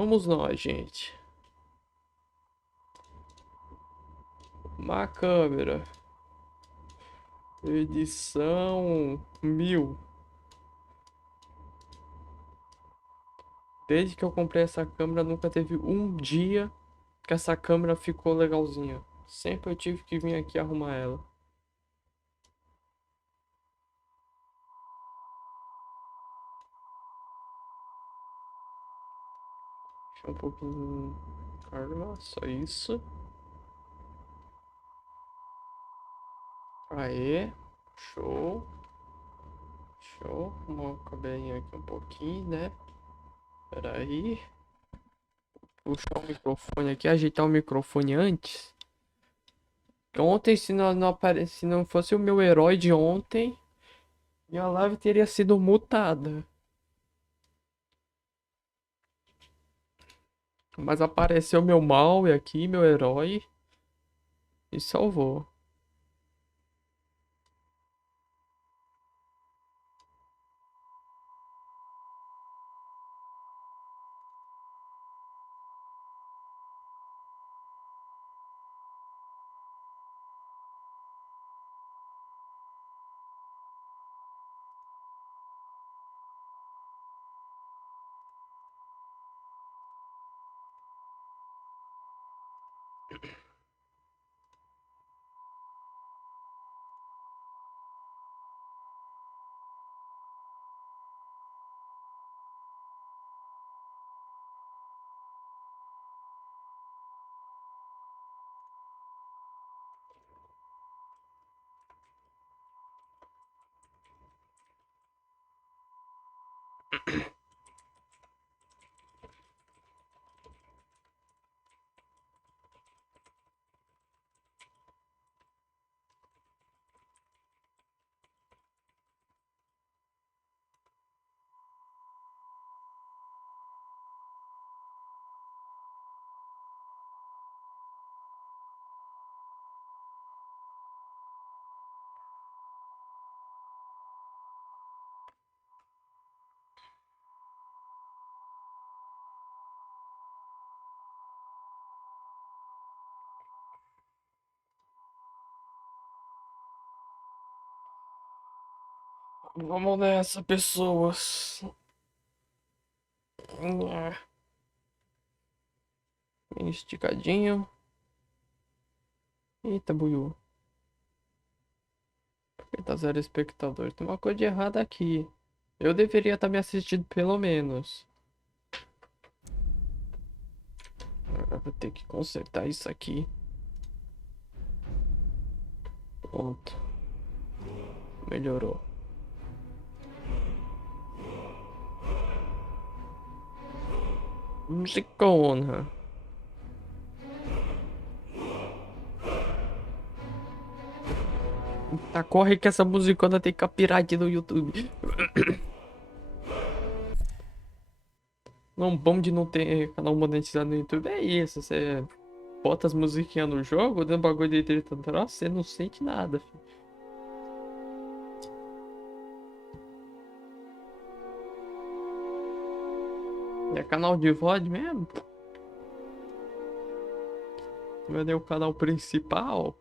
Vamos nós, gente. Uma câmera. Edição 1000. Desde que eu comprei essa câmera, nunca teve um dia que essa câmera ficou legalzinha. Sempre eu tive que vir aqui arrumar ela. Deixa um pouquinho. Calma, só isso. Aê, show. Show. Arrumar o cabelinho aqui um pouquinho, né? Pera aí. Puxar o microfone aqui, ajeitar o microfone antes. Que ontem, se não fosse o meu herói de ontem, minha live teria sido mutada. Mas apareceu meu mal e aqui, meu herói, e salvou. Vamos nessa, pessoas. Bem esticadinho. Eita, buiu. Por que tá zero espectador? Tem uma coisa de errada aqui. Eu deveria estar me assistindo pelo menos. Agora vou ter que consertar isso aqui. Pronto. Melhorou. Musicona. Tá, corre que essa musicona tem copyright no YouTube. Não, bom de não ter canal monetizado no YouTube é isso. Você bota as musiquinhas no jogo, dando bagulho de direito autoral, você não sente nada, filho. É canal de VOD mesmo? Cadê o canal principal?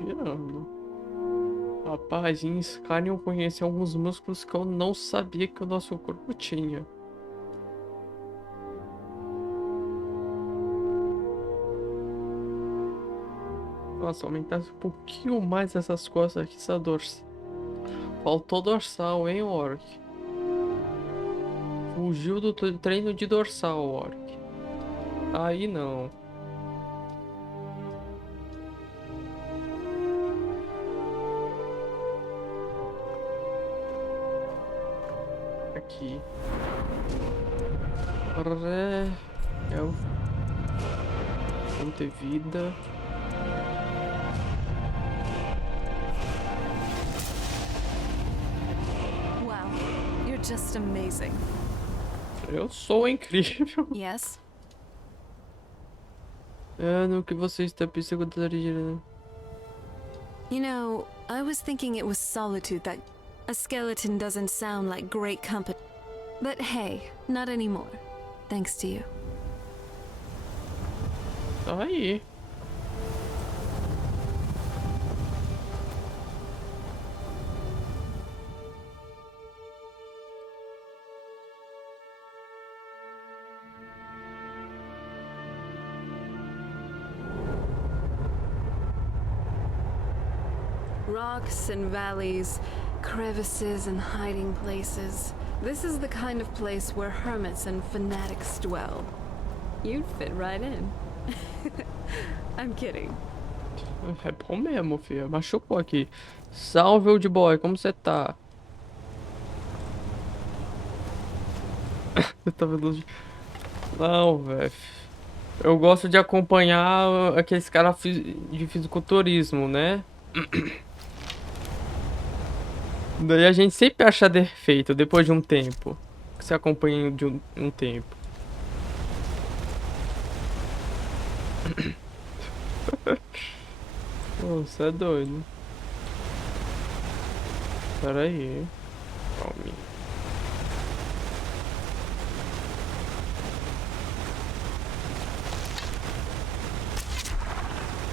Girando. Rapaz, em Skyrim eu conheci alguns músculos que eu não sabia que o nosso corpo tinha. Nossa, aumentasse um pouquinho mais essas costas aqui, essa dorsal. Faltou dorsal, hein, Orc? Fugiu do treino de dorsal, Orc. Aí não. Aqui. É o. Não ter vida. Wow, you're just amazing. Eu sou incrível. Yes? É, no que você está pensando, né? You know, I was thinking it was solitude that a skeleton doesn't sound like great company. But hey, not anymore. Thanks to you. Tá aí. Rocks and valleys, crevices and hiding places. This is the kind of place where hermits and fanatics dwell. You'd fit right in. I'm kidding. É bom mesmo, filho. Machucou aqui. Salve, old boy. Como você tá? Eu tava vendo... Não, velho. Eu gosto de acompanhar aqueles caras de fisiculturismo, né? Daí a gente sempre acha defeito depois de um tempo. Que você acompanha de um tempo. Pô, você é doido. Pera aí. Calma.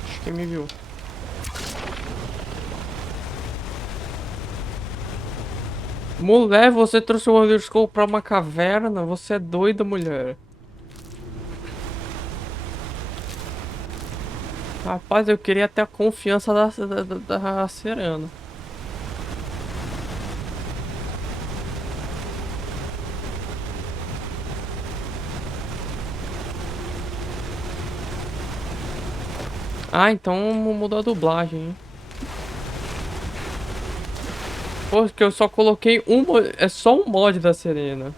Acho que me viu. Mulher, você trouxe o underscore pra uma caverna? Você é doida, mulher. Rapaz, eu queria ter a confiança da Serena. Ah, então mudou a dublagem, hein? Porque eu só coloquei um... É só um mod da Serena.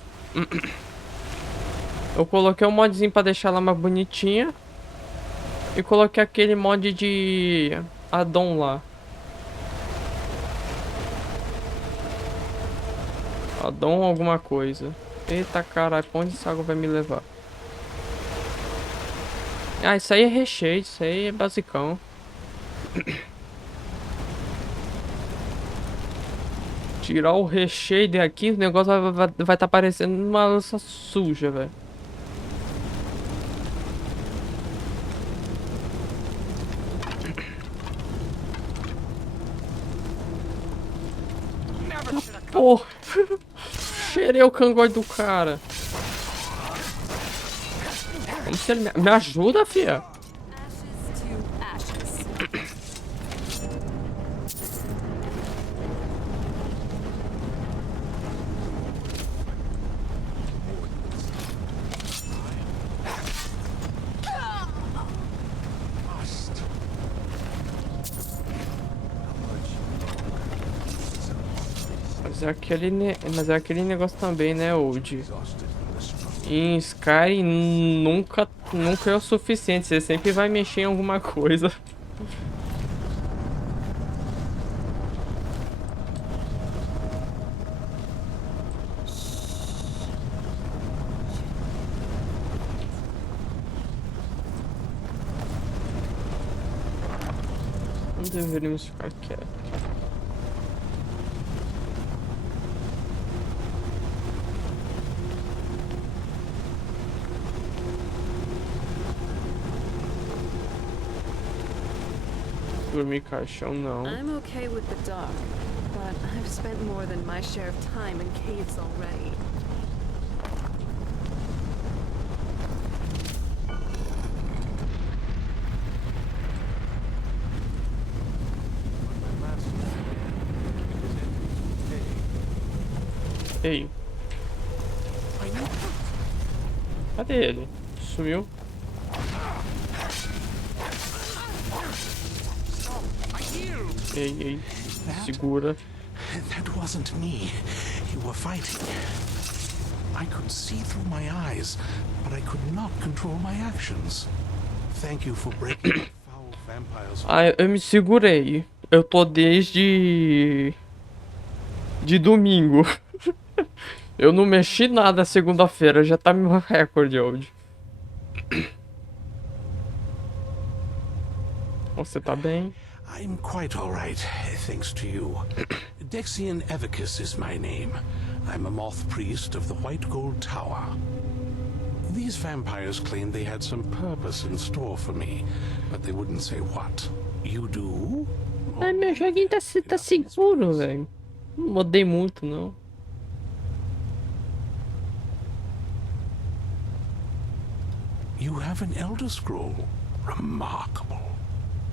Eu coloquei um modzinho pra deixar ela mais bonitinha. E coloquei aquele mod de... addon lá. Addon alguma coisa. Eita caralho, pra onde essa água vai me levar? Ah, isso aí é recheio, isso aí é basicão. Tirar o recheio daqui, o negócio vai tá parecendo uma lança suja, velho. Porra! Cheirei o cangote do cara. Como se ele me ajuda, fia? Ashes to ashes. Mas é aquele negócio também, né, Old? Em Skyrim nunca é o suficiente, você sempre vai mexer em alguma coisa. Não deveríamos ficar quietos. Dormir caixão, não. I'm okay with the dark, but I've spent more than my share of time in caves already. Ei. Cadê ele? Sumiu? Ei, segura. That wasn't me. You were fighting. I could see through my eyes, but I could not control my actions. Thank you for breaking the foul vampire's... Ah, eu me segurei. Eu tô desde... de domingo. Eu não mexi nada segunda-feira. Já tá meu recorde hoje. Você tá bem? I'm quite all right, thanks to you. Dexian Evicus is my name. I'm a moth priest of the White Gold Tower. These vampires claimed they had some purpose in store for me, but they wouldn't say what. You do? Ai, meu joguinho tá seguro, velho. Não mudei muito, não. You have an Elder Scroll. Remarkable.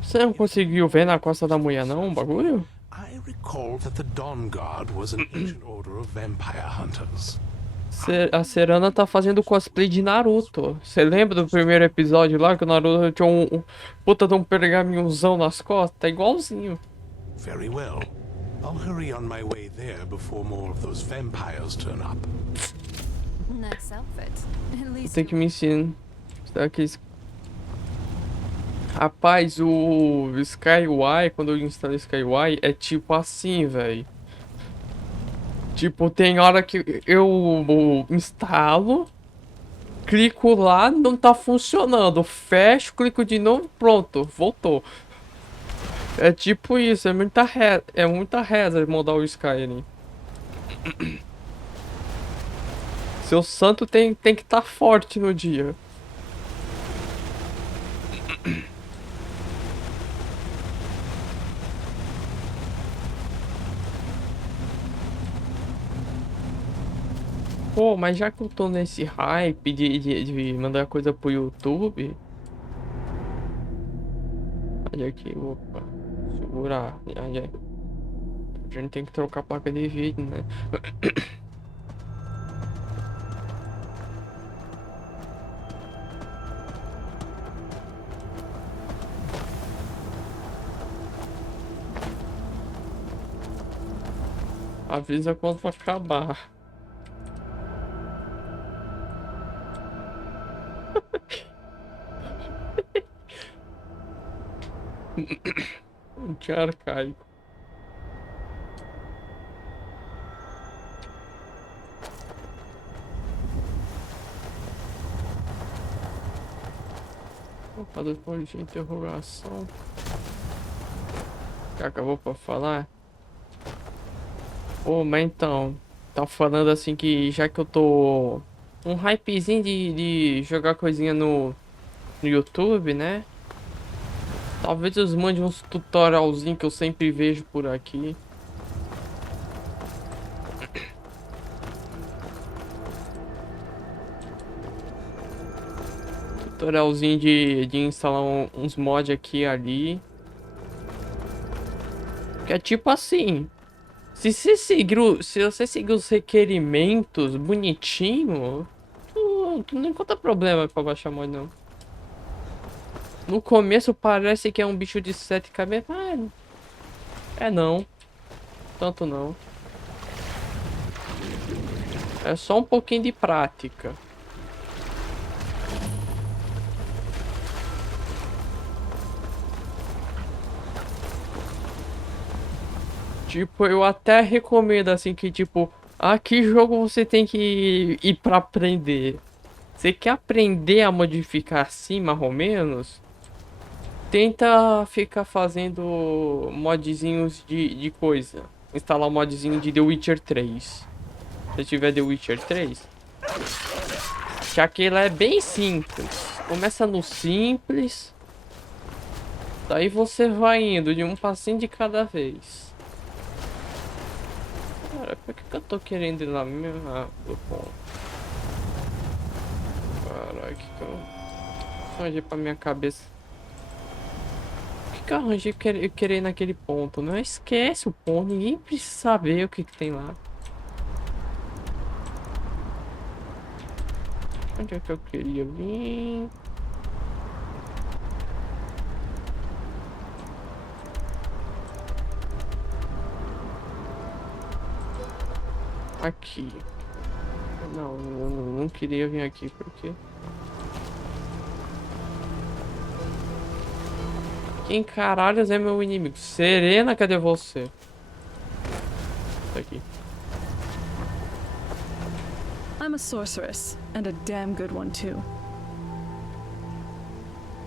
Você não conseguiu ver na costa da mulher, não, o bagulho? I recall that the Dawn Guard was an ancient order of vampire hunters. A Serana tá fazendo cosplay de Naruto. Você lembra do primeiro episódio lá que o Naruto tinha um puta de um pergaminhozão nas costas? Tá igualzinho. Very well. I'll hurry on my way there before more of those vampires turn up. Nice outfit. At least Tem que me ensinar. Será que Rapaz, o Skyway, quando eu instalo Skyway, é tipo assim, velho. Tipo, tem hora que eu instalo, clico lá, não tá funcionando. Fecho, clico de novo, pronto, voltou. É tipo isso, é muita reza mudar o Skyrim. Seu santo tem que estar forte no dia. Pô, mas já que eu tô nesse hype de mandar coisa pro YouTube. Olha aqui, opa. Segurar. Olha. A gente tem que trocar a placa de vídeo, né? Avisa quando for acabar. Que arcaico. Opa, depois de interrogação. Que acabou pra falar? Pô, mas então, tá falando assim que já que eu tô um hypezinho de jogar coisinha no YouTube, né? Talvez eu mande uns tutorialzinho que eu sempre vejo por aqui. Tutorialzinho de instalar uns mods aqui e ali. Que é tipo assim. Se você seguir os requerimentos bonitinho, tu não encontra problema pra baixar mod não. No começo parece que é um bicho de 7 cabeças, mas é não. Tanto não. É só um pouquinho de prática. Tipo, eu até recomendo assim que tipo, que jogo você tem que ir pra aprender? Você quer aprender a modificar assim, mais ou menos? Tenta ficar fazendo modzinhos de coisa. Instalar um modzinho de The Witcher 3. Se tiver The Witcher 3. Que aquele é bem simples. Começa no simples. Daí você vai indo de um passinho de cada vez. Cara, por que eu tô querendo ir lá mesmo? Bom. Caralho, que eu arranjei pra minha cabeça. O que eu arranjei querer ir naquele ponto? Não esquece o ponto, ninguém precisa saber o que tem lá. Onde é que eu queria vir? Aqui. Não, eu não queria vir aqui porque... Quem caralhos é meu inimigo? Serena, cadê você? Tá aqui. I'm a sorceress, and a damn good one too.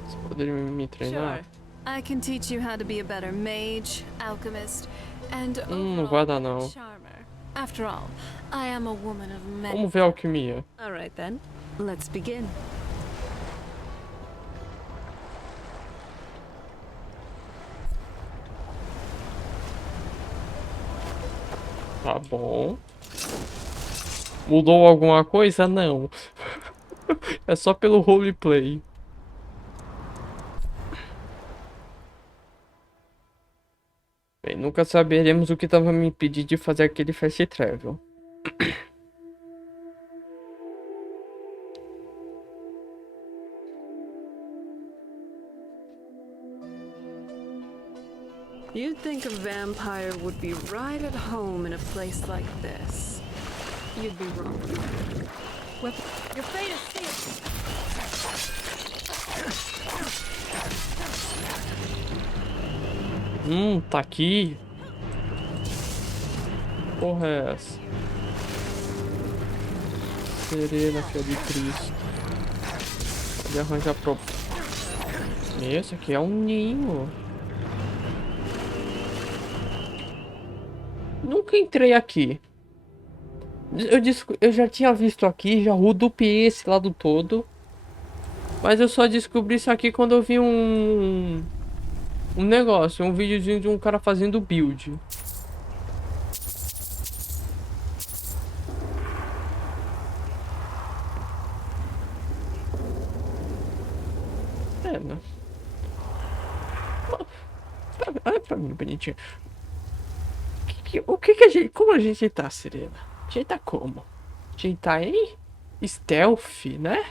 Você poderia me treinar? Sure. I can teach you how to be a better mage, alchemist, and não vai dar não. charmer. After all, I am a woman of many. Vamos ver a alquimia. All right then, let's begin. Tá bom. Mudou alguma coisa? Não. É só pelo roleplay. Bem, nunca saberemos o que estava me impedindo de fazer aquele fast travel. You'd think a vampire would be right at home in a place like this. You'd be wrong. Your fate is sealed. Tá aqui. Porra é essa? Serena, filha de Cristo. Pode arranjar pro... Esse aqui é um ninho. Nunca entrei aqui. Eu já tinha visto aqui, já rodopiei esse lado todo. Mas eu só descobri isso aqui quando eu vi um negócio, um videozinho de um cara fazendo build. É, né? Olha pra mim, bonitinho. O que a gente... Como a gente tá, Serena? A gente tá como? A gente tá em stealth, né?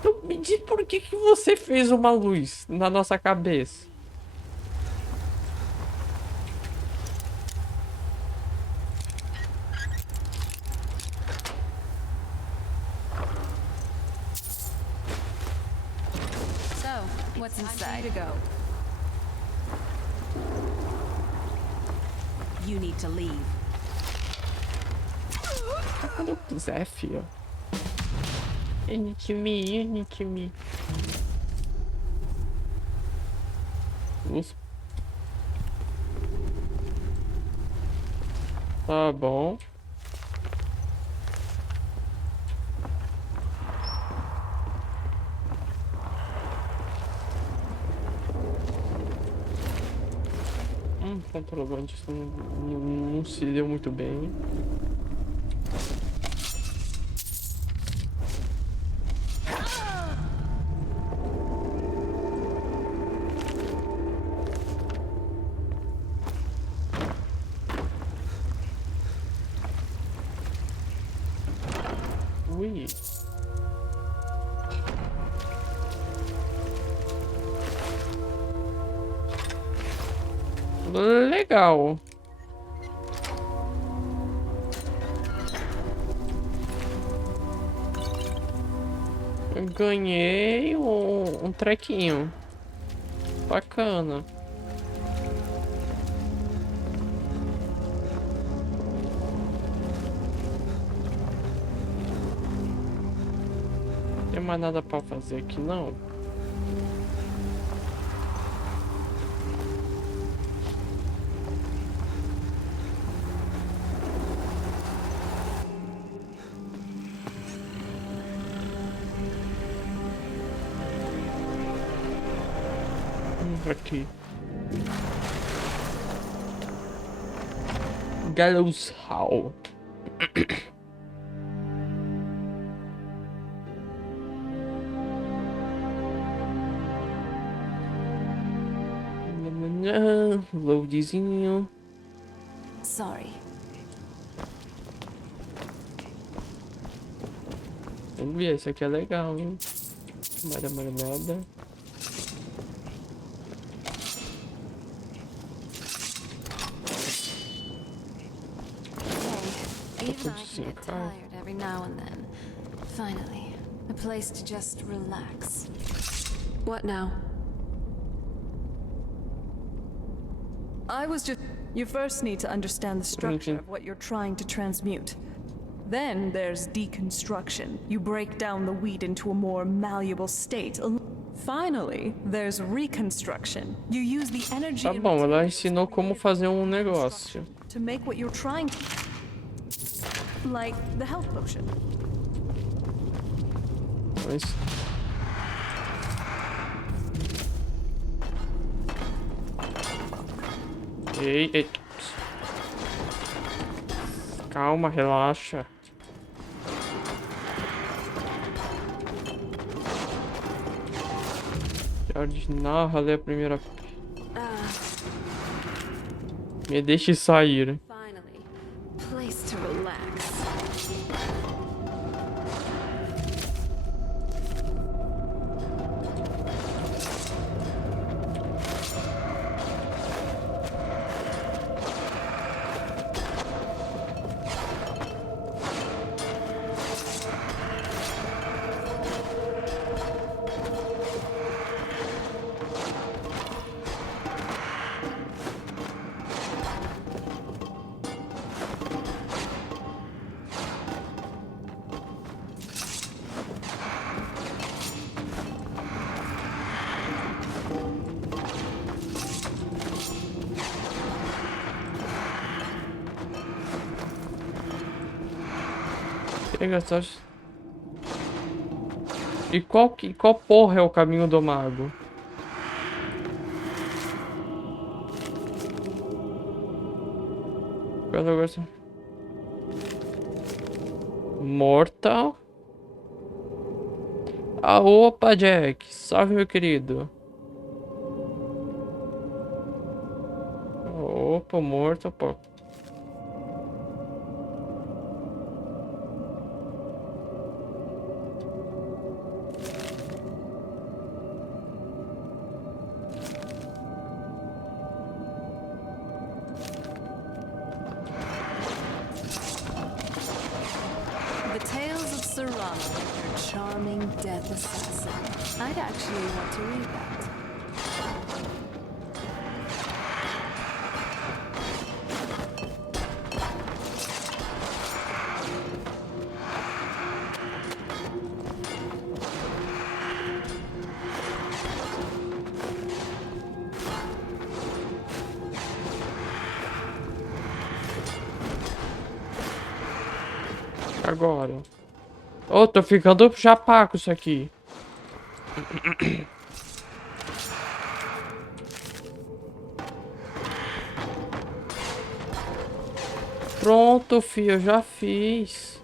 Então me diz por que você fez uma luz na nossa cabeça? So, what's inside? To go. You need to leave. Quando eu quiser, filho. You need to me. Luz. Tá bom. Controlante, isso não se deu muito bem. Ui. Legal. Eu ganhei um trequinho. Bacana. Não tem mais nada pra fazer aqui, não. Aqui. Gallows Hall. Loadzinho. Sorry. Vamos ver, esse aqui é legal, hein? Nada. Even I can get tired every now and then. Finally, a place to just relax. What now? I was just... You first need to understand the structure of what you're trying to transmute. Then there's deconstruction. You break down the wheat into a more malleable state. Finally, there's reconstruction. You use the energy Tá bom, ela ensinou como fazer um negócio. to make what you're trying to, like the health potion. Mas... Ei, ei. Calma, relaxa. Ordinar, ralei a primeira. Me deixe sair. Finally, place to relax. Pega só. E qual porra é o caminho do mago? Qual é o negócio? Mortal. Ah, opa, Jack. Salve, meu querido. Opa, morto, pô. The Tales of Serrano, your charming death assassin. I'd actually want to read that. Agora. Ô, tô ficando chapá com isso aqui. Pronto, filho, eu já fiz.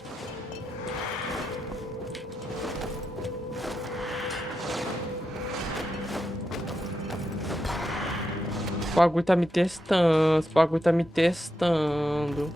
O bagulho tá me testando, o bagulho tá me testando.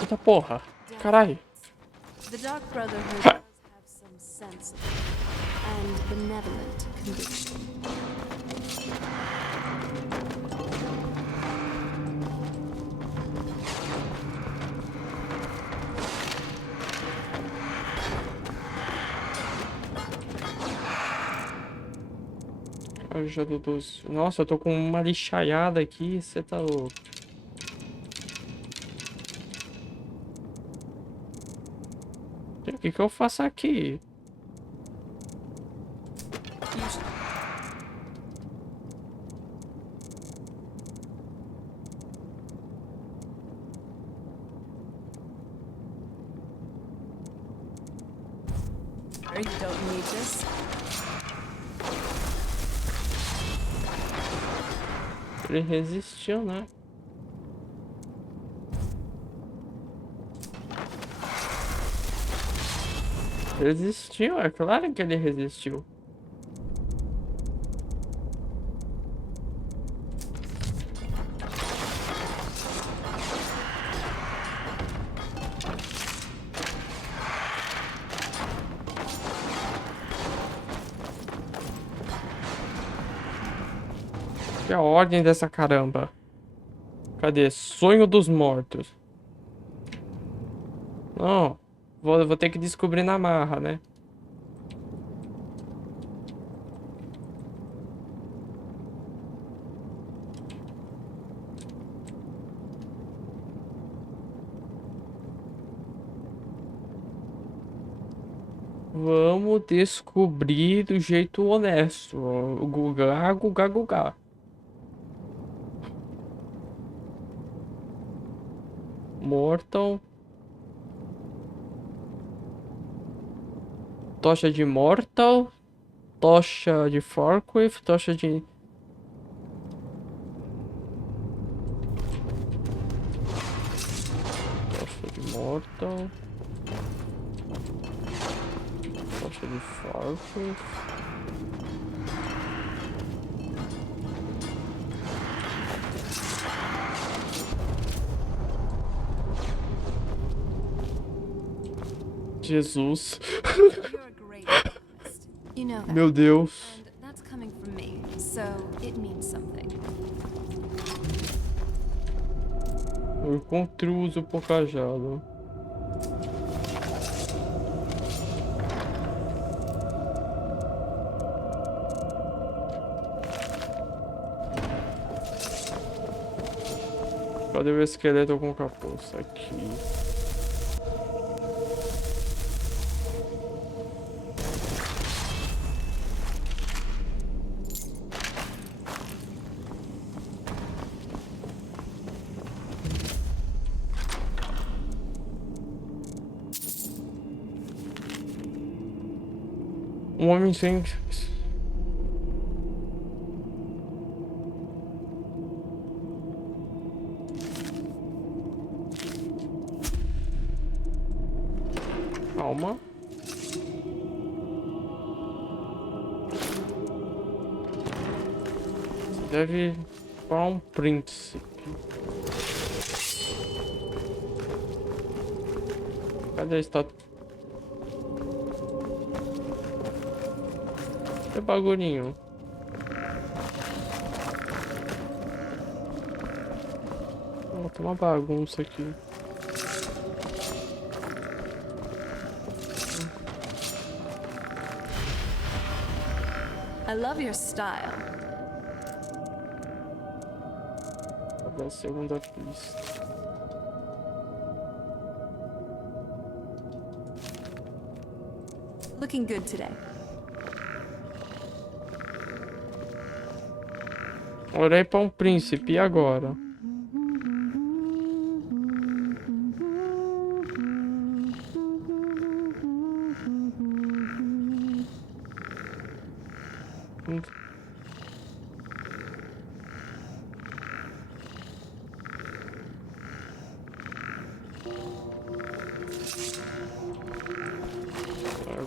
Eita porra. Caralho. The Dark Brotherhood does have some sense and benevolent conviction. Ajuda dos... Nossa, eu tô com uma lixaiada aqui, você tá louco. O que que eu faço aqui? You don't need this. Ele resistiu, né? Resistiu, é claro que ele resistiu. Que é a ordem dessa caramba? Cadê? Sonho dos mortos. Não. Vou ter que descobrir na marra, né? Vamos descobrir do jeito honesto. Gugar, gugar, gugar. Mortal. Tocha de Mortal. Tocha de Forklift. Tocha de... Tocha de Mortal. Tocha de Forklift. Jesus. You're a great alchemist. You know that. Meu Deus. And that's coming from me, so it means something. Eu encontrei o uso por cajado. Cadê o esqueleto com capuz? Aqui. Um homem sem... Calma. Você deve para um príncipe. Cadê a estátua? Que bagulhinho. Oh, tem uma bagunça aqui. I love your style. Cadê a segunda pista? Looking good today. Orei para um príncipe, e agora?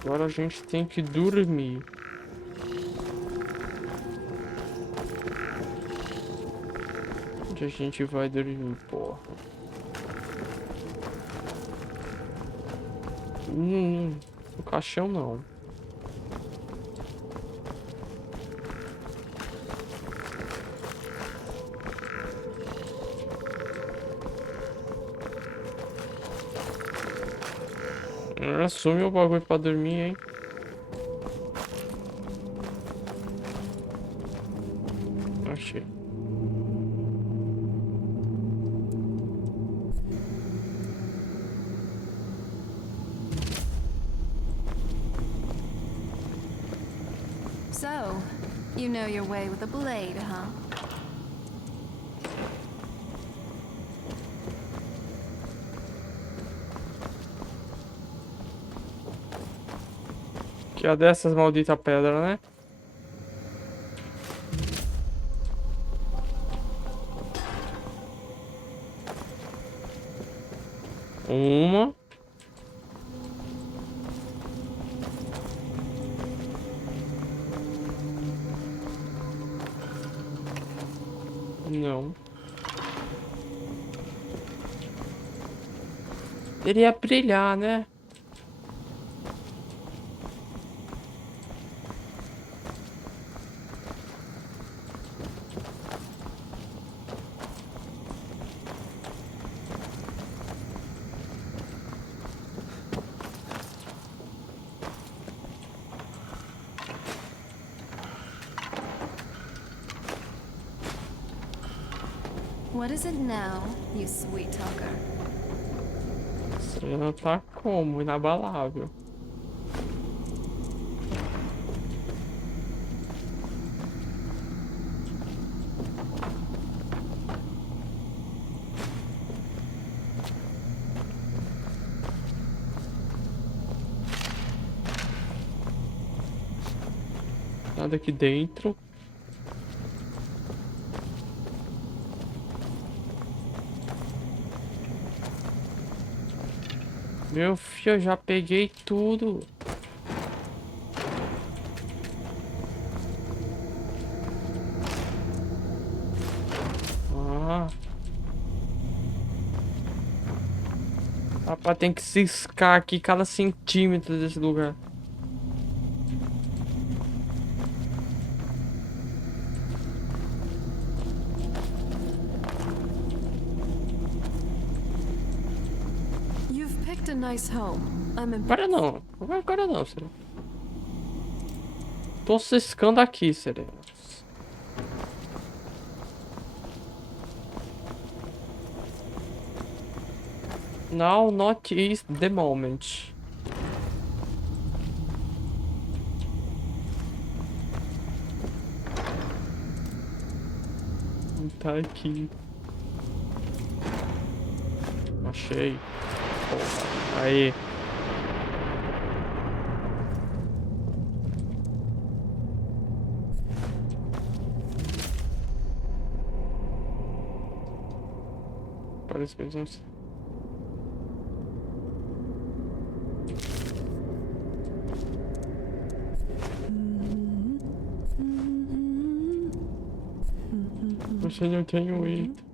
Agora a gente tem que dormir. Onde a gente vai dormir, porra? No caixão não. Assume o bagulho pra dormir, hein? Achei. So, you know your way with a blade, huh? Que é dessas maldita pedra, né? Uma. Não. Iria brilhar, né? What is it now, you sweet talker? Serena tá como? Inabalável. Nada aqui dentro. Meu filho, eu já peguei tudo. Ah. Rapaz, tem que ciscar aqui cada centímetro desse lugar. You've picked a nice home. I'm Agora não. Agora não, Serena. Tô ciscando aqui, Serena. Now, not is the moment. Tá aqui. Achei. Porra. Aí. Parece que eles não... Você não tem o item.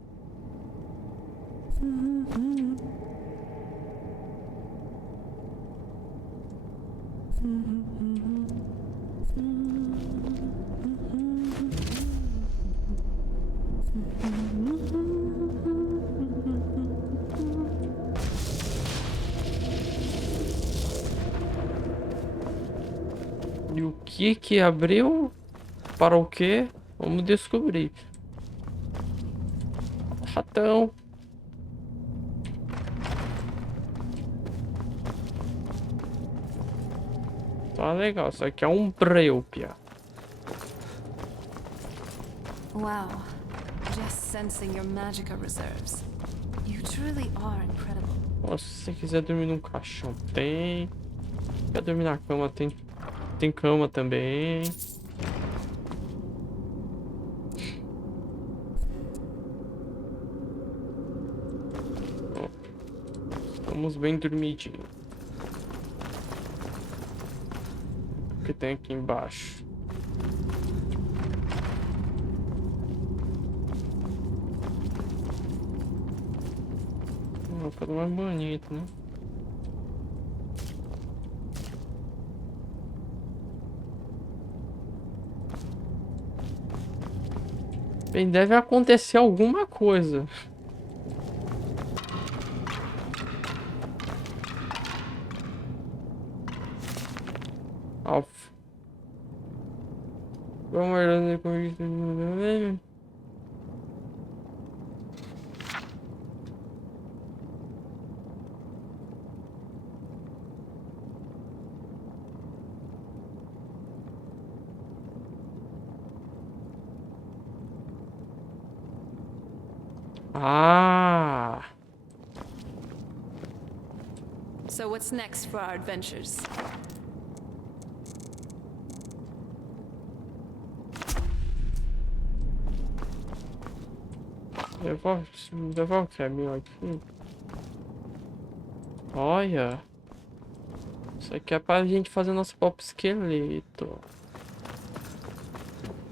E o que abriu? Para o quê? Vamos descobrir. Ratão. Tá legal, isso aqui é um breu, pia. Wow. Just sensing your magica reserves. You truly are incredible. Nossa, se você quiser dormir num caixão, tem. Quer dormir na cama, tem. Tem cama também. Ó, estamos bem dormidinhos. O que tem aqui embaixo? Ficou mais bonito, né? Bem, deve acontecer alguma coisa. Alf. Vamos olhando com isso. Ah! So what's next for our adventures? Levar o caminho aqui. Olha. Isso aqui é pra gente fazer nosso próprio esqueleto.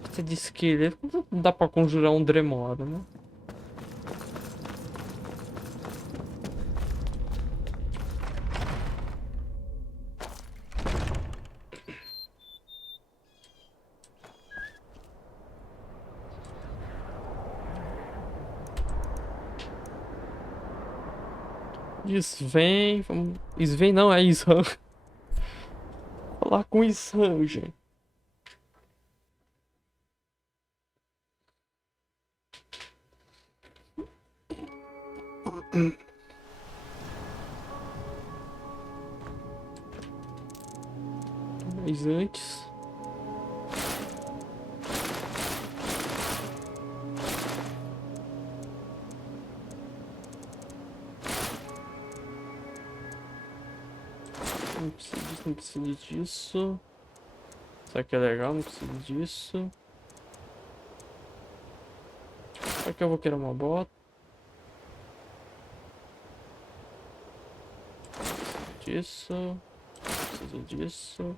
Precisa de esqueleto. Não dá pra conjurar um Dremora, né? Sven, vamos... Sven não, é Ishan. Falar com Ishan, gente. Mas antes... Não precisa disso, não precisa disso. Isso aqui é legal, não precisa disso. Aqui eu vou querer uma bota. Disso. Preciso disso.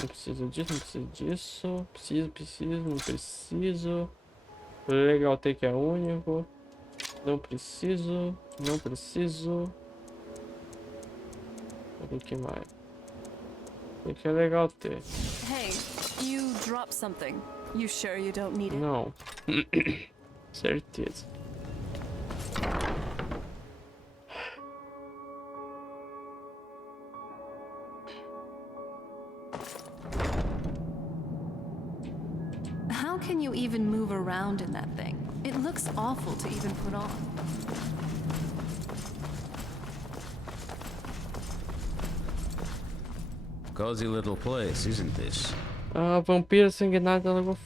Não preciso disso, não preciso disso. Preciso, não preciso. Legal ter que é único. Não preciso, não preciso. O que mais? O que é legal ter? Hey, you dropped something. You sure you don't need it? Não. Certeza. How can you even move around in that thing? It looks awful to even put on. Cozy little place, isn't this? Ah, vampiro sanguinário levou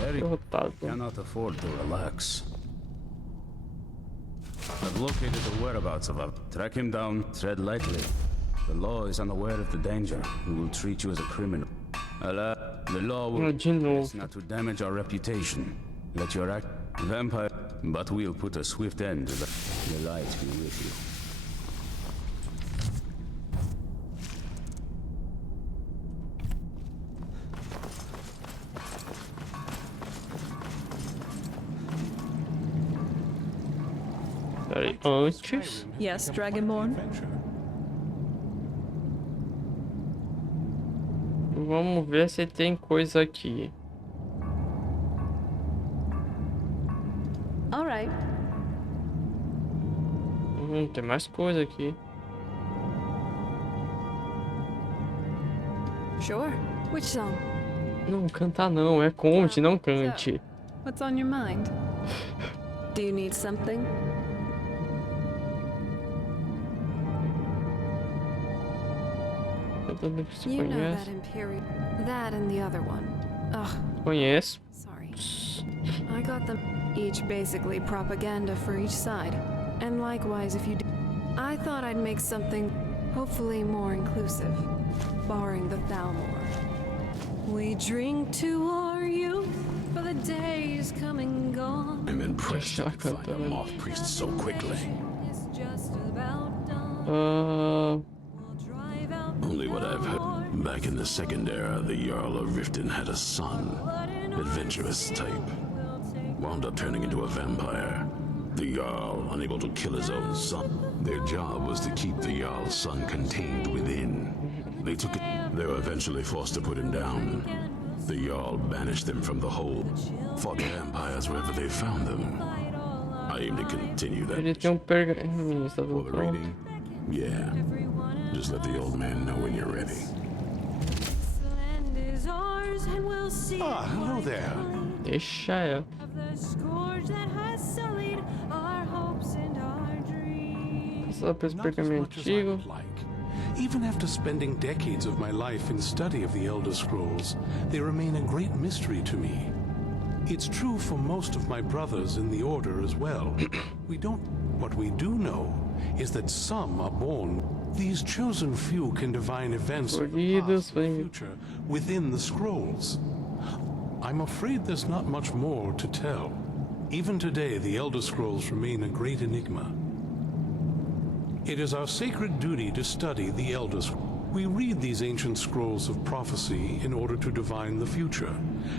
Very derrotado. cannot afford to relax. I've located the whereabouts of him. Track him down, tread lightly. The law is unaware of the danger. We will treat you as a criminal. The law will De novo. not to damage our reputation. Let your act vampire, but we'll put a swift end to the light be with you. Peraí, antes. Yes, Dragonborn? Vamos ver se tem coisa aqui. All right. Tem mais coisa aqui. Sure. Which song? Não, cantar não. É conte, não cante. What's on your mind? Do you need something? Eu tô vendo que você You know that conhece. Imperial. That and the other one. Ugh, Conheço. sorry. I got them each basically propaganda for each side. And likewise if you do. I thought I'd make something hopefully more inclusive. Barring the Thalmor. We drink to our youth, for the days come and gone. I'm impressed you you could could find find a a moth moth priest so quickly. It's just about done. Ah, We'll drive out Only what I've heard. Back in the Second Era, the Jarl of Riften had a son. Adventurous type. Wound up turning into a vampire. The Jarl, unable to kill his own son. Their job was to keep the Jarl's son contained within. They took it. They were eventually forced to put him down. The Jarl banished them from the hold. Fought vampires wherever they found them. I aim to continue that ele tem pergaminho. Está for tudo the pronto. reading. Yeah. Just let the old man know when you're ready. land is ours and we'll see Ah, hello there. Deixa ela. of the scourge that has sullied our hopes and our dreams. Só pra esse Not as pergaminho much as I antigo. would like. Even after spending decades of my life in study of the Elder Scrolls, they remain a great mystery to me. It's true for most of my brothers in the Order as well. What we do know is that some are born. These chosen few can divine events of the past and future within the scrolls. I'm afraid there's not much more to tell. Even today, the Elder Scrolls remain a great enigma. It is our sacred duty to study the Elder Scrolls. We read these ancient scrolls of prophecy in order to divine the future,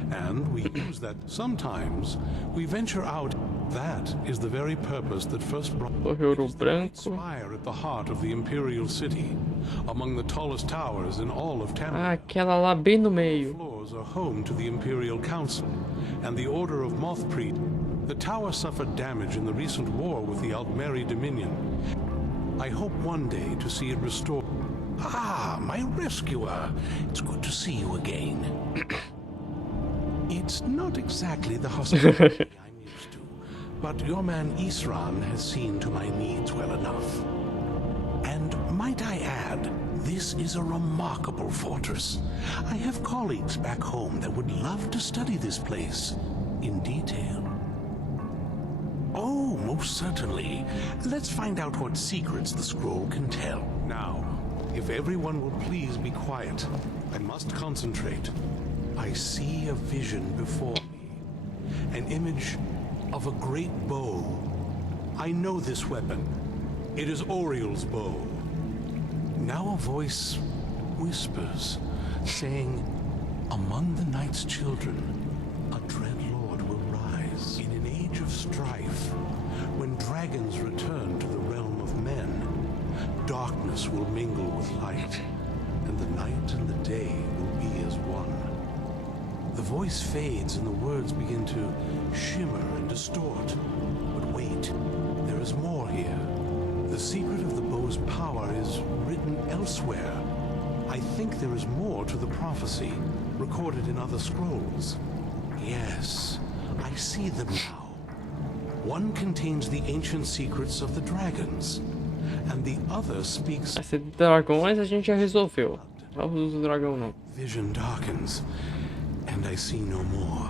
and we use that sometimes. We venture out. That is the very purpose that first brought Correio the great branco. spire at the heart of the Imperial City, among the tallest towers in all of Ah, Tamriel. aquela lá bem no meio. Floors are home to the Imperial Council and the Order of Mothpriest. The tower suffered damage in the recent war with the Altmeri Dominion. I hope one day to see it restored. Ah, my rescuer. It's good to see you again. It's not exactly the hospitality I'm used to, but your man Isran has seen to my needs well enough. And might I add, this is a remarkable fortress. I have colleagues back home that would love to study this place in detail. Oh, most certainly. Let's find out what secrets the scroll can tell. Now, if everyone will please be quiet, I must concentrate. I see a vision before me. An image of a great bow. I know this weapon. It is Oriel's bow. Now a voice whispers, saying, among the night's children, a dread lord will rise. In an age of strife, when dragons return to the realm of men, darkness will mingle with light, and the night and the day will be as one. The voice fades and the words begin to shimmer and distort. But wait, there is more here. The secret of the bow's power is written elsewhere. I think there is more to the prophecy, recorded in other scrolls. Yes, I see them now. One contains the ancient secrets of the dragons, and the other speaks... Essa de dragões a gente já resolveu. Não usa o dragão não. Vision darkens, and I see no more.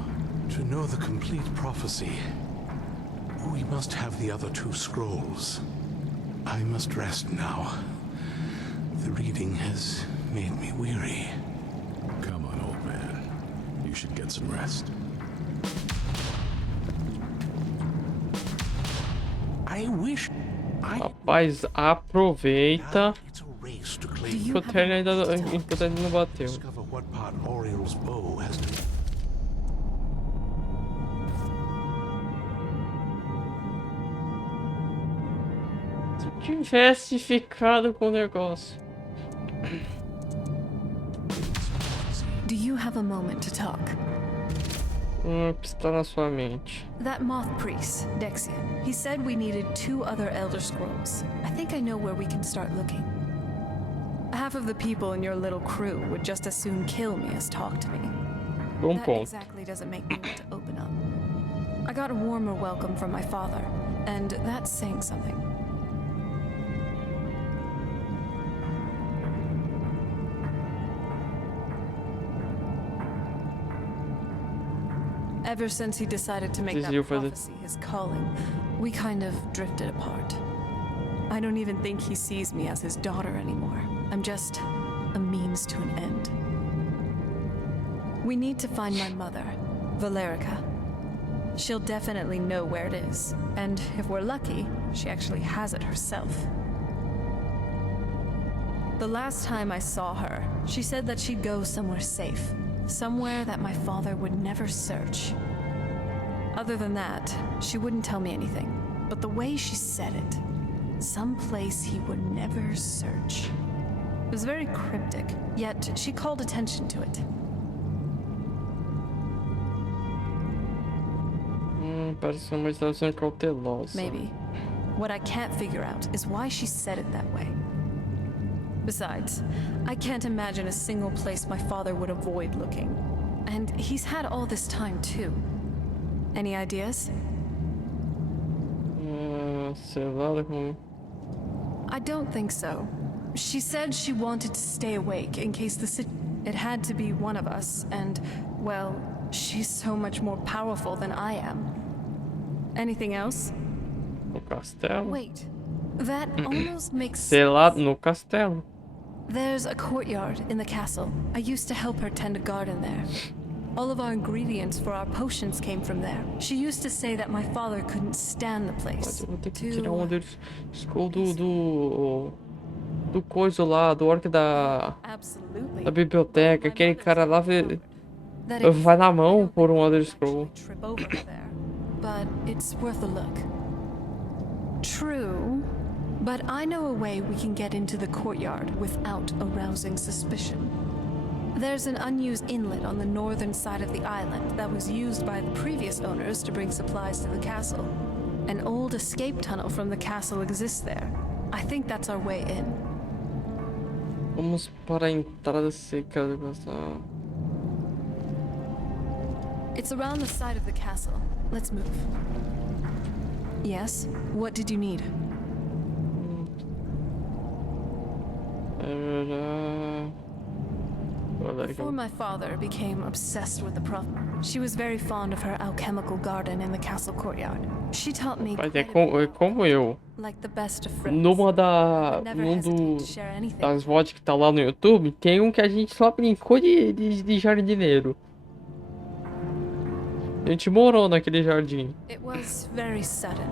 To know the complete prophecy, we must have the other two scrolls. I must rest now. The reading has made me weary. Come on, old man. You should get some rest. I wish I... Rapaz, aproveita. It's a race to claim... Do you Enquanto ele ainda não bateu. Discover what part Oriel's bow has to... Se tivesse ficado com o negócio. Do you have a moment to talk? Está na sua mente. That moth priest, Dexian, he said we needed 2 other Elder Scrolls. I think I know where we can start looking. Half of the people in your little crew would just as soon kill me as talk to me. That exactly doesn't make me want to open up. I got a warmer welcome from my father, and that's saying something. Ever since he decided to make that prophecy his calling, we kind of drifted apart. I don't even think he sees me as his daughter anymore. I'm just a means to an end. We need to find my mother, Valerica. She'll definitely know where it is, and if we're lucky, she actually has it herself. The last time I saw her, she said that she'd go somewhere safe. Somewhere that my father would never search. Other than that, she wouldn't tell me anything. But the way she said it, someplace he would never search. It was very cryptic, yet she called attention to it. Parece uma estação cautelosa. Maybe. What I can't figure out is why she said it that way. Besides, I can't imagine a single place my father would avoid looking. And he's had all this time, too. Any ideas? Sei lá como... I don't think so. She said she wanted to stay awake in case it had to be one of us, and, well, she's so much more powerful than I am. Anything else? No castelo? Wait, that almost makes Sei lá, sense. no castelo. There's a courtyard in the castle. I used to help her tend a garden there. All of our ingredients for our potions came from there. She used to say that my father couldn't stand the place. Eu vou ter que tirar um deles. Do coisa lá, do orc da biblioteca. Aquele cara lá vai na mão por um Elder Scroll. But it's worth a look. True. But I know a way we can get into the courtyard without arousing suspicion. There's an unused inlet on the northern side of the island that was used by the previous owners to bring supplies to the castle. An old escape tunnel from the castle exists there. I think that's our way in. Vamos para a entrada seca. It's around the side of the castle. Let's move. Yes? What did you need? Before my father became obsessed with the prophet, she was very fond of her alchemical garden in the castle courtyard. She taught me Mas quite a é bit, como eu. like the best of friends. Never Num hesitate to share anything. das VODs que tá lá no YouTube, tem um que a gente só brincou de jardineiro. A gente morou naquele jardim. It was very sudden.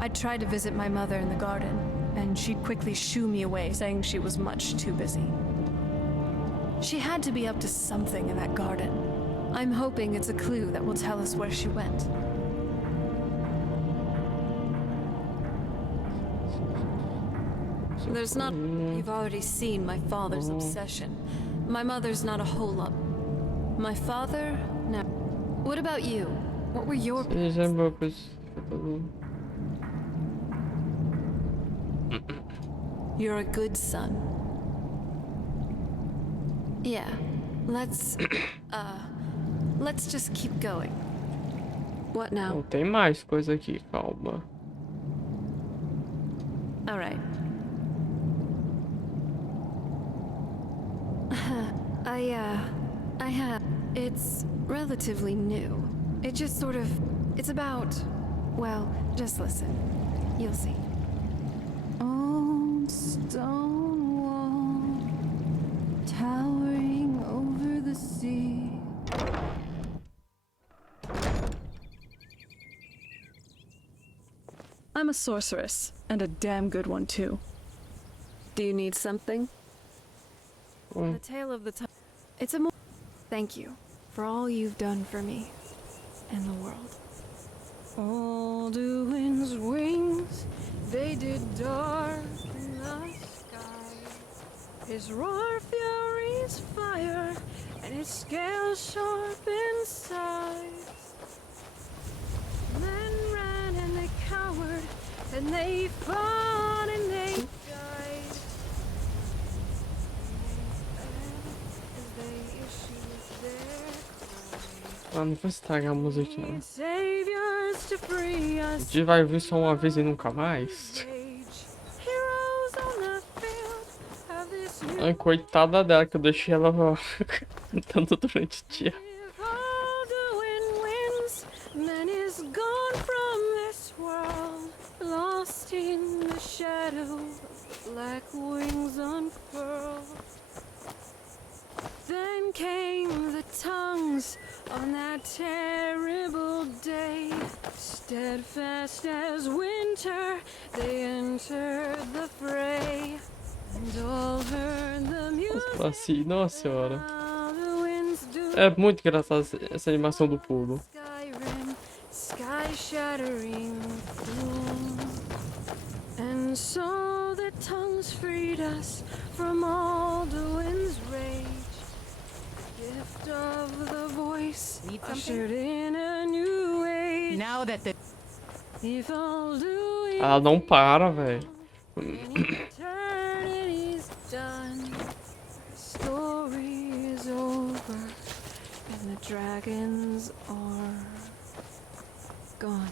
I tried to visit my mother in the garden, and she'd quickly shoo me away, saying she was much too busy. She had to be up to something in that garden. I'm hoping it's a clue that will tell us where she went. There's not... You've already seen my father's obsession. My mother's not a whole lot. My father? No. What about you? What were your... You're a good son. Yeah. Let's just keep going. What now? Não tem mais coisa aqui, calma. All right. I have. It's relatively new. It just sort of. It's about. Well, just listen. You'll see. Old stone wall, towering over the sea. I'm a sorceress, and a damn good one too. Do you need something? The tale of the time. It's a more. Thank you for all you've done for me and the world. Alduin's wings, they did darken the sky. His roar fury's fire, and his scales sharpened sides. Men ran and they cowered, and they fought and they died. As they issued their cry. Ah, não vou estragar a música não. Saviors to free A us. gente vai ver só uma vez e nunca mais. Heroes on the field of this new Ai, coitada dela que eu deixei ela cantando durante o dia. If Alduin wins, man is gone from this world, lost in the shadow, black wings unfurled. Then came the tongues on that terrible day, steadfast as winter, they entered the fray, and all heard the music. Assim, nossa senhora. Of the winds do É muito engraçada essa animação do pulo. Skyrim, sky shattering gloom. And so the tongues freed us from all the wind's rage. Gift of the voice ushered in a new age. Now that the If all doing Ela não para, velho. eternity's done, the story is over, and the dragons are gone.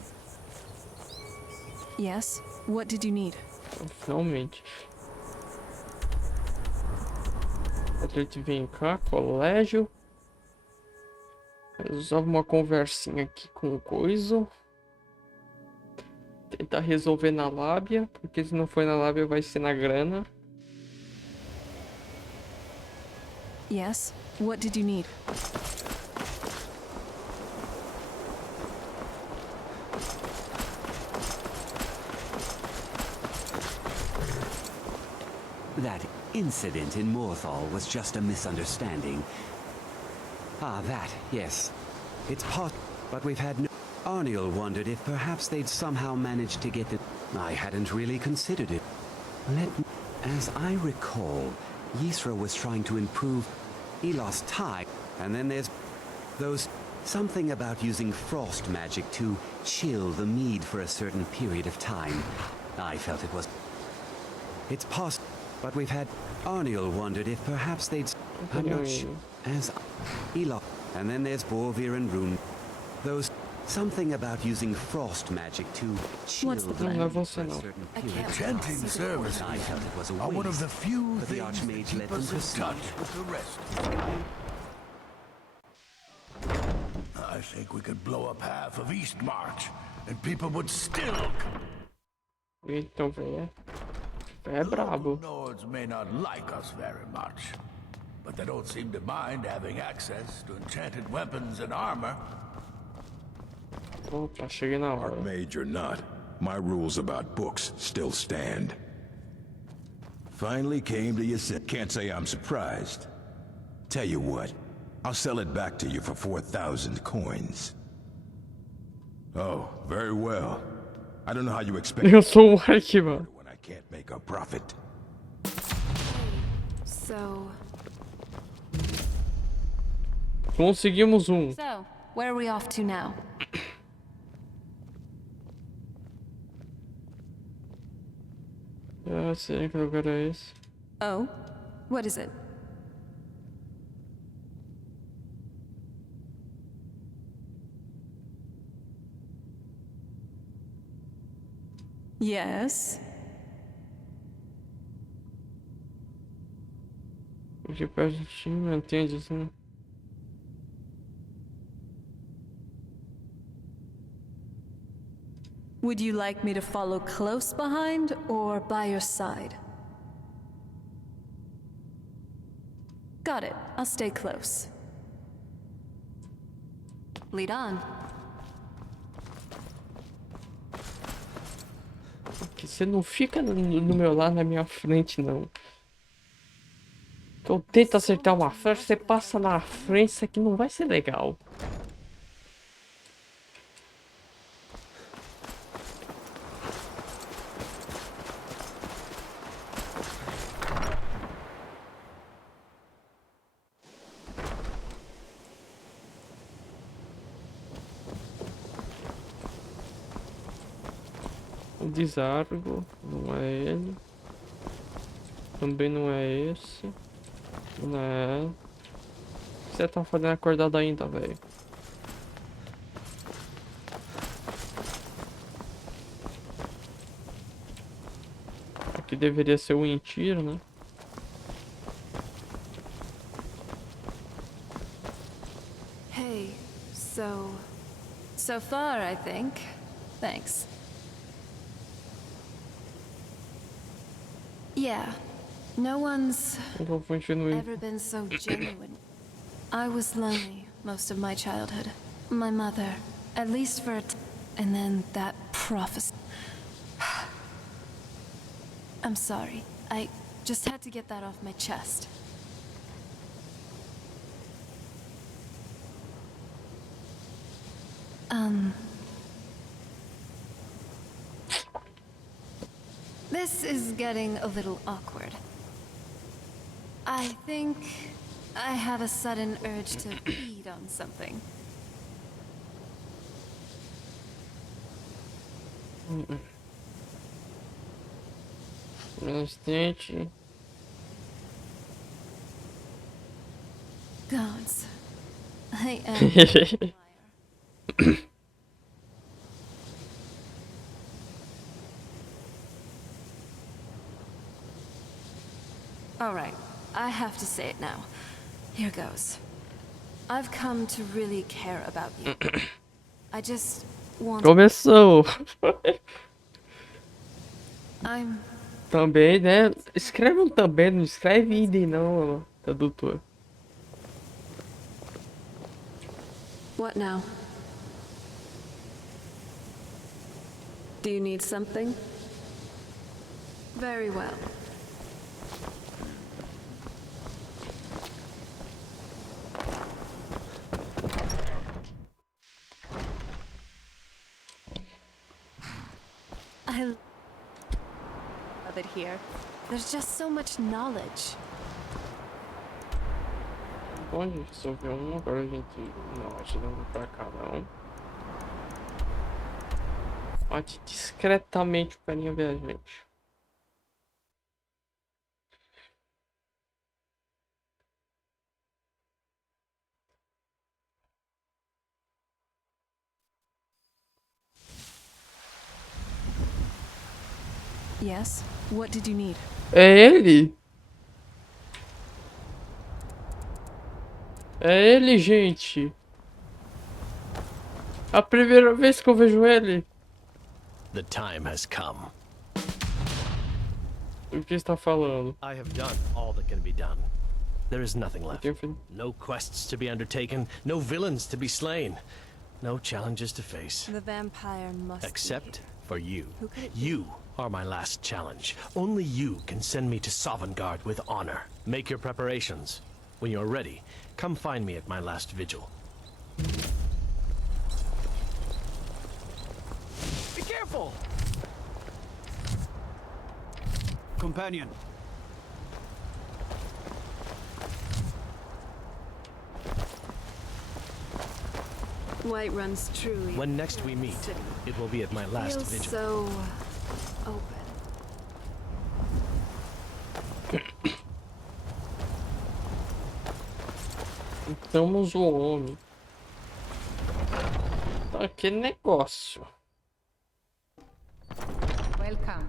Yes? What did you need? Finalmente. A gente vem cá, colégio. Resolve uma conversinha aqui com o coiso. Tentar resolver na lábia, porque se não for na lábia vai ser na grana. Yes? What did you need? That incident in Morthal was just a misunderstanding. Ah, that, yes. It's but we've had no... Arniel wondered if perhaps they'd somehow managed to get the... I hadn't really considered it. As I recall, Ysra was trying to improve... He lost time, and then there's... those... Something about using frost magic to chill the mead for a certain period of time. I felt it was... It's possible, but we've had... Arniel wondered if perhaps they'd... I'm not sure. As... Elok... And then there's Borvir and Rune. Those... Something about using frost magic to chill What's the the plan? Não é land você for a não. certain I period. can't Chanting see the services I felt it was a are one of waste, the few but the things that Archmage keep let them us in proceed. touch with the rest. I think we could blow up half of East March, and people would still. Então, velho. É The brabo. local Nords may not like us very much, but they don't seem to mind having access to enchanted weapons and armor. Opa, cheguei na hora. Archmage or not, my rules about books still stand. Finally came to your senses. Can't say I'm surprised. Tell you what, I'll sell it back to you for 4,000 coins. Oh, very well. I don't know how you expect Eu sou o Mike, mano. when I can't make a profit. So, Conseguimos um. So, where are we off to now? Ah, sei que lugar é esse. Oh? What is it? Yes? Aqui pertinho, entende assim. Would you like me to follow close behind or by your side? Got it. I'll stay close. Lead on. Que você não fica no meu lado, na minha frente, não. Que eu tento acertar uma flecha, você passa na frente, isso aqui não vai ser legal. O desargo, não é ele. Também não é esse. Não é. O que você tá fazendo acordado ainda, velho? Aqui deveria ser o Intiro, né? hey, so. So far, I think. Thanks. Yeah, no one's Então continue. ever been so genuine. I was lonely most of my childhood. My mother, at least for and then that prophecy. I'm sorry. I just had to get that off my chest. This is getting a little awkward. I think I have a sudden urge to feed on something. Bastante. Gods. I am a liar. All right, I have to say it now. Here goes. I've come to really care about you. I just want. Começou. I'm. Também, né? Escreve um também, não escreve idem não, tradutor. What now? Do you need something? Very well. I love it here. There's just so much knowledge. Bom, a gente resolveu um, agora a gente... Não, a gente não vai pra cá, não. Bate discretamente o carinha viajante. Yes? What did you need? É ele? É ele, gente. A primeira vez que eu vejo ele. The time has come. O que está falando? I have done all that can be done. There is nothing left. Tenho fe- No quests to be undertaken, no villains to be slain, no challenges to face. The vampire must Except for you. Who could it be? You are my last challenge. Only you can send me to Sovngarde with honor. Make your preparations. When you're ready, come find me at my last vigil. Be careful! Companion, White runs truly. When next we meet, City. it will be at my last Feels vigil. so open. Estamos o homem. Aquele negócio. Welcome.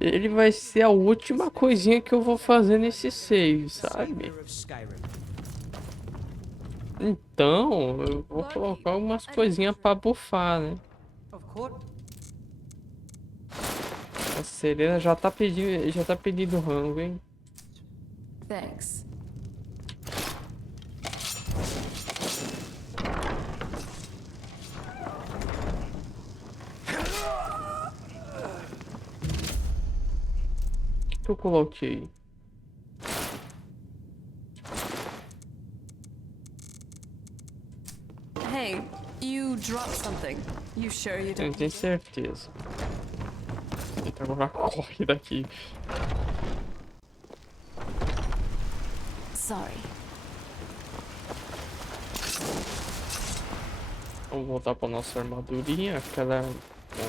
Ele vai ser a última coisinha que eu vou fazer nesse save, sabe? of Skyrim. Então, eu vou colocar umas coisinhas pra bufar, né? Of course. A Serena já tá pedindo rango, hein? Thanks. O que eu coloquei? Hey, you dropped something. You sure you Eu didn't? não tenho certeza. Eita, agora corre daqui. Sorry. Vamos voltar pra nossa armadurinha. Aquela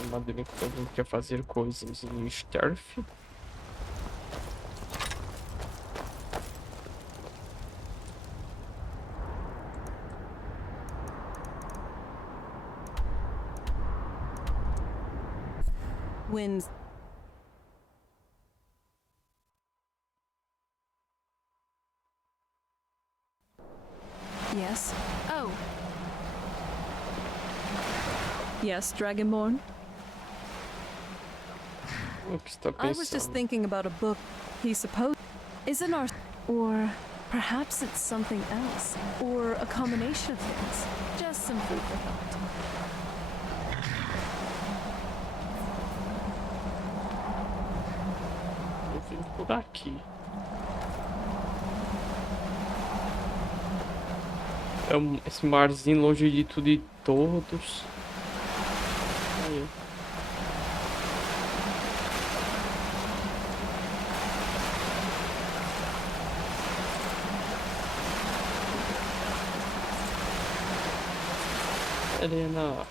armadurinha que todo mundo quer fazer coisas em stealth. Winds. Yes. Oh, Yes, Dragonborn. O que está I was just pensando? thinking about a book he supposed isn't our or perhaps it's something else or a combination of things. Just some food for thought. Eu vim por aqui. Esse marzinho longe de tudo e todos. Aí. Helena.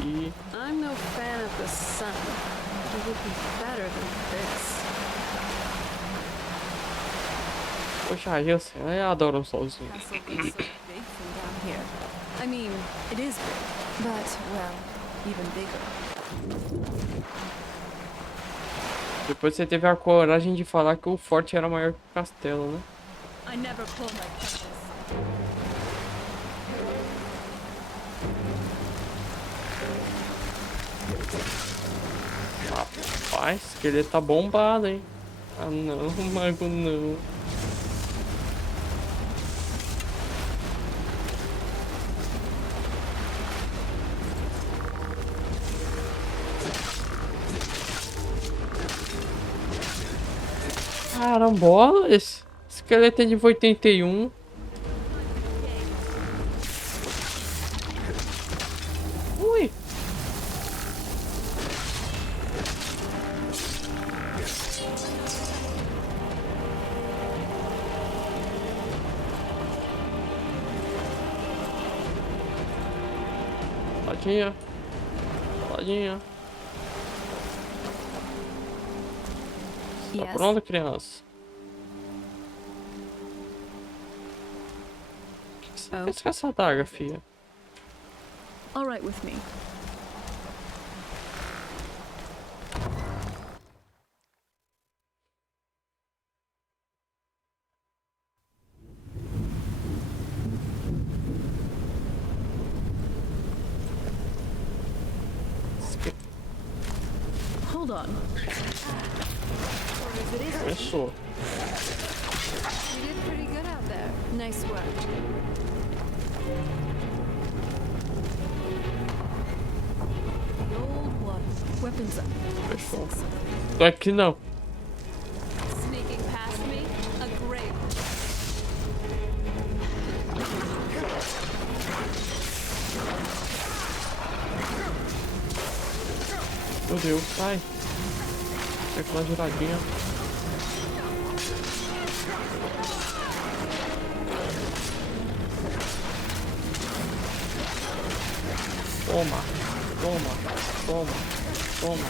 E I'm no fan of the sun. It would be better than this. poxa, eu adoro um solzinho. Castle looks so big from down here. I mean, it is big, but well, even bigger. Depois você teve a coragem de falar que o forte era maior que o castelo, né? I never pull my punches. Rapaz, esse esqueleto tá bombado, hein? Ah não, mago não. Carambola, esse esqueleto é de 81. Ui. Tadinha. Tadinha. Tá Yes. pronta, criança? O que Oh, Fez com essa adaga, filha. All right with me. Hold on. Começou. you did pretty good out there. Nice work. The old one. Weapons up. Fechou. Tô aqui não. Sneaking past me? A grave. Meu Deus, sai. Tem aquela giradinha. Toma, toma, toma, toma.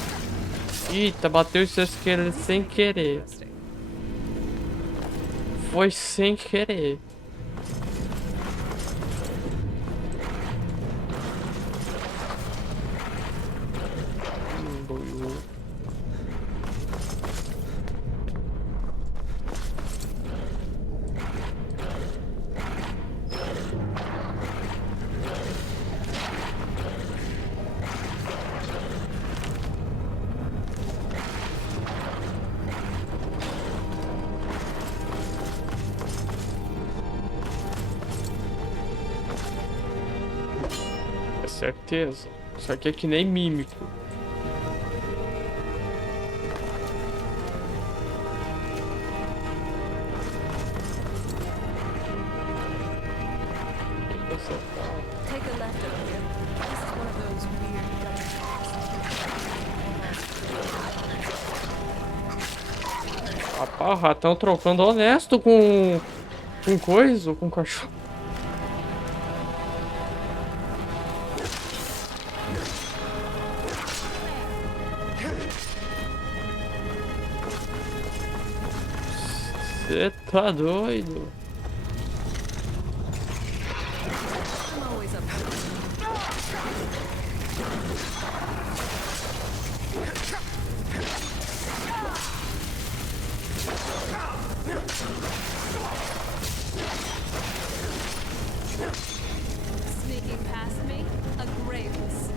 Eita, bateu os seus esqueletos sem querer. Foi sem querer. Doiu. É certeza. Isso aqui é que nem mímico. Take a left over here. This is one of those weird Rapaz, o ratão trocando honesto com coisa, com cachorro. Você tá doido? I'm always up for it. Sneaking past me? A graveness.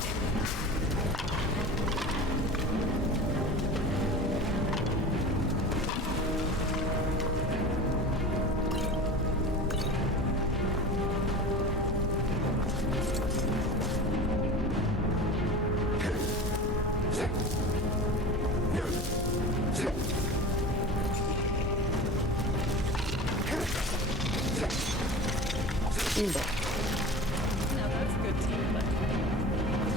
Simba. Now that's good teamplay.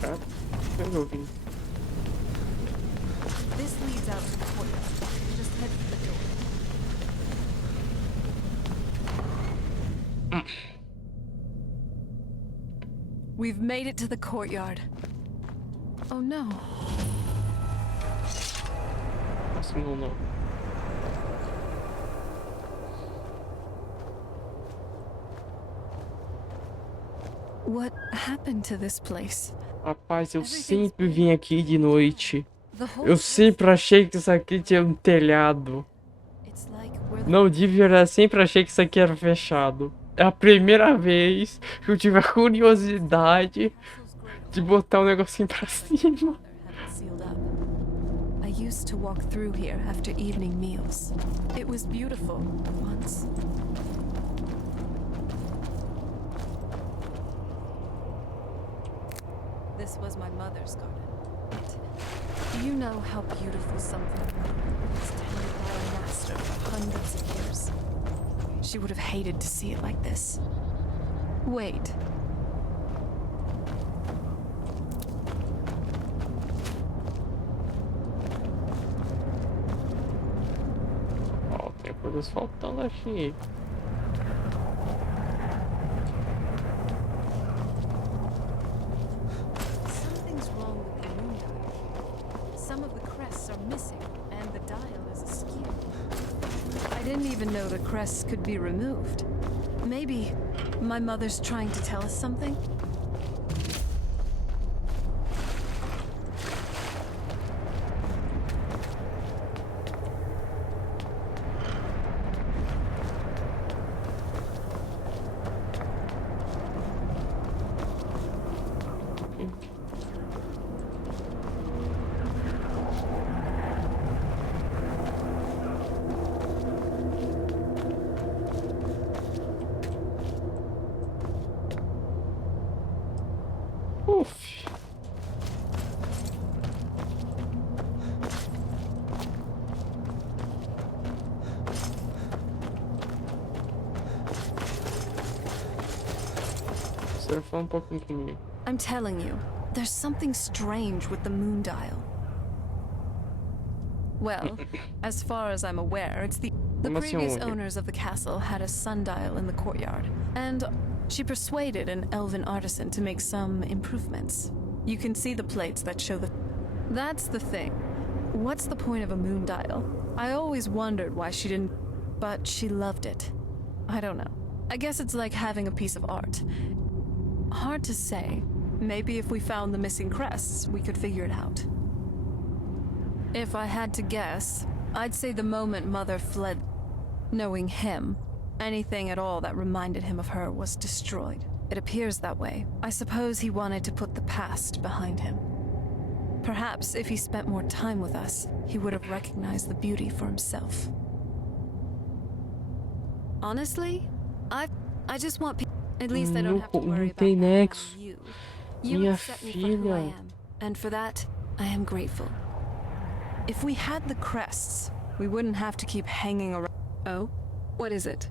Tá? Eu ouvi. This leads out to the courtyard. Just head for the door. We've made it to the courtyard. Oh no. Assim não. What happened to this place? Rapaz, eu sempre vim aqui de noite. The whole Eu sempre achei que isso aqui tinha um telhado. It's like we're the Não, de verdade, sempre achei que isso aqui era fechado. É a primeira vez que eu tive a curiosidade de botar um negocinho pra cima. had it sealed up. I used to walk through here after evening meals. It was beautiful once. This was my mother's garden. Do you know how beautiful something was tended by a master for hundreds of years? She would have hated to see it like this. Wait. coisas faltando aqui. Something's wrong with the moon dial. Some of the crests are missing, and the dial is askew. I didn't even know the crests could be removed. Maybe my mother's trying to tell us something? Uf. Você fala pouquinho comigo. I'm telling you, there's something strange with the moon dial. Well, as far as I'm aware, it's the Como assim, previous onde? owners of the castle had a sundial in the courtyard, and she persuaded an elven artisan to make some improvements. You can see the plates that show the... That's the thing. What's the point of a moon dial? I always wondered why she didn't... But she loved it. I don't know. I guess it's like having a piece of art. Hard to say. Maybe if we found the missing crests, we could figure it out. If I had to guess, I'd say the moment Mother fled, knowing him, anything at all that reminded him of her was destroyed. It appears that way. I suppose he wanted to put the past behind him. Perhaps if he spent more time with us, he would have recognized the beauty for himself. Honestly, I just want people. At least I don't have to worry about tem that nexo. around you. You Minha accept me for who I filha. am, and for that, I am grateful. If we had the crests, we wouldn't have to keep hanging around. Oh? What is it?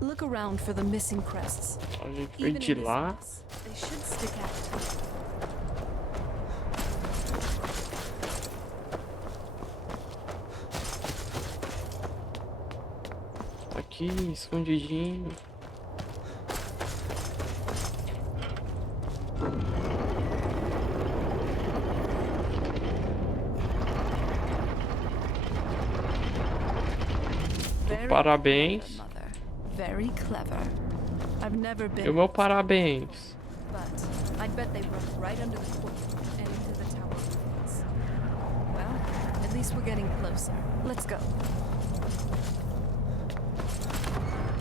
Look around for the missing crests. A gente foi Even de in this lá. mess, they should stick out. Tá aqui, escondidinho. Very Parabéns. clever, Mother. Very clever. I've never been. E o meu parabéns. But I bet they broke right under the court and into the tower ruins. Well, at least we're getting closer. Let's go.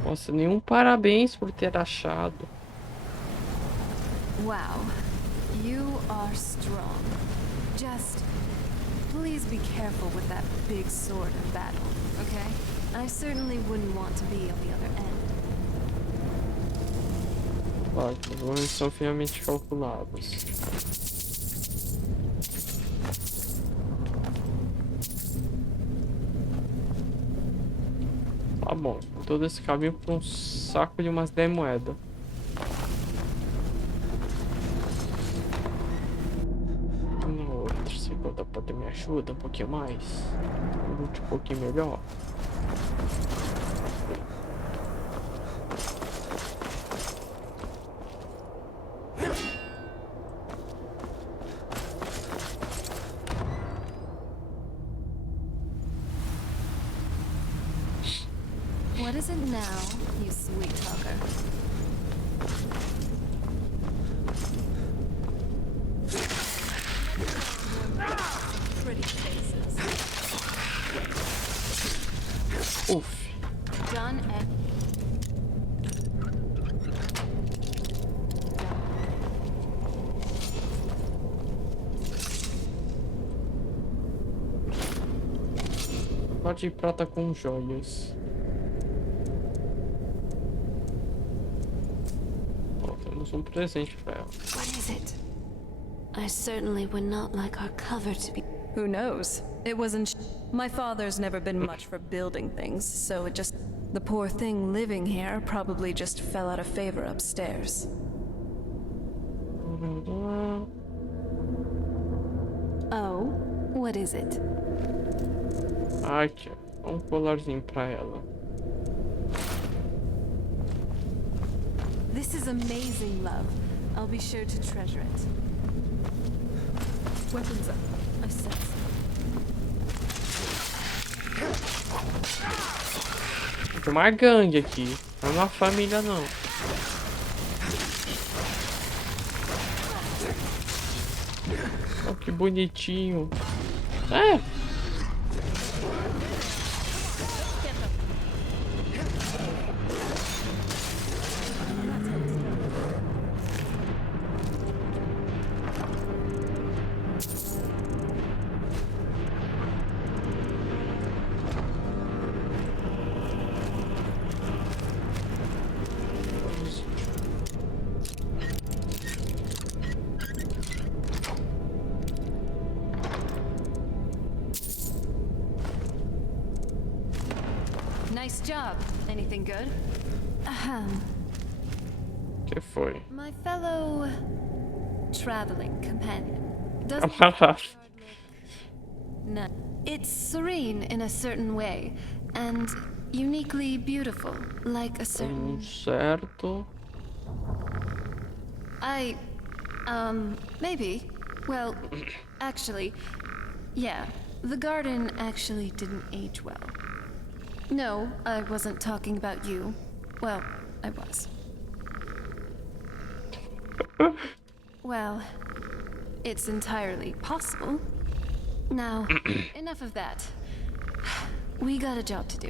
Nossa, nenhum parabéns por ter achado. Wow, you are strong. Just please be careful with that big sword in battle, okay? I certainly wouldn't want to be on the other end. Ótimo, vamos são finalmente calculados. Tá bom, todo esse caminho por um saco de umas 10 moedas. Um outro, se o poder me ajuda um pouquinho mais. Um pouquinho melhor. What is it now, you sweet talker? Pretty faces. Uf. Done and Pode ir prata com joias. Ó, temos um presente pra ela. what is it? I certainly would not like our cover to be. Who knows? It wasn't. My father's never been much for building things, so it just. The poor thing living here probably just fell out of favor upstairs. Oh, what is it? Aqui, Um colarzinho pra ela. This is amazing, love. I'll be sure to treasure it. Weapons up. I sense. Tem uma gangue aqui. Não é uma família, não. Oh, que bonitinho. É. Nice job. Anything good? Que foi? My fellow traveling companion. Does no. It's serene in a certain way and uniquely beautiful, like a certain Certo. maybe. Well, actually, yeah. The garden actually didn't age well. No, I wasn't talking about you. Well, I was. Well, it's entirely possible. Now, enough of that. We got a job to do.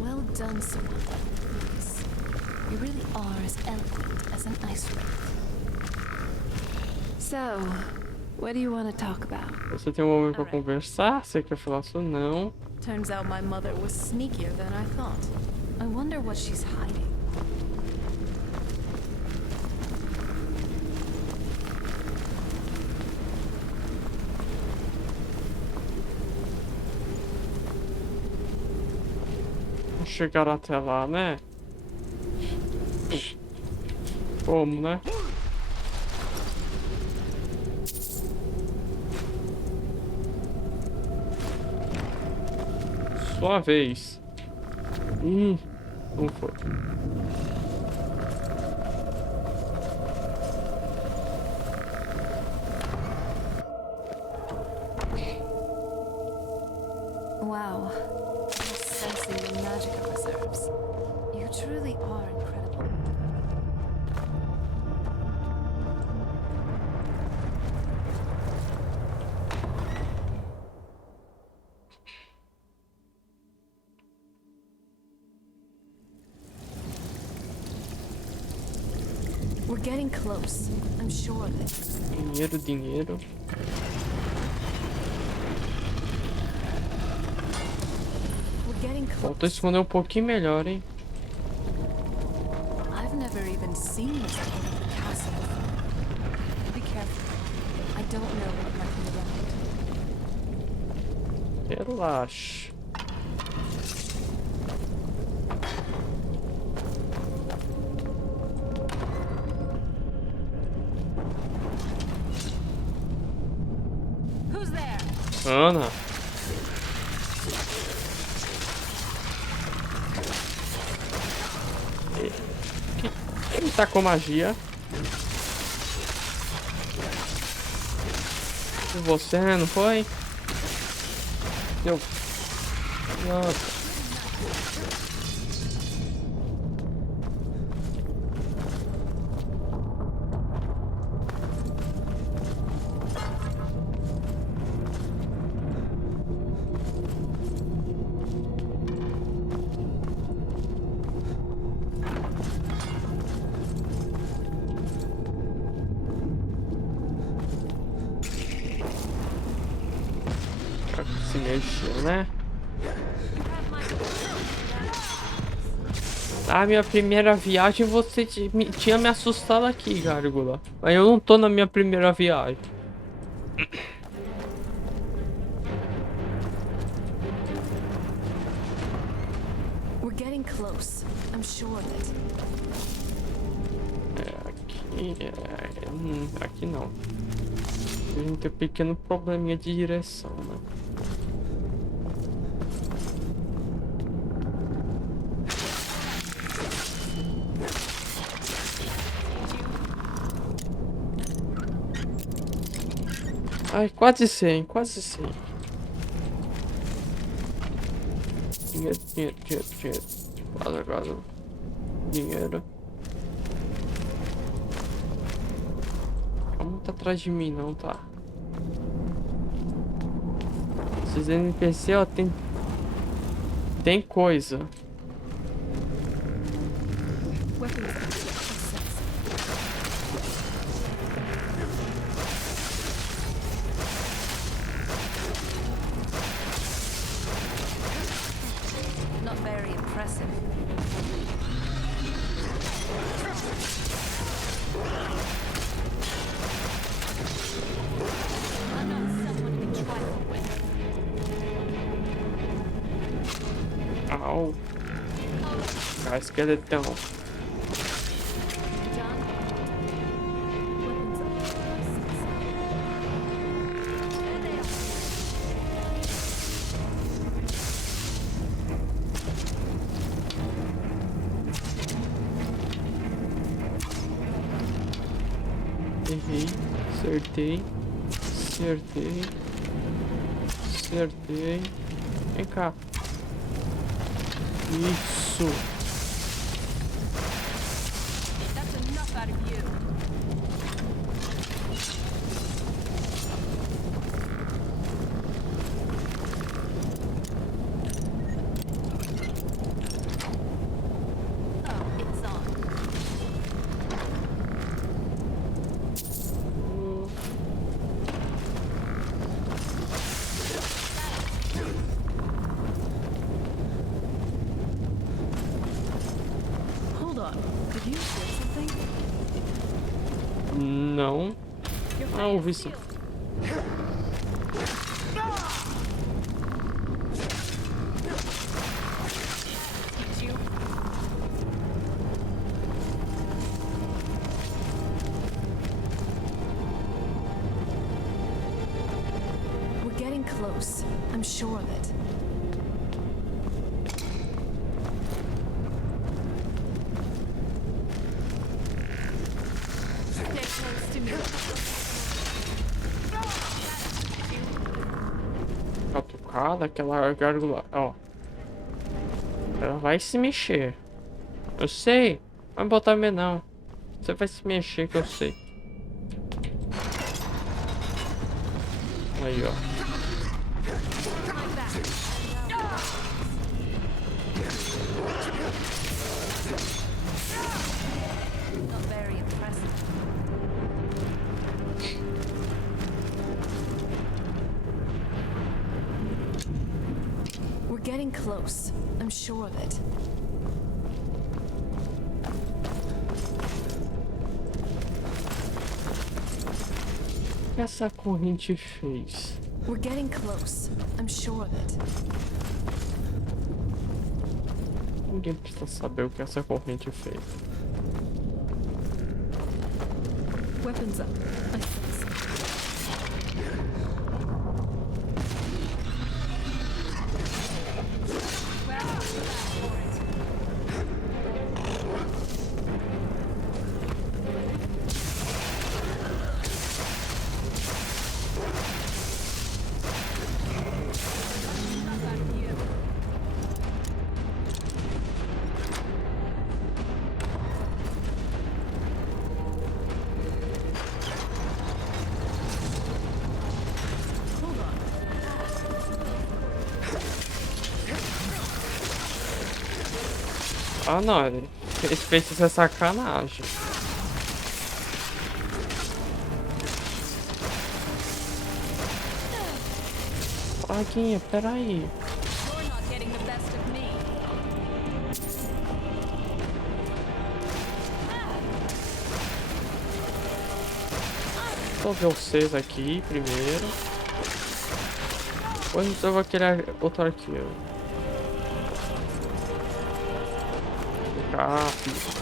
Well done, Samantha. You really are as eloquent as an ice wraith. So, what do you want to talk about? Você tem um homem pra conversar? Você quer falar isso? Não. Turns out my mother was sneakier than I thought. I wonder what she's hiding. Vou chegar até lá, né? Como, né? Sua vez. Não foi. Wow. Just sensing the magic of reserves. You truly are incredible. We're getting close. I'm sure of it. Dinheiro, dinheiro. We're getting Falta close. esconder um pouquinho melhor, hein? I've never even seen this part of the castle before. Be careful. I don't know what might be around. Relaxa. Who's there? Ana. Ele tá com magia. E você, não foi? Eu. Nossa. Se mexeu, né? Na minha primeira viagem você tinha me assustado aqui, Gárgula. Mas eu não tô na minha primeira viagem. We're getting close. I'm sure of it. Aqui não. A gente tem um pequeno probleminha de direção, né? Ai, quase 100, quase 100. Dinheiro. Quase. Dinheiro. Não tá atrás de mim, não, tá? Esses NPC, ó, tem coisa. Not very impressive. I'm not someone you can trifle with. Au. Ah, esqueletão. Done. Weapons Errei. Acertei. Vem cá. Isso. That's enough out of you. Oh, it's on. Hold on. Did you say something? Não. Ah, ouvi sim. Did you? We're getting close. I'm sure of it. Stay close to me. Catucada, aquela gárgula. Ó. Ela vai se mexer. Eu sei. Vai botar medo não. Você vai se mexer que eu sei. Aí, ó. Not very impressive. We're getting close. I'm sure of it. O que essa corrente fez? We're getting close. I'm sure of it. Ninguém precisa saber o que essa corrente fez. Weapons up. I sense. Ah, não. Esse feitiço é sacanagem. Praguinha, peraí. You're not getting the best of me. Vou ver vocês aqui primeiro. Depois eu vou querer outro arqueiro. Vem cá, filho.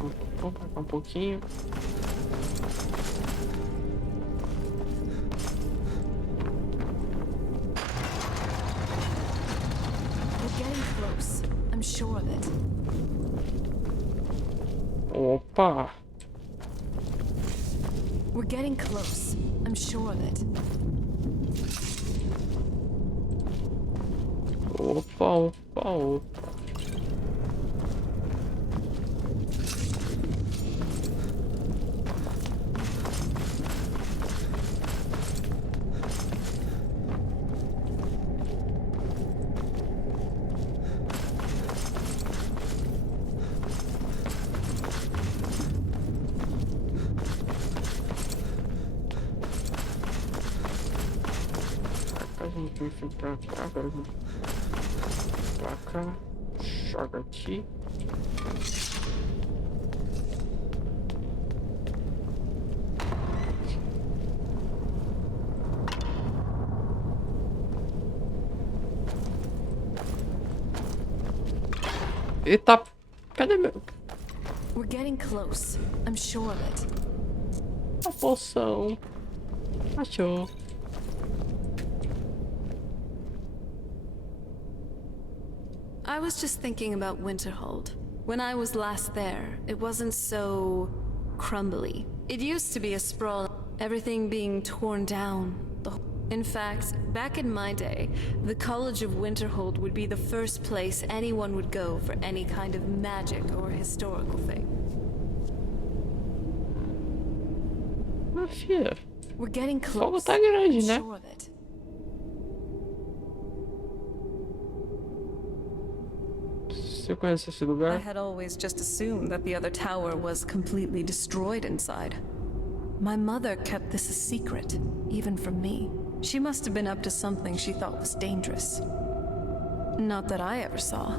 Vamos pra cá um pouquinho. We're getting close. I'm sure of it. Opa! We're getting close. I'm sure of it. Opa, opa, opa. A gente enfia pra cá, agora a gente pra cá, joga aqui. Eita, cadê meu... We're getting close. I'm sure of it. a poção? Achou. I was just thinking about Winterhold. When I was last there, it wasn't so crumbly. It used to be a sprawl, everything being torn down. In fact, back in my day, the College of Winterhold would be the first place anyone would go for any kind of magic or historical thing. Ah, filha. We're getting O fogo close. tá grande, I'm né? sure of it. Você conhece esse I lugar? had always just assumed that the other tower was completely destroyed inside. My mother kept this a secret, even from me. She must have been up to something she thought was dangerous. Not that I ever saw.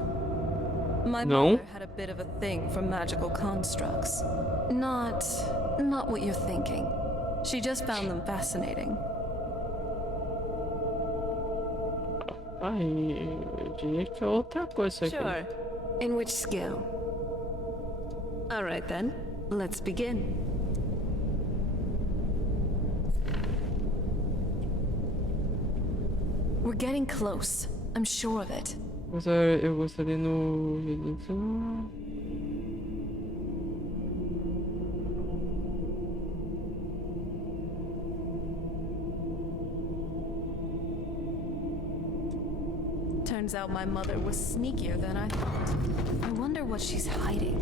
My No? mother had a bit of a thing for magical constructs. Not what you're thinking. She just found them fascinating. Ai, eu diria que é outra coisa aqui. Sure. In which skill? Alright then, let's begin. We're getting close. I'm sure of it. Mas eu gostaria no... Turns out my mother was sneakier than I thought. I wonder what she's hiding.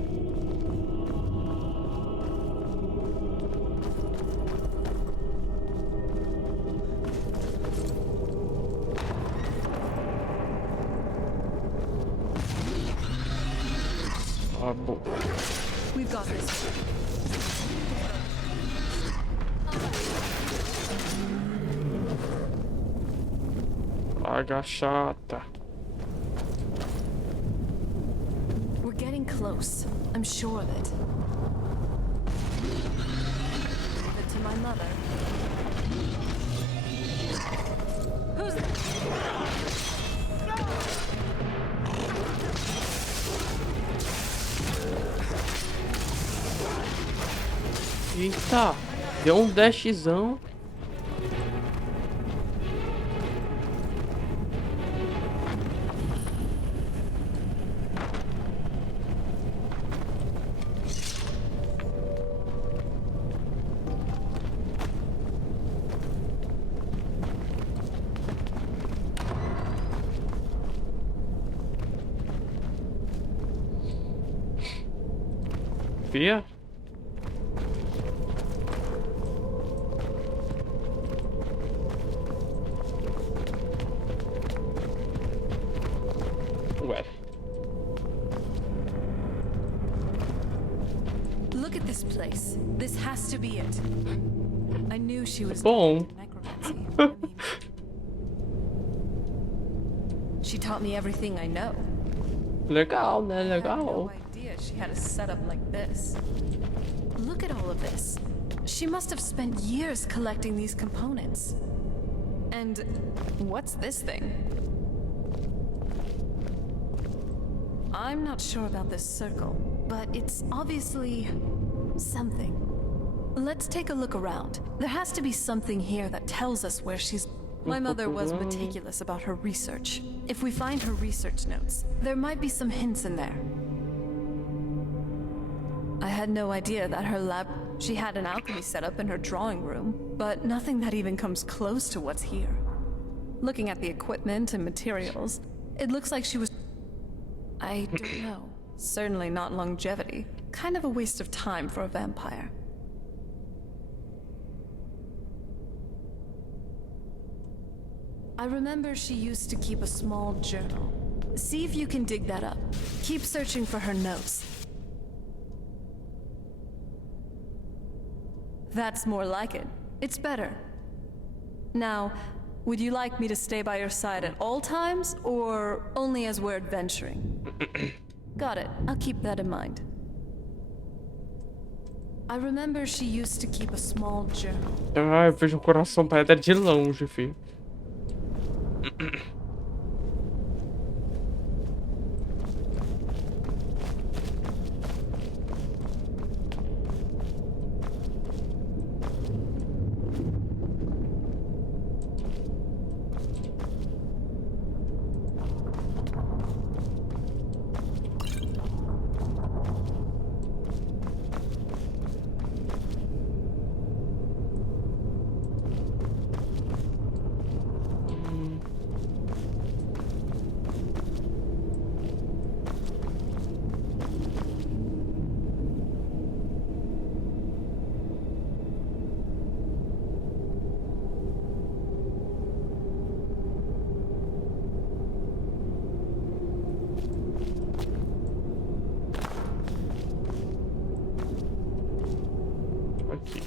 Ah, bom. We've got this. Larga chata. We're getting close. I'm sure of it. Leave it to my mother. Eita, deu um dashzão. Fia? Ué. Look at this place. This has to be it. I knew she was Bom. into necromancy. I mean, she taught me everything I know. Legal, né? I had no Legal. idea she had a setup like this. Look at all of this. She must have spent years collecting these components. And what's this thing? I'm not sure about this circle, but it's obviously something. Let's take a look around. There has to be something here that tells us where she's... My mother was meticulous about her research. If we find her research notes, there might be some hints in there. I had no idea that her lab... She had an alchemy setup in her drawing room, but nothing that even comes close to what's here. Looking at the equipment and materials, it looks like she was... I don't know. Certainly not longevity. Kind of a waste of time for a vampire. I remember she used to keep a small journal. See if you can dig that up. Keep searching for her notes. That's more like it. It's better. Now, would you like me to stay by your side at all times, or only as we're adventuring? Got it. I'll keep that in mind. I remember she used to keep a small journal. Ah, eu vejo um coração pedra de longe, filho. Aqui.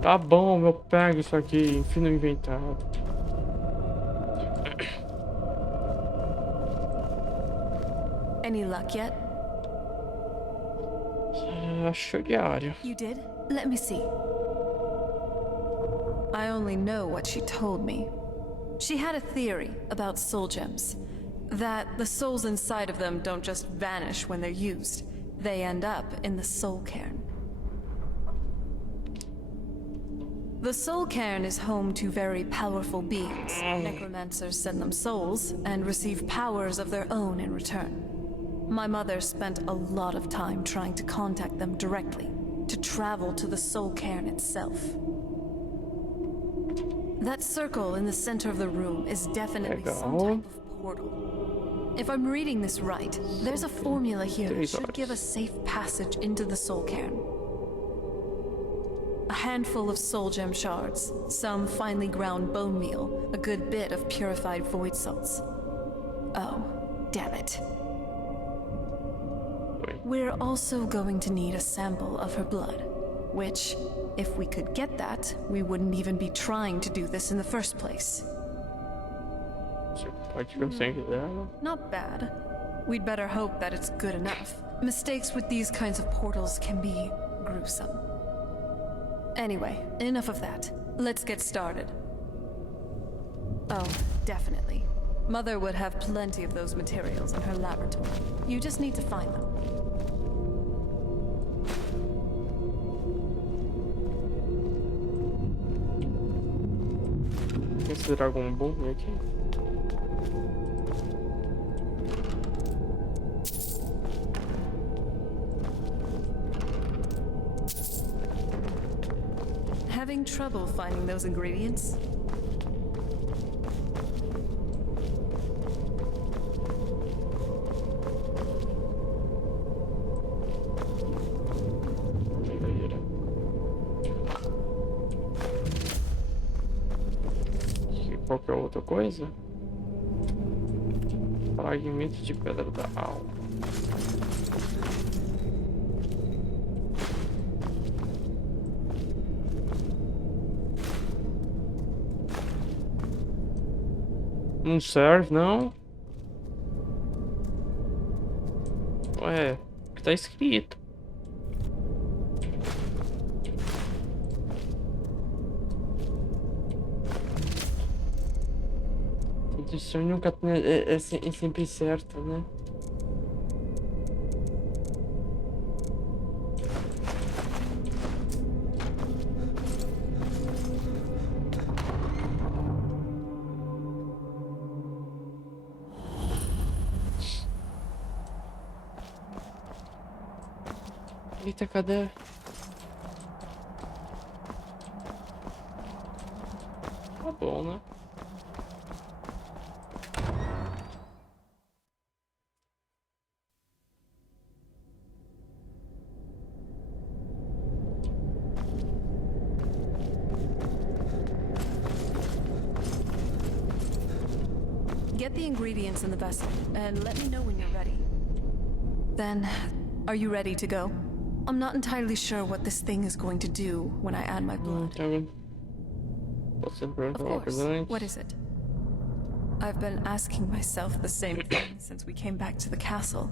Tá bom, eu pego isso aqui, enfim no inventário. Any luck yet? Achou diário. You did? Let me see. I only know what she told me. She had a theory about soul gems. That the souls inside of them don't just vanish when they're used. They end up in the soul cairn. The soul cairn is home to very powerful beings. Necromancers send them souls and receive powers of their own in return. My mother spent a lot of time trying to contact them directly, to travel to the soul cairn itself. That circle in the center of the room is definitely some type of portal. If I'm reading this right, there's a formula here that should give us safe passage into the soul cairn. A handful of soul gem shards, some finely ground bone meal, a good bit of purified void salts. Oh, damn it. We're also going to need a sample of her blood, which, if we could get that, we wouldn't even be trying to do this in the first place. Not bad. We'd better hope that it's good enough. Mistakes with these kinds of portals can be gruesome. Anyway, enough of that. Let's get started. Oh, definitely. Mother would have plenty of those materials in her laboratory. You just need to find them. Esse Dragon Ball aqui. Having trouble finding those ingredients? Qualquer outra coisa? Fragmento de pedra da alma. Não serve, não? Ué, o que tá escrito? intuição nunca é sempre certa, né? Eita, cadê? Tá bom, né? Get the ingredients in the vessel and let me know when you're ready. Then, are you ready to go? I'm not entirely sure what this thing is going to do when I add my blood. Tá vendo? Você perguntou uma coisa antes. What is it? I've been asking myself the same thing since we came back to the castle.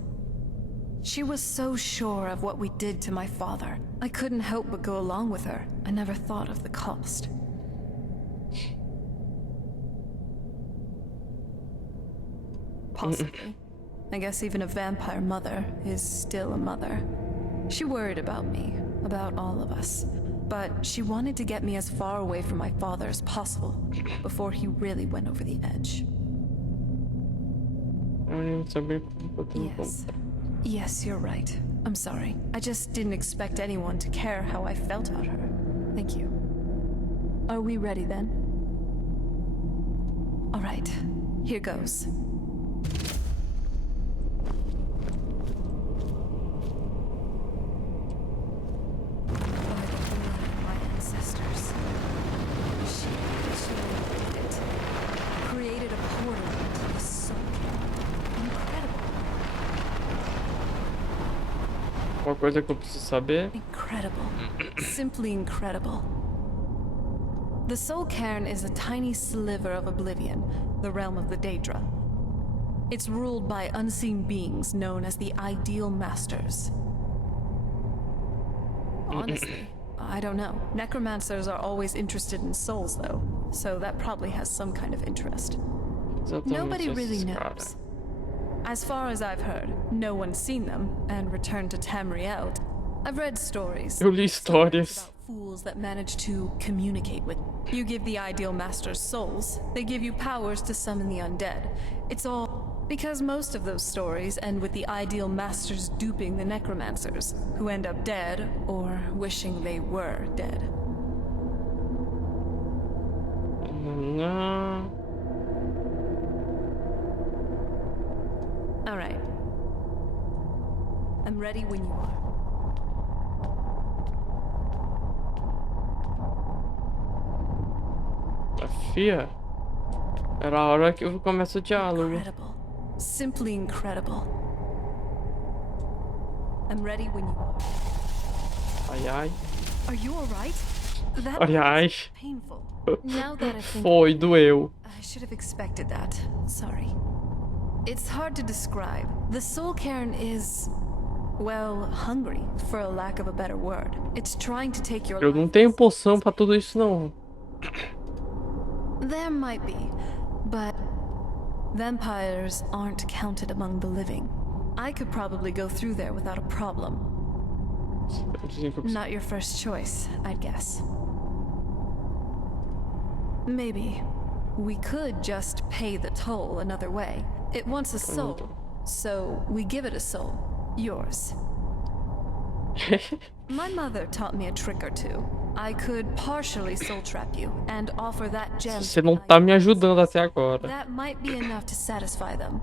She was so sure of what we did to my father. I couldn't help but go along with her. I never thought of the cost. Possibly. I guess even a vampire mother is still a mother. She worried about me, about all of us. But she wanted to get me as far away from my father as possible before he really went over the edge. Yes. Yes, you're right. I'm sorry. I just didn't expect anyone to care how I felt about her. Thank you. Are we ready then? All right. Here goes. Uma coisa que eu preciso saber. Incredible. Simply incredible. The Soul Cairn is a tiny sliver of oblivion, the realm of the Daedra. It's ruled by unseen beings known as the Ideal Masters. Honestly, I don't know. Necromancers are always interested in souls, though, so that probably has some kind of interest. Nobody really knows. As far as I've heard, no one's seen them and returned to Tamriel. I've read stories. Eu li histórias. About fools that manage to communicate with. You give the Ideal Masters souls, they give you powers to summon the undead. It's all because most of those stories end with the Ideal Masters duping the necromancers, who end up dead or wishing they were dead. No. All right. I'm ready when you are. Fia, era a hora que eu começo o diálogo. Incredible. Simply incredible. I'm ready when you are. Ai, ai. Are you all right? That Ai, ai. was painful. Now that I think Foi, doeu. I should have expected that. Sorry. It's hard to describe. The Soul Cairn is, well, hungry, for a lack of a better word. It's trying to take your Eu life. não tenho poção pra tudo isso, não. There might be, but vampires aren't counted among the living. I could probably go through there without a problem. Not your first choice, I'd guess. Maybe. We could just pay the toll another way. It wants a soul, so we give it a soul. Yours. My mother taught me a trick or two. I could partially soul trap you and offer that gem. Você não tá me ajudando até agora. That might be enough to satisfy them.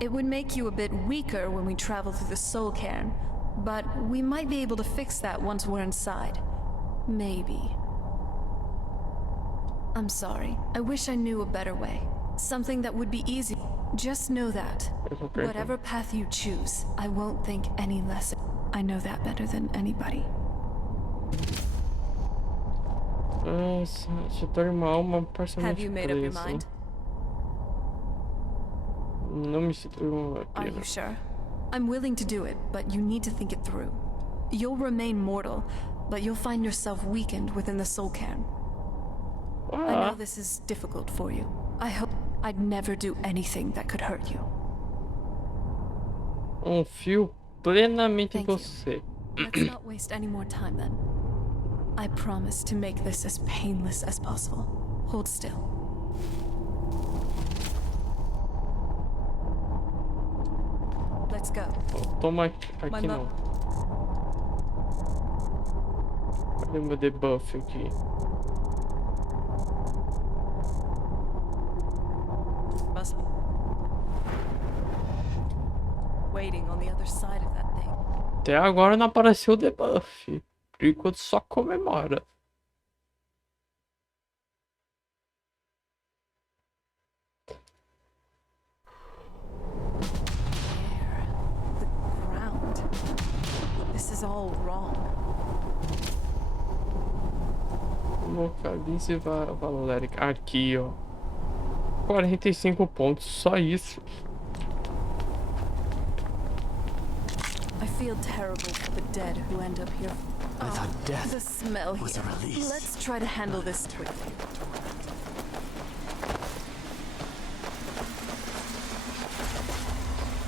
It would make you a bit weaker when we travel through the Soul Cairn, but we might be able to fix that once we're inside. Maybe. I'm sorry. I wish I knew a better way. Something that would be easy. Just know that. Okay. Whatever path you choose, I won't think any less. I know that better than anybody. Nossa, se torna uma alma Have you parcialmente made up your presa. mind? Não me sinto uma Are pena. you sure? I'm willing to do it, but you need to think it through. You'll remain mortal, but you'll find yourself weakened within the Soul Cairn. I know this is difficult for you. I hope I'd never do anything that could hurt you. Confio plenamente em Thank you. você. Let's not waste any more time then. I promise to make this as painless as possible. Hold still. Let's go. Toma aqui não. Cadê o meu debuff aqui? Muscle. Waiting on the other side of that thing. Até agora não apareceu o debuff. Por enquanto só comemora. The ground. This is all wrong. Localize Valérica. Aqui, ó. 45 pontos, só isso. I feel terrible for the dead who end up here. I thought death The smell was here. a release. Let's try to handle this quickly.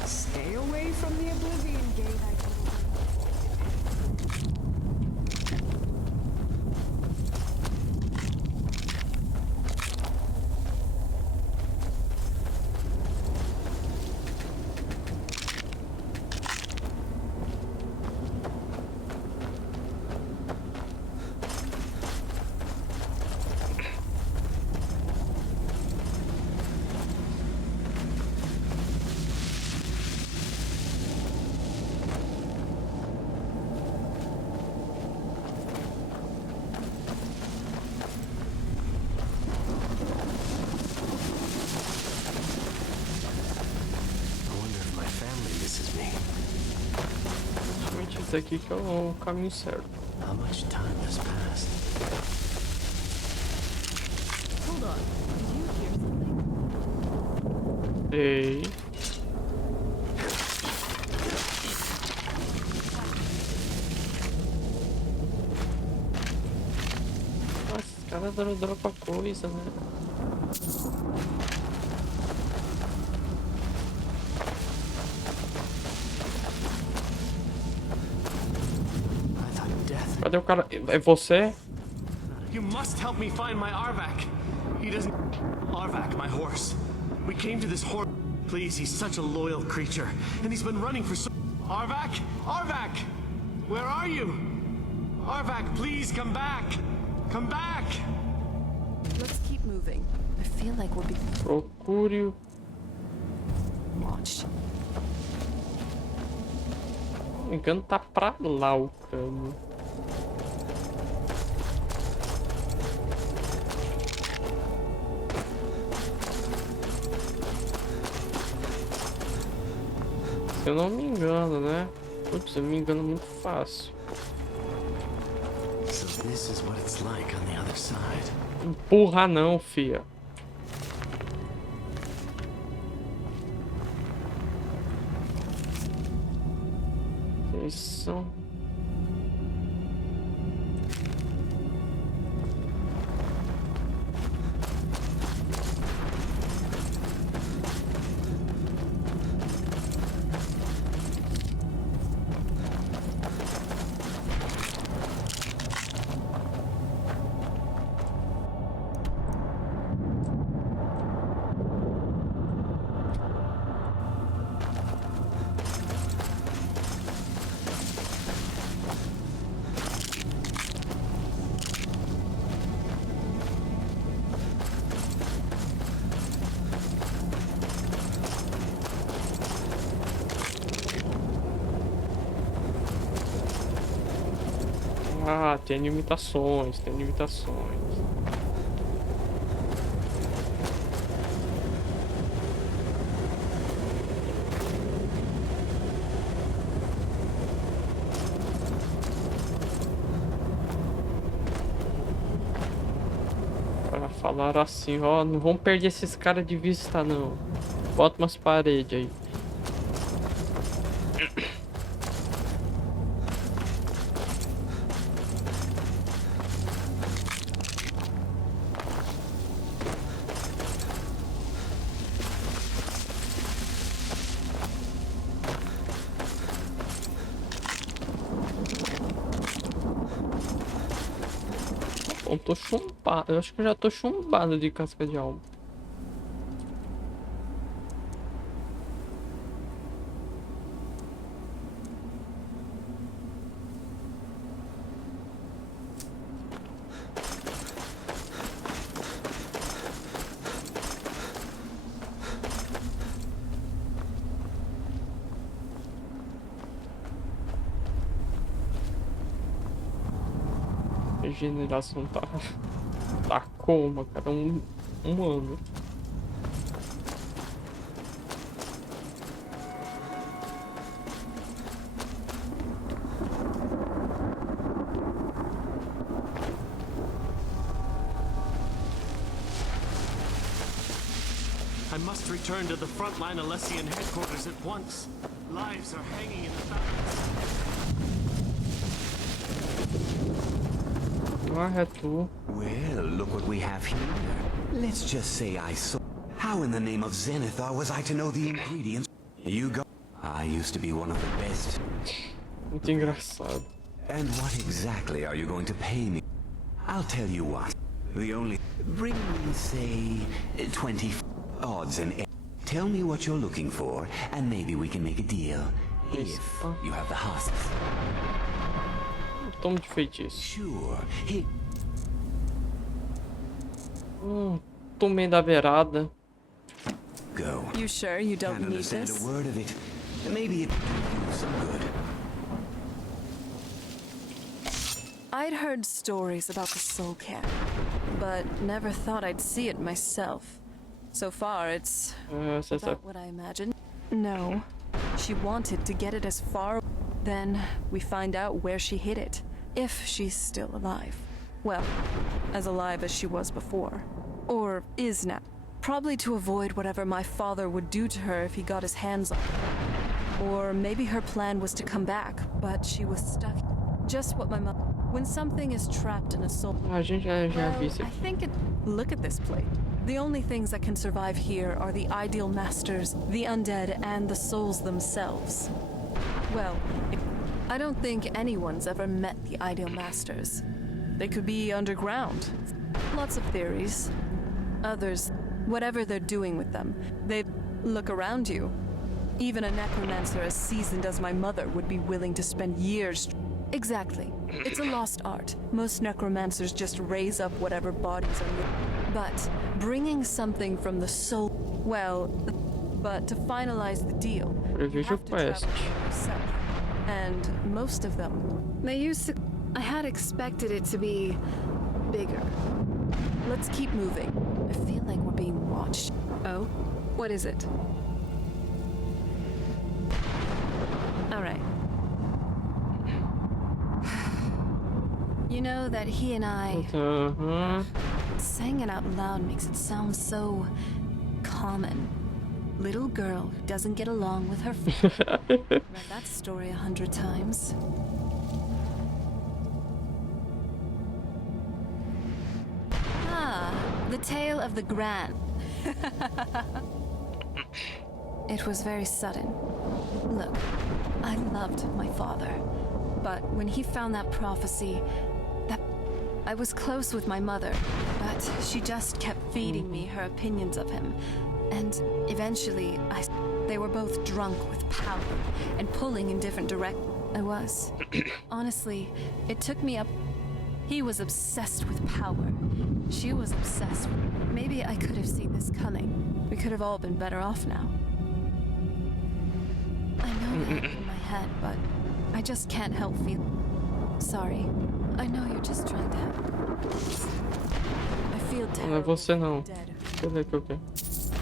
Stay away from the Oblivion Gate, I told you. I wonder if my family misses me. Realmente isso aqui que é o caminho certo. How much time has passed? Hold on. Did you hear something? Ei. Nossa, os caras dropam coisa, né? I thought death. Cadê o cara? É você? You must help me find my Arvak. He doesn't. Arvak, my horse. We came to this horse. Please, he's such a loyal creature, and he's been running for so. Arvak, Arvak, where are you? Arvak, please come back. Come back. Let's keep moving. I feel like we're being Procure. watched. Se não me engano, tá pra lá o cano. Se eu não me engano, né? Putz, eu me engano muito fácil. So this is what it's like on the other side. Empurra não, fia. Atenção. Ah, tem limitações, tem limitações. Para falar assim, ó, não vamos perder esses caras de vista não. Bota umas paredes aí. Bom, tô chumbado. Eu acho que eu já tô chumbado de casca de alma. Regeneração tá como, cara? Um ano. I must return to the frontline Alessian headquarters at once. Lives are hanging in the balance. Ah, é tu. Well, look what we have here. Let's just say I saw. How in the name of Zenithar was I to know the ingredients? You got. I used to be one of the best. Muito engraçado. And what exactly are you going to pay me? I'll tell you what. The only. Bring me, say, 20 odds and ends. Tell me what you're looking for, and maybe we can make a deal. If you have the husks. Tomo de feitiço. Sure. He... Tomei da beirada. Go. You sure you don't Can't need understand this? a word of it. Maybe it will do you some good. I'd heard stories about the soul camp, but never thought I'd see it myself. So far, it's Você sabe. about what I imagined. No, she wanted to get it as far. Then we find out where she hid it, if she's still alive. Well, as alive as she was before, or is now. Probably to avoid whatever my father would do to her if he got his hands on her. Or maybe her plan was to come back, but she was stuck. Just what my mother. When something is trapped in a soul. A gente já Well, vi isso I aqui. think it. Look at this plate. The only things that can survive here are the ideal masters, the undead, and the souls themselves. Well, I don't think anyone's ever met the ideal masters. They could be underground. Lots of theories. Others, whatever they're doing with them, they look around you. Even a necromancer as seasoned as my mother would be willing to spend years. Exactly. It's a lost art. Most necromancers just raise up whatever bodies are living. But bringing something from the soul, well, but to finalize the deal, you Prevejo have to travel quest. there yourself. And most of them. They used to. I had expected it to be bigger. Let's keep moving. I feel like we're being watched. Oh? What is it? All right. You know that he and I. Aham. Saying it out loud makes it sound so common. Little girl who doesn't get along with her Read that story 100 times. Ah, the tale of the Grand. It was very sudden. Look, I loved my father. But when he found that prophecy, I was close with my mother, but she just kept feeding me her opinions of him. And eventually, they were both drunk with power and pulling in different directions. I was. Honestly, it took me up. He was obsessed with power. She was obsessed with. Maybe I could have seen this coming. We could have all been better off now. I know that in my head, but I just can't help feeling. Sorry. I know you're just trying to help. I feel Não é terrible. você não. Dead. Deixa eu ver o que eu quero.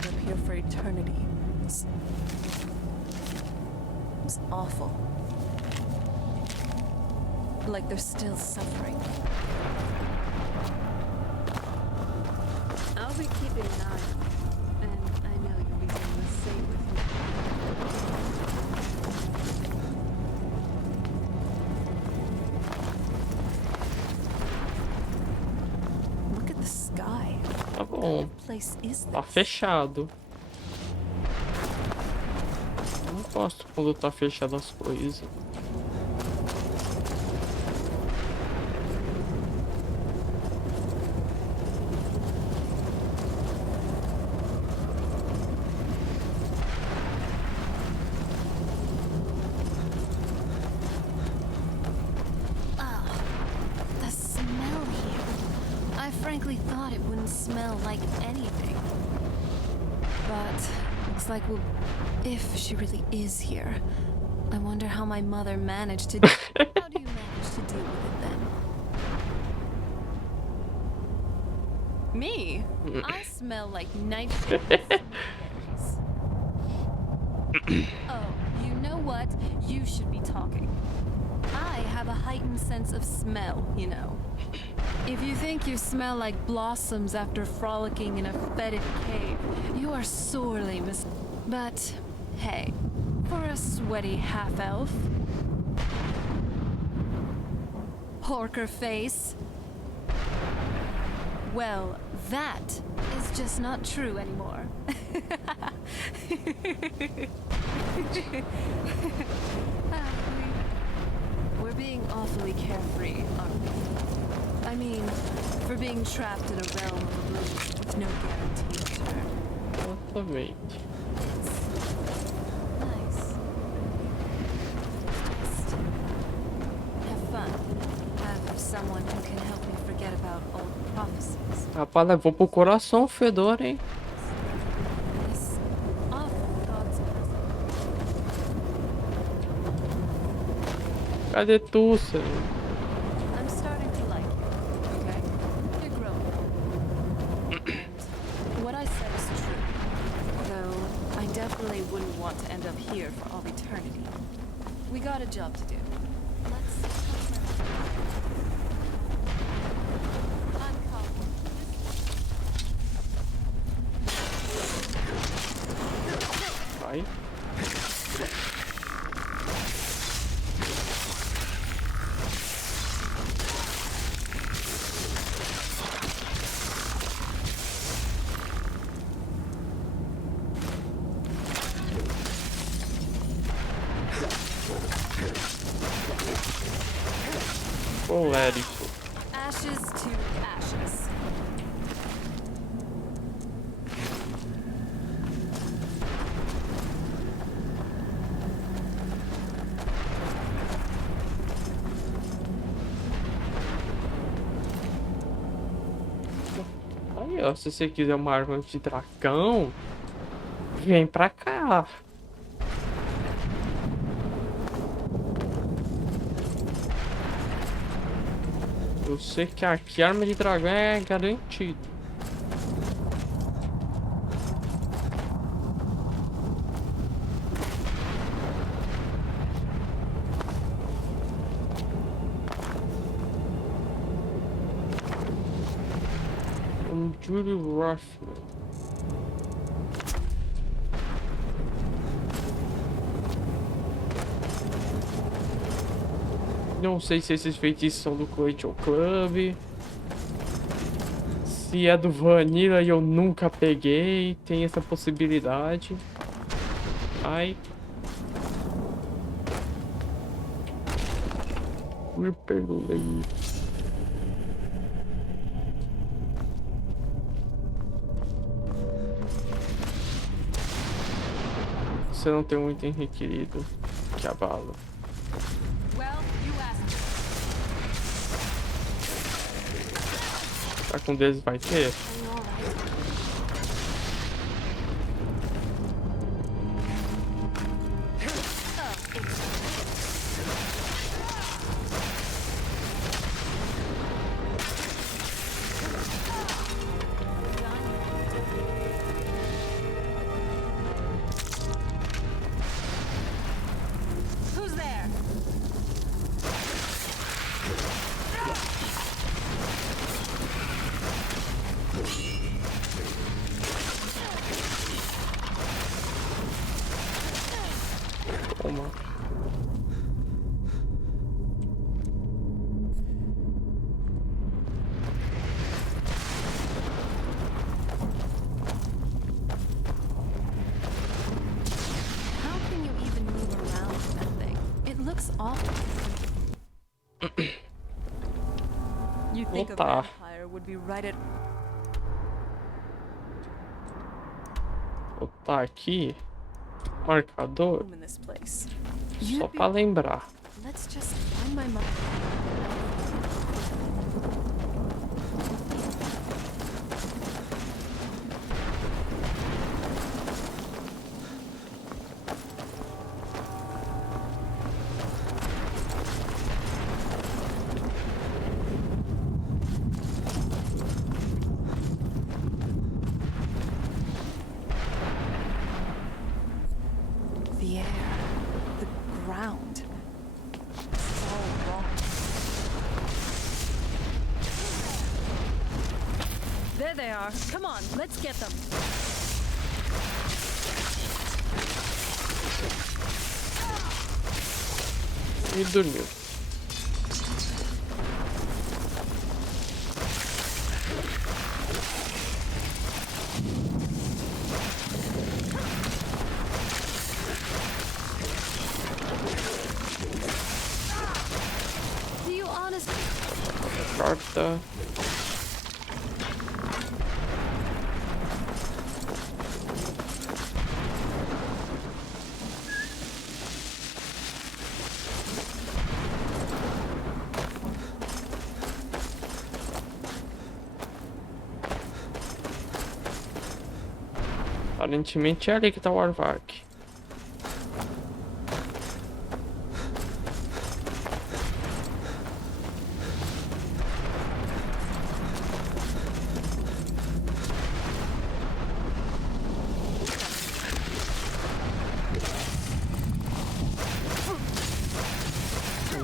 Live here for eternity. It's awful. Like they're still suffering. I'll be keeping an eye on it. And I know you'll be doing the same with me. Look at the sky. Tá bom. What place is Tá this? fechado. Eu não gosto quando tá fechado as coisas. really thought it wouldn't smell like anything. But looks like if she really is here, I wonder how my mother managed to. How do you manage to deal with it then? Me? I smell like nitrogen. Oh, you know what? You should be talking. I have a heightened sense of smell, you know. If you think you smell like blossoms after frolicking in a fetid cave, you are sorely But, hey, for a sweaty half-elf... Porker face... Well, that is just not true anymore. We're being awfully carefree, aren't we? I mean, for being trapped in a realm of oblivion with no guarantee of return. Exatamente. Nice. Just have fun. Have someone who can help me forget about old prophecies. Rapaz, levou pro coração o fedor, hein? This awful God's presence. Cadê tu, senhor? I'm starting to like you, okay? You're growing. And what I said is true. Though, I definitely wouldn't want to end up here for all eternity. We got a job to do. Let's... I'm calm. Vai. Colérico. Ashes to ashes. Aí, ó, se você quiser uma arma de dragão, vem pra cá. Eu sei que aqui a arma de dragão é garantida. Judy Rushman. Não sei se esses feitiços são do Clayton Club. Se é do Vanilla e eu nunca peguei. Tem essa possibilidade. Ai. Me perdoei. Você não tem um item requerido. Que abalo. Tá com deles vai ter? Toma. How can you even move around with that thing? It looks awful. You think a Opa. vampire would be right at... Vou botar aqui. Marcador. home in this place. Só You'd be... pra lembrar. Let's just find my mother. There they are. Come on, let's get them. E dormiu. Do you honestly? Carta. Aparentemente é ali que tá o Arvak.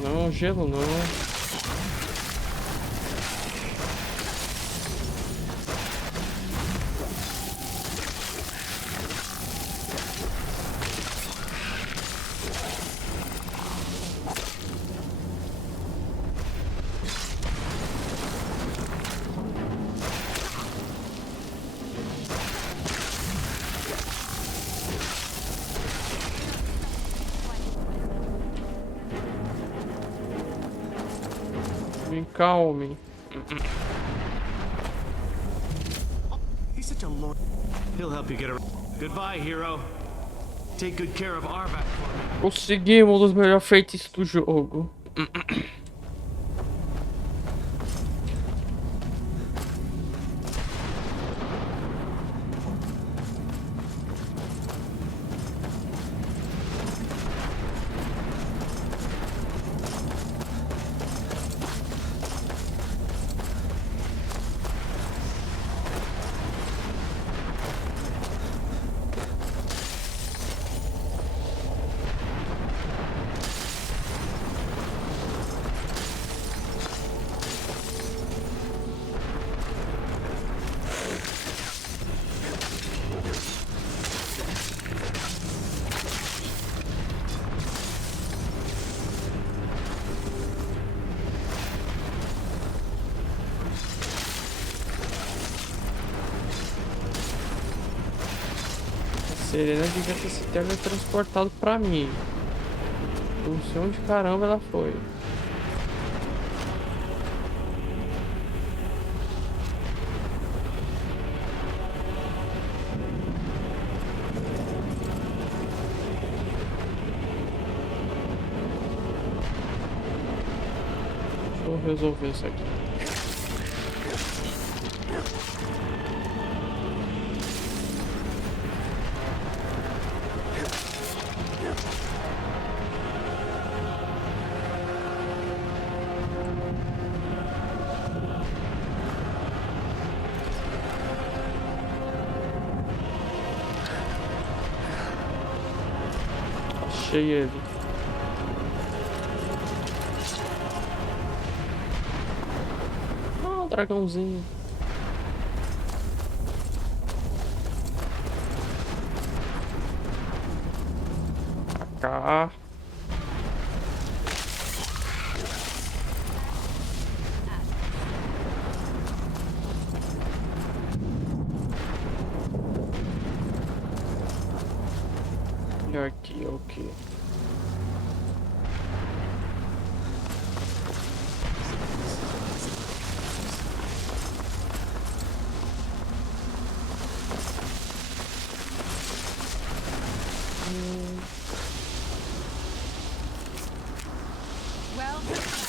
Não, gelo não. Me calme. He's such a loyal. He'll help you get around. Goodbye, hero. Take good care of Arvak for me. Conseguimos um dos melhores feitiços do jogo. Serena devia ter se teletransportado pra mim. Não sei onde caramba ela foi. Deixa eu resolver isso aqui. Achei ele. Ah, um dragãozinho. Cá. E aqui, ok.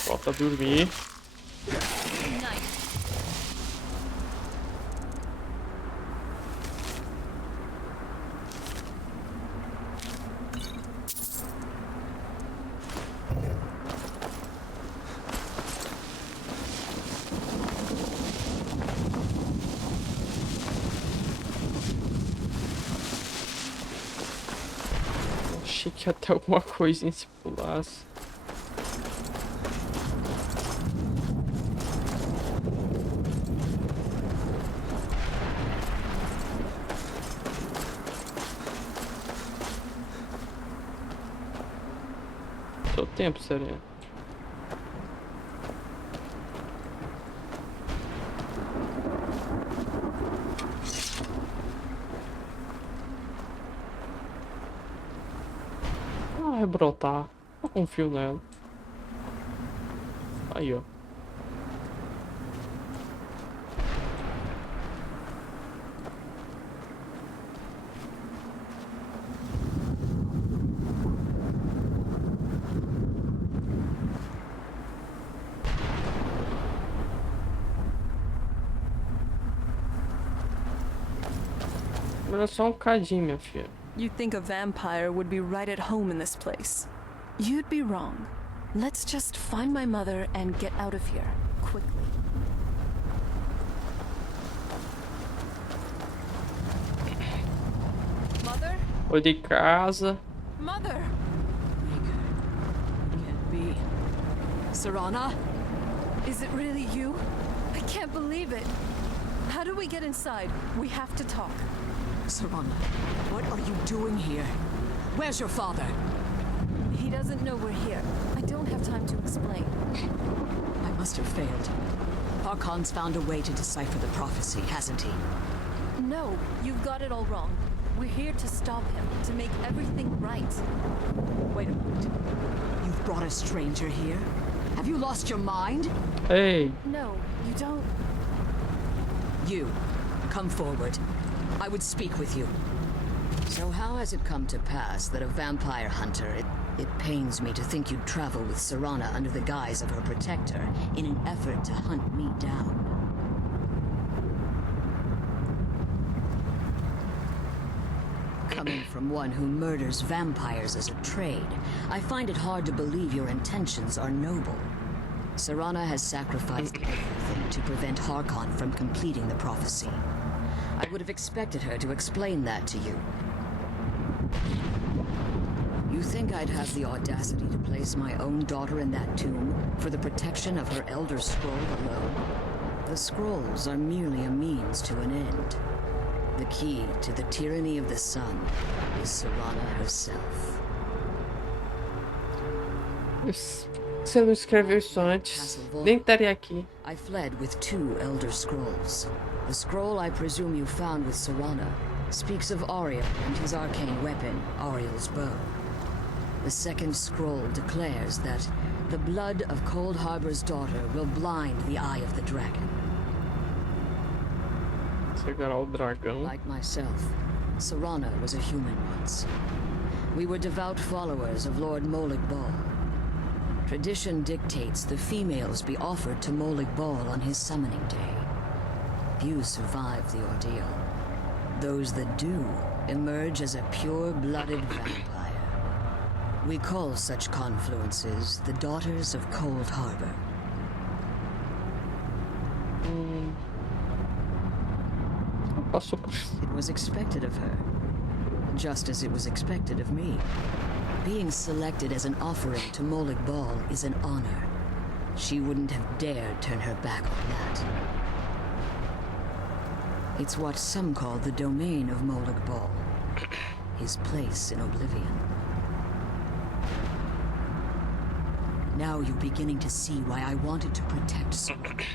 Volta a dormir. Achei que ia ter alguma coisinha se pulasse. tempo, Serena. Ah, vai brotar. Eu confio nela. Aí, ó. Mas é só um cadinho, minha filha. You'd think a vampire would be right at home in this place. You'd be wrong. Let's just find my mother and get out of here, quickly. Mother? Oi de casa. Mother! Can't be. Sarana? Is it really you? I can't believe it. How do we get inside? We have to talk. Sarana, what are you doing here? Where's your father? He doesn't know we're here. I don't have time to explain. I must have failed. Harkon's found a way to decipher the prophecy, hasn't he? No, you've got it all wrong. We're here to stop him, to make everything right. Wait a minute. You've brought a stranger here? Have you lost your mind? Hey. No, you don't. You, come forward. I would speak with you. So how has it come to pass that a vampire hunter... It pains me to think you'd travel with Sarana under the guise of her protector in an effort to hunt me down. Coming from one who murders vampires as a trade, I find it hard to believe your intentions are noble. Sarana has sacrificed everything to prevent Harkon from completing the prophecy. I would have expected her to explain that to you. You think I'd have the audacity to place my own daughter in that tomb for the protection of her Elder Scroll alone? The scrolls are merely a means to an end. The key to the tyranny of the sun is Sarana herself. Você não escreveu isso antes, nem estaria aqui. I fled with 2 Elder Scrolls. The scroll I presume you found with Sarana speaks of Ariel and his arcane weapon, Ariel's bow. The second scroll declares that the blood of Cold Harbor's daughter will blind the eye of the dragon. Cegará o dragão. Like myself, Sarana was a human once. We were devout followers of Lord Molig Bal. Tradition dictates the females be offered to Molig Bal on his summoning day. Few survive the ordeal. Those that do emerge as a pure-blooded vampire. We call such confluences the Daughters of Cold Harbor. It was expected of her, just as it was expected of me. Being selected as an offering to Molig Bal is an honor. She wouldn't have dared turn her back on that. It's what some call the domain of Molig Bal, his place in oblivion. Now you're beginning to see why I wanted to protect Sarana,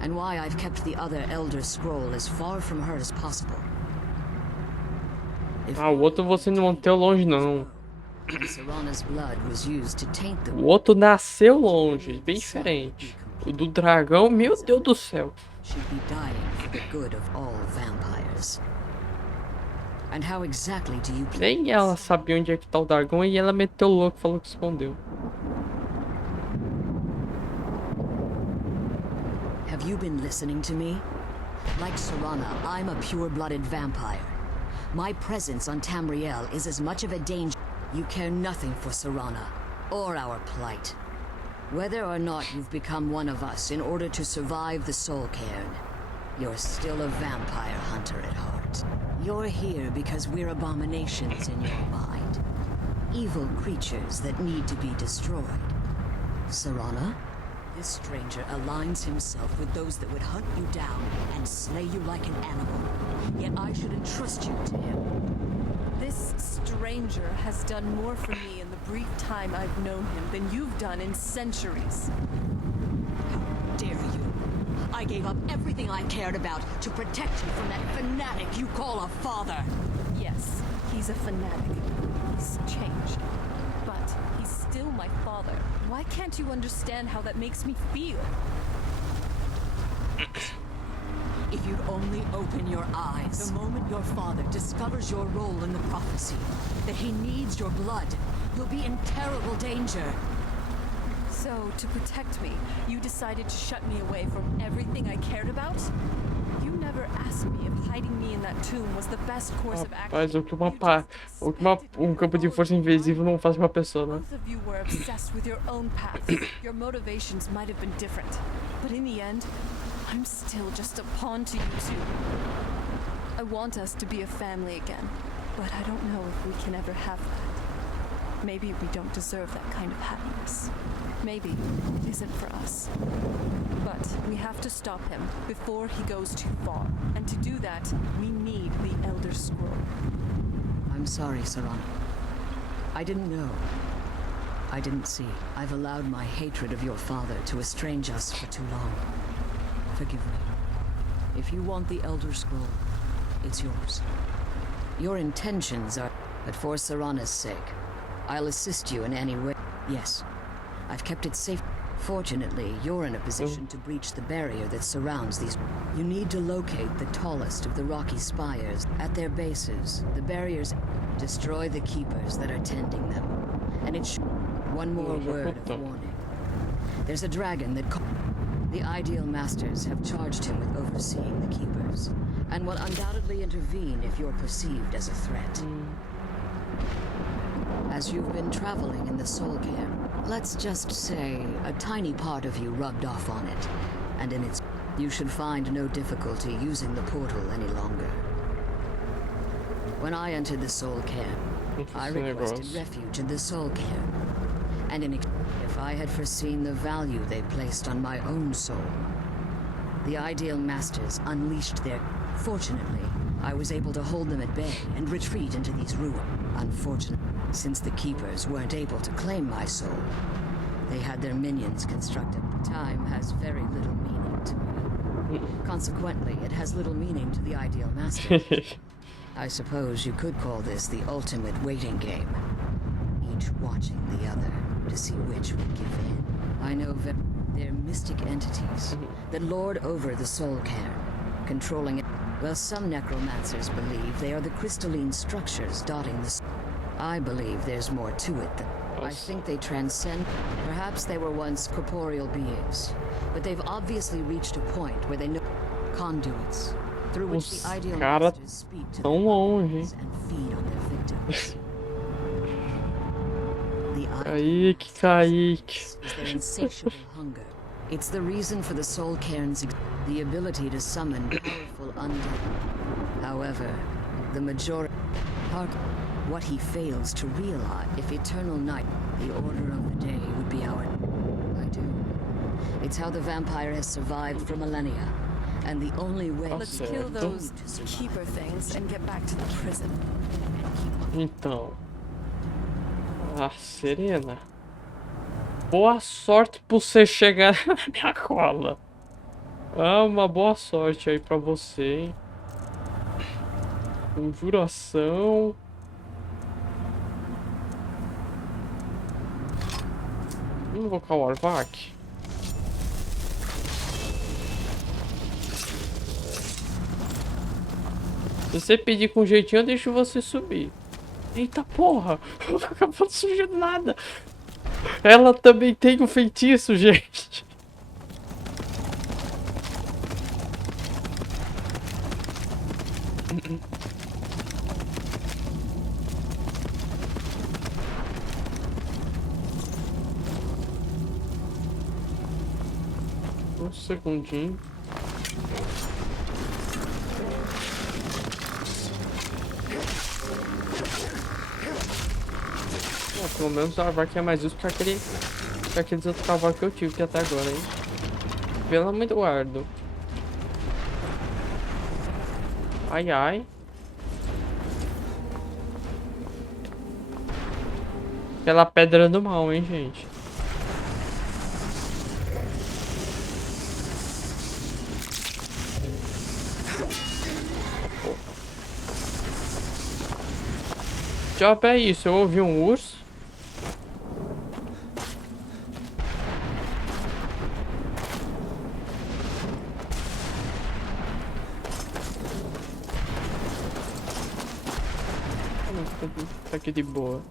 and why I've kept the other Elder Scroll as far from her as possible. O outro você não manteve longe, não. Sarana's blood was used to taint the O outro nasceu longe, bem diferente. O do dragão, meu Deus do céu. She'd be dying for the good of all vampires. And how exactly do you Nem ela sabia onde é que tá o dragão e ela meteu o louco e falou que escondeu. Have you been listening to me? Like Sarana, I'm a pure-blooded vampire. My presence on Tamriel is as much of a danger. You care nothing for Sarana, or our plight. Whether or not you've become one of us in order to survive the Soul Cairn, you're still a vampire hunter at heart. You're here because we're abominations in your mind. Evil creatures that need to be destroyed. Sarana? This stranger aligns himself with those that would hunt you down and slay you like an animal. Yet I should entrust you to him. This stranger has done more for me in the brief time I've known him than you've done in centuries. Dare you? I gave up everything I cared about to protect you from that fanatic you call a father. Yes, he's a fanatic. He's changed. But he's still my father. Why can't you understand how that makes me feel? If you'd only open your eyes. The moment your father discovers your role in the prophecy, That he needs your blood, you'll be in terrible danger. So, to protect me, you decided to shut me away from everything I cared about? You never asked me if hiding me in that tomb was the best course of action. Rapaz, um campo de força invisível não faz uma pessoa, né? Both of you were obsessed with your own paths. Your motivations might have been different. But in the end, I'm still just a pawn to you two. I want us to be a family again, but I don't know if we can ever have that. Maybe we don't deserve that kind of happiness. Maybe it isn't for us. But we have to stop him before he goes too far. And to do that, we need the Elder Scroll. I'm sorry, Sarana. I didn't know. I didn't see. I've allowed my hatred of your father to estrange us for too long. Forgive me. If you want the Elder Scroll, it's yours. Your intentions are... But for Sarana's sake, I'll assist you in any way. Yes, I've kept it safe. Fortunately, you're in a position to breach the barrier that surrounds these... You need to locate the tallest of the rocky spires. At their bases, the barriers... Destroy the keepers that are tending them. And it's... One more word of warning. There's a dragon that... The Ideal Masters have charged him with overseeing the keepers, and will undoubtedly intervene if you're perceived as a threat. As you've been traveling in the Soul Cairn, let's just say a tiny part of you rubbed off on it, and in its... You should find no difficulty using the portal any longer. When I entered the Soul Cairn, I requested refuge in the Soul Cairn, and if I had foreseen the value they placed on my own soul, the Ideal Masters unleashed their... Fortunately, I was able to hold them at bay and retreat into these ruins. Unfortunately, since the Keepers weren't able to claim my soul, they had their minions constructed. Time has very little meaning to me. Consequently, it has little meaning to the Ideal Masters. I suppose you could call this the ultimate waiting game, each watching the other to see which would give in. I know they're mystic entities that lord over the Soul Cairn, controlling it. Well, some necromancers believe they are the crystalline structures dotting the... I believe there's more to it than... I think they transcend... Perhaps they were once corporeal beings, but they've obviously reached a point where they know... Conduits, through which the Ideal Masters speak to their victims and feed on their victims. Is their insatiable hunger. It's the reason for the Soul Cairn's the ability to summon powerful undead. However, the majority... What he fails to realize, if eternal night, the order of the day would be our... I do. It's how the vampire has survived for millennia, and the only way... Let's kill those keeper things and get back to the prison. Então... Ah, Serena. Boa sorte pra você chegar na minha cola. Ah, uma boa sorte aí pra você, hein? Conjuração. Vamos invocar o Arvak. Se você pedir com jeitinho, eu deixo você subir. Eita porra! Não acabou de surgir nada! Ela também tem um feitiço, gente! Um segundinho. Pelo menos o Arvak é mais justo que aqueles outros cavalos que eu tive que até agora, hein? Pelo amor do guardo. Ai, ai. Aquela pedra do mal, hein, gente. Diabo é isso? Eu ouvi um urso? Tá aqui de boa.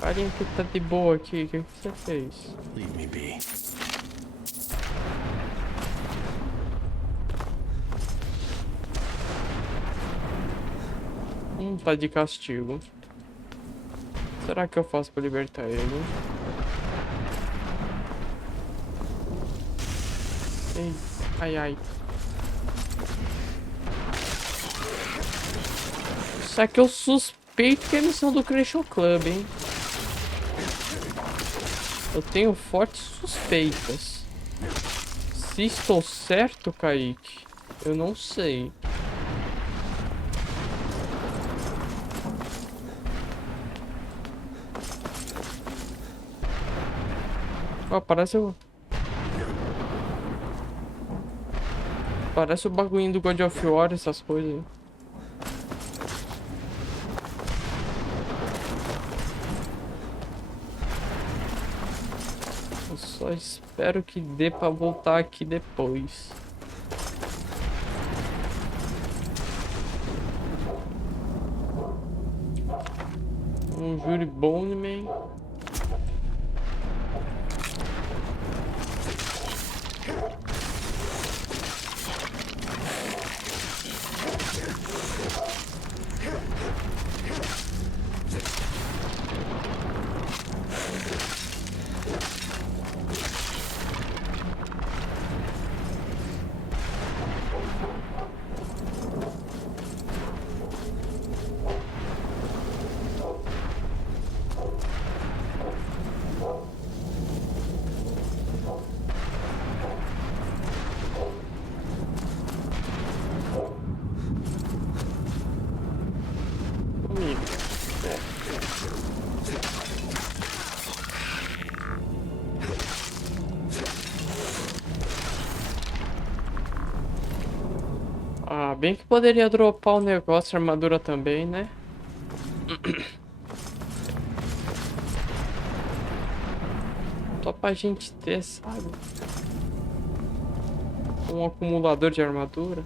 Carinha que tá de boa aqui, o que você fez? Leave me be. Tá de castigo. Será que eu faço pra libertar ele? Ei, ai, ai. Só que eu suspeito que é missão do Christian Club, hein? Eu tenho fortes suspeitas. Se estou certo, Kaique, eu não sei. Ó, parece o... Parece o bagulhinho do God of War, essas coisas. Eu só espero que dê pra voltar aqui depois. Um Júri Boneman. Ah, bem que poderia dropar o negócio, a armadura também, né? Só pra gente ter, sabe? Um acumulador de armadura.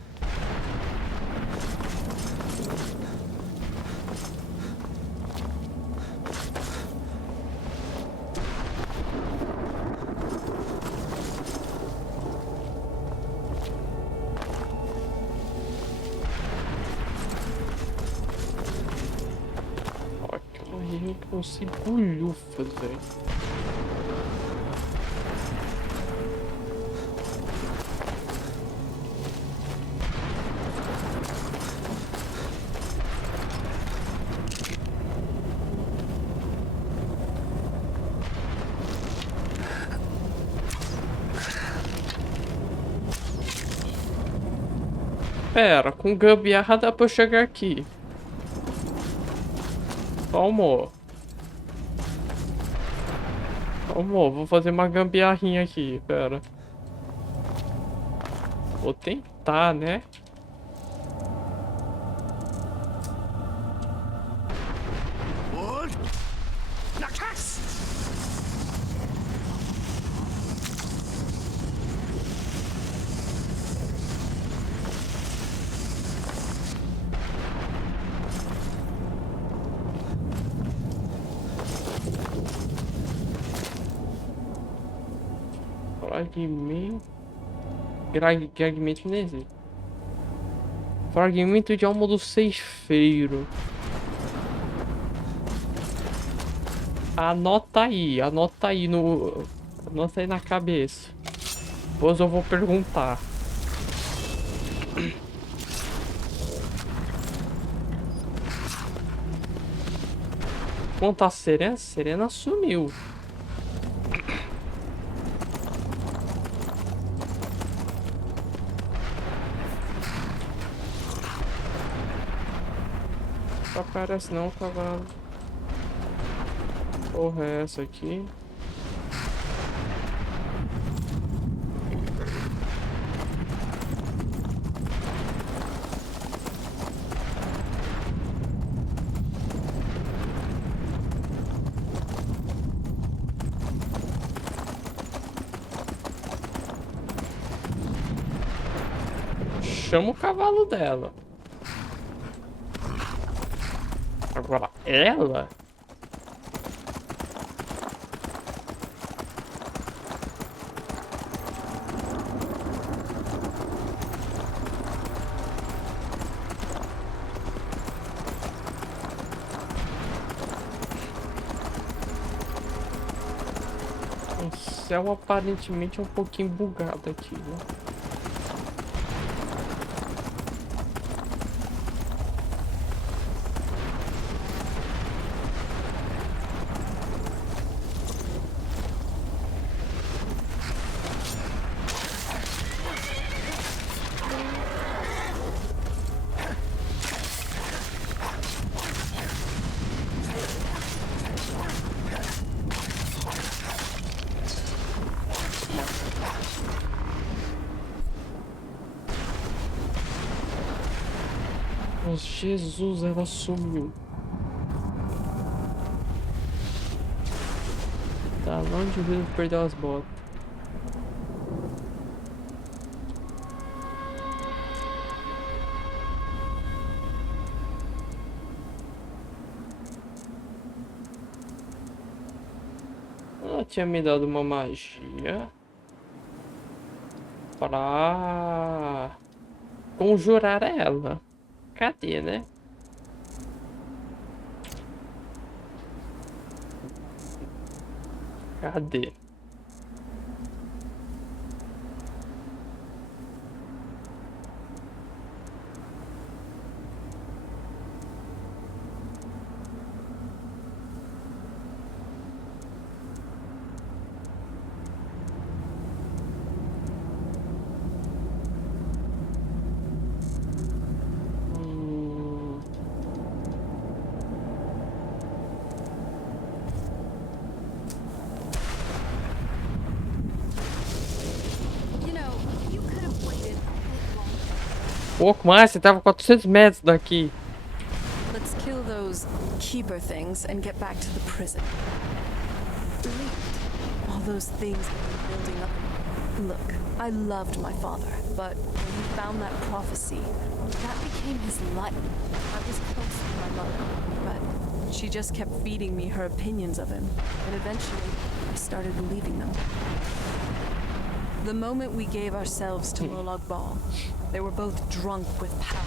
Com cibulhufas, velho. Pera, com gambiarra dá pra eu chegar aqui. Calma. Calma, vou fazer uma gambiarrinha aqui, pera. Vou tentar, né? Fragmento. Fragmento não existe. Fragmento de alma do ceifeiro. Anota aí no. Anota aí na cabeça. Depois eu vou perguntar. Quanto a Serena? Serena sumiu. parece não, cavalo. Porra, é essa aqui? Chama o cavalo dela. Agora, ela? O céu aparentemente é um pouquinho bugado aqui, né? Mas Jesus, ela sumiu. Tá longe de perder as botas. Ela tinha me dado uma magia para conjurar ela. Cadê, né? Cadê? Pouco mais, você tava 400 metros daqui. Let's kill those keeper things and get back to the prison. Relieved. All those things have been building up. Look, I loved my father, but when he found that prophecy, that became his life. I was close to my mother, but she just kept feeding me her opinions of him, and eventually I started believing them. The moment we gave ourselves to Molag Bal, they were both drunk with power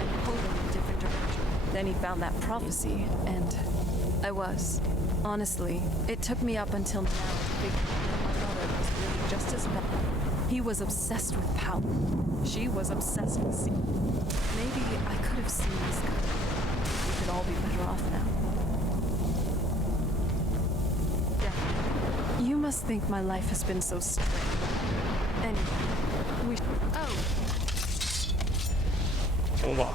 and pulling in different directions. Then he found that prophecy, and I was. Honestly, it took me up until now to figure out my mother was really just as bad. He was obsessed with power. She was obsessed with secret. Maybe I could have seen this coming. We could all be better off now. Dad, you must think my life has been so strange. Anyway, we... Oh! Vamos lá.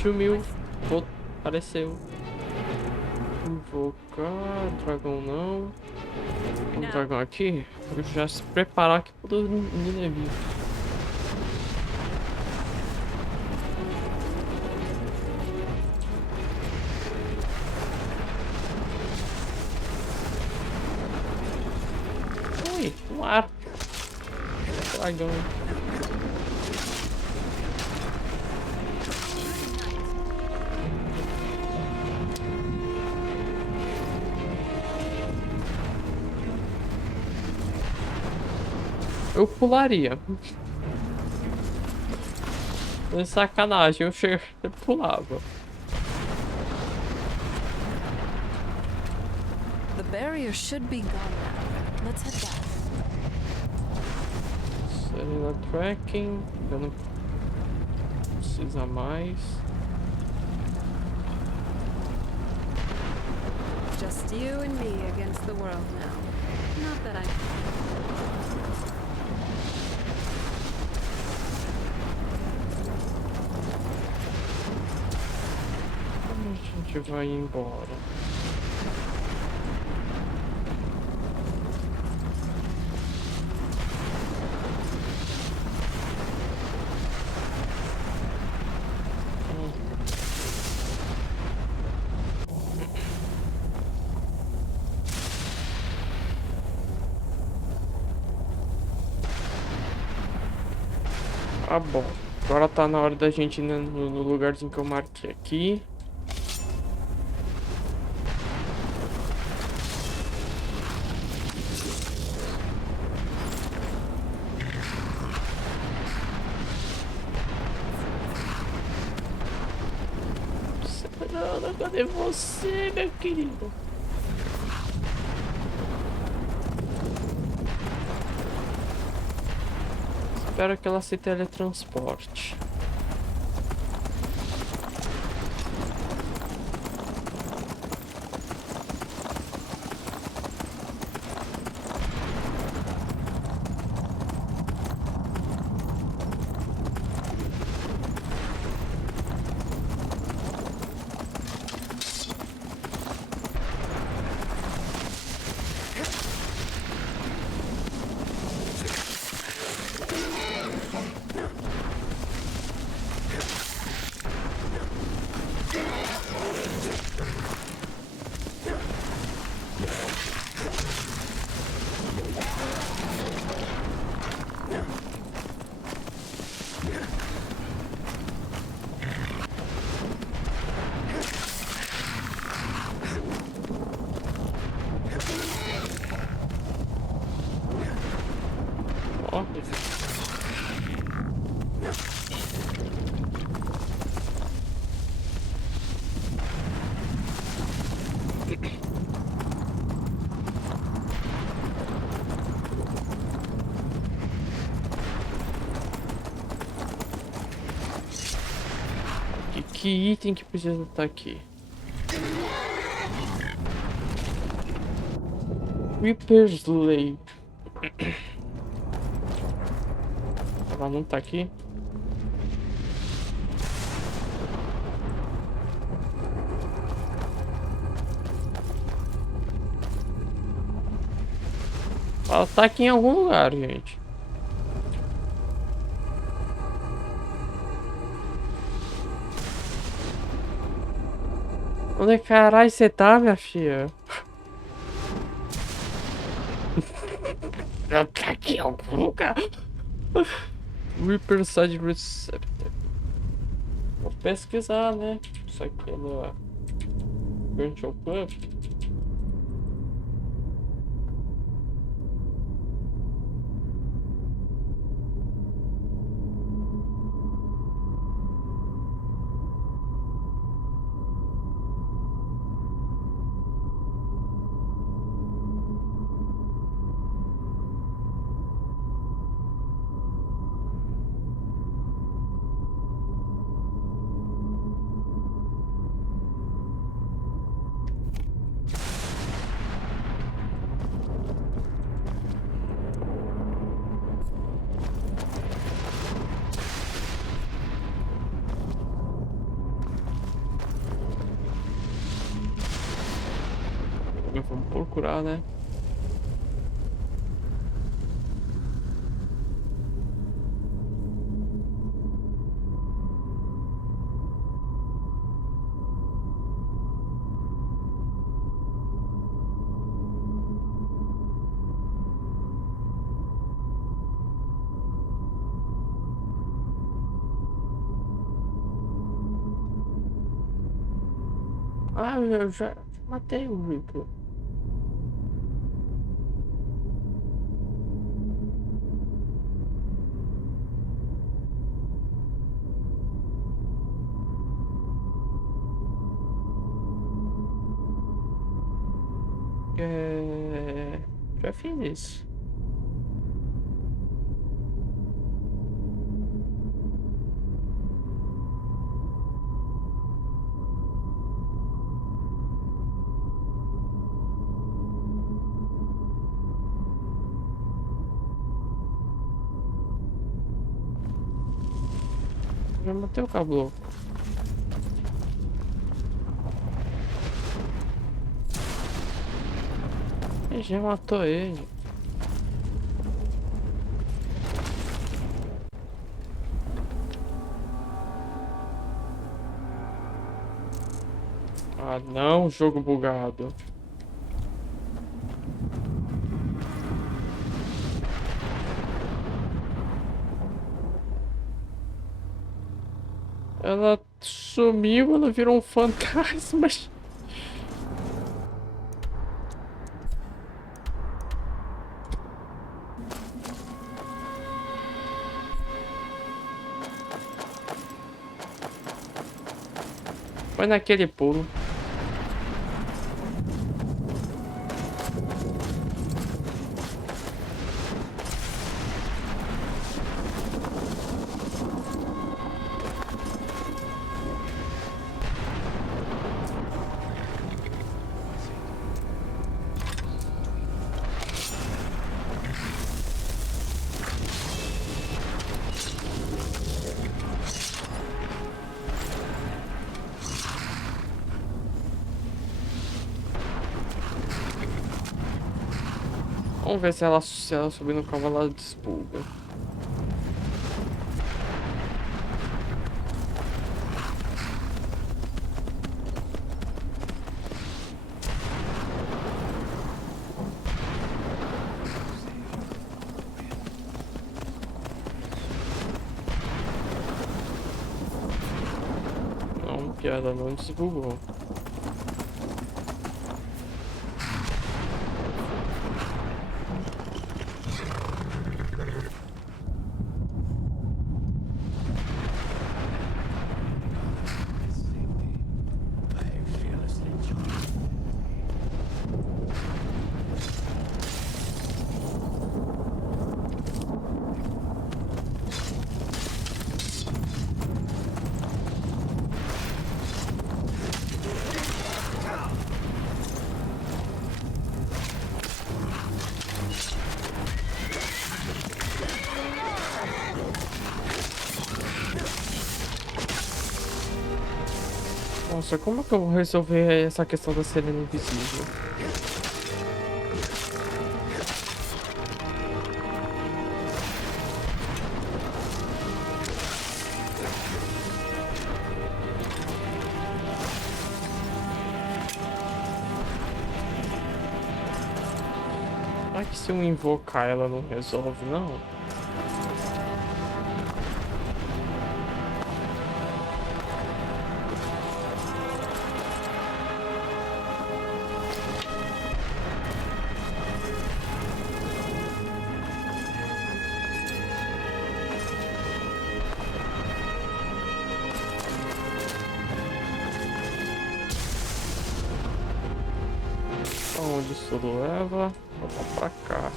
Sumiu. Apareceu. Invocar. Dragão não. Um dragão aqui. Vou já se preparar aqui pro inimigo. Ui, um arco. Dragão. Eu pularia. É sacanagem, eu pulava. The barrier should be gone now. Let's head back. Serena tracking. Eu não precisa mais. Just You and me against the world now. Not that I... A gente vai embora. Ah, bom. Agora tá na hora da gente ir no lugarzinho que eu marquei aqui. Serana, cadê você, meu querido? Espero que ela se teletransporte. Ó. Que item que precisa estar aqui? Reaper's Lake. Ela não tá aqui? Ela tá aqui em algum lugar, gente. Onde caralho você tá, minha filha? Ela tá aqui em algum lugar. Reaper Side Receptor. Vou pesquisar, né? Isso aqui é da Virtual Club. Vamos procurar, né? Ah, eu já matei o Reaper. Já fiz isso. já matei o caboclo. E já matou ele. Ah não, jogo bugado. Ela sumiu, ela virou um fantasma. Foi naquele pulo. Vamos ver se ela subir no cavalo ela desbuga. Não, piada, não desbugou. Nossa, como é que eu vou resolver essa questão da Serena invisível? Será que se eu invocar ela não resolve, não? Onde isso leva? Vamos pra cá.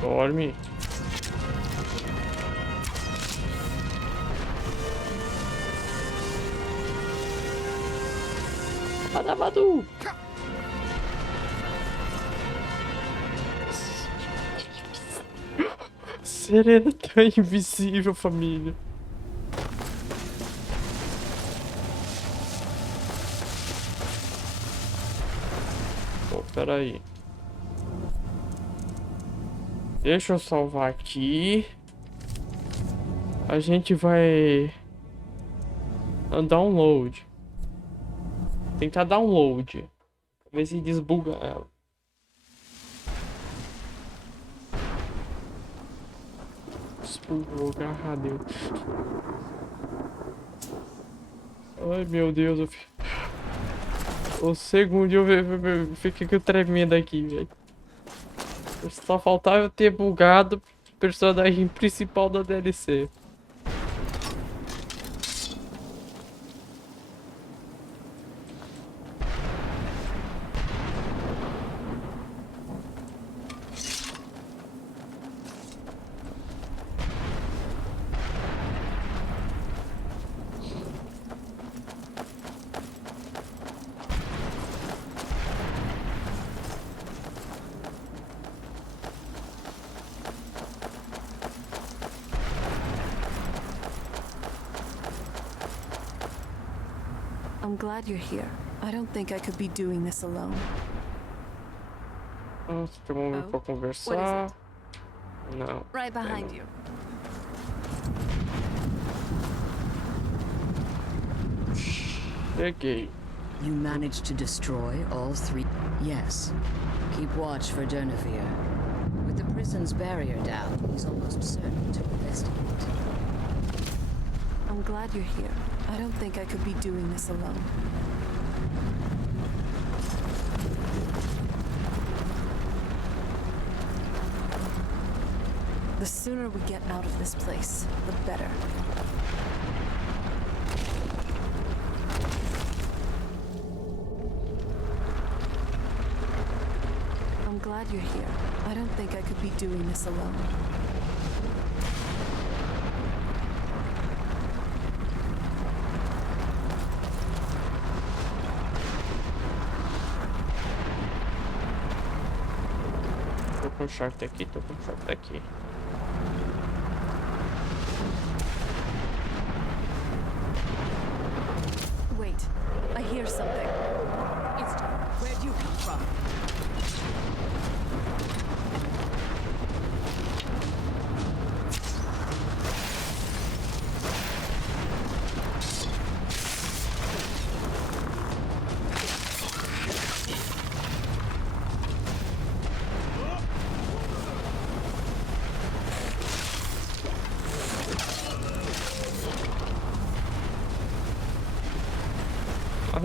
Dorme. Badabadu. Serena tá invisível, família. Pô, peraí. Deixa eu salvar aqui. A gente vai download. Tentar download. Ver se desbuga ela. Desbugou, agarradeu. Ai meu Deus, o segundo eu fiquei tremendo aqui, velho. Só faltava eu ter bugado o personagem principal da DLC. I'm glad you're here. I don't think I could be doing this alone. Nossa, tem um momento pra What conversar. is Não. Right behind you. Cheguei. You managed to destroy all three? Yes. Keep watch for Durnevere. With the prison's barrier down, he's almost certain to investigate. I'm glad you're here. I don't think I could be doing this alone. The sooner we get out of this place, the better. I'm glad you're here. I don't think I could be doing this alone. Tô com short aqui, tô com short aqui. Wait, I hear something. Where'd you come from?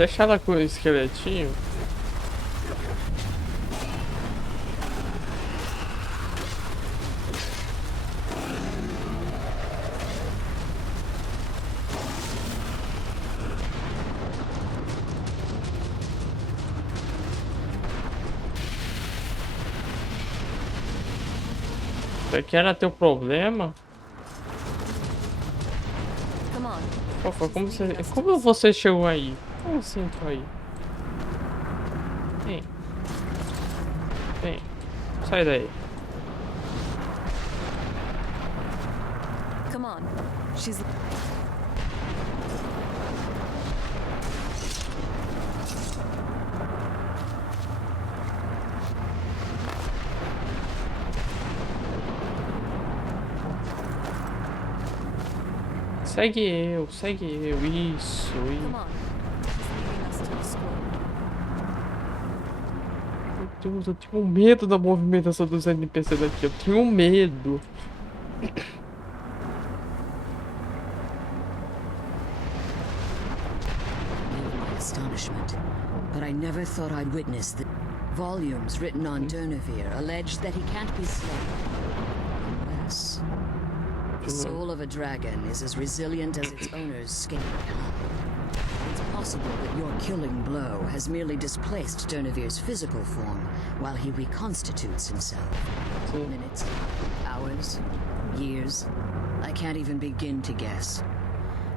Deixa ela com o esqueletinho. Isso aqui era teu problema? Come on. Pô, como você chegou aí? Como você entrou aí? Vem. Vem. Sai daí. Come on. She's... Segue eu, isso, Come isso. on. She's leading us to the school. Meu Deus, eu tenho medo da movimentação dos NPCs daqui, eu tenho medo. My astonishment. But I never thought I'd witness the volumes written on Durnevere allege that he can't be slain. Unless the soul of a dragon is as resilient as its owner's scaly hide. It's possible that your killing blow has merely displaced Durnevere's physical form while he reconstitutes himself. Minutes, hours, years. I can't even begin to guess.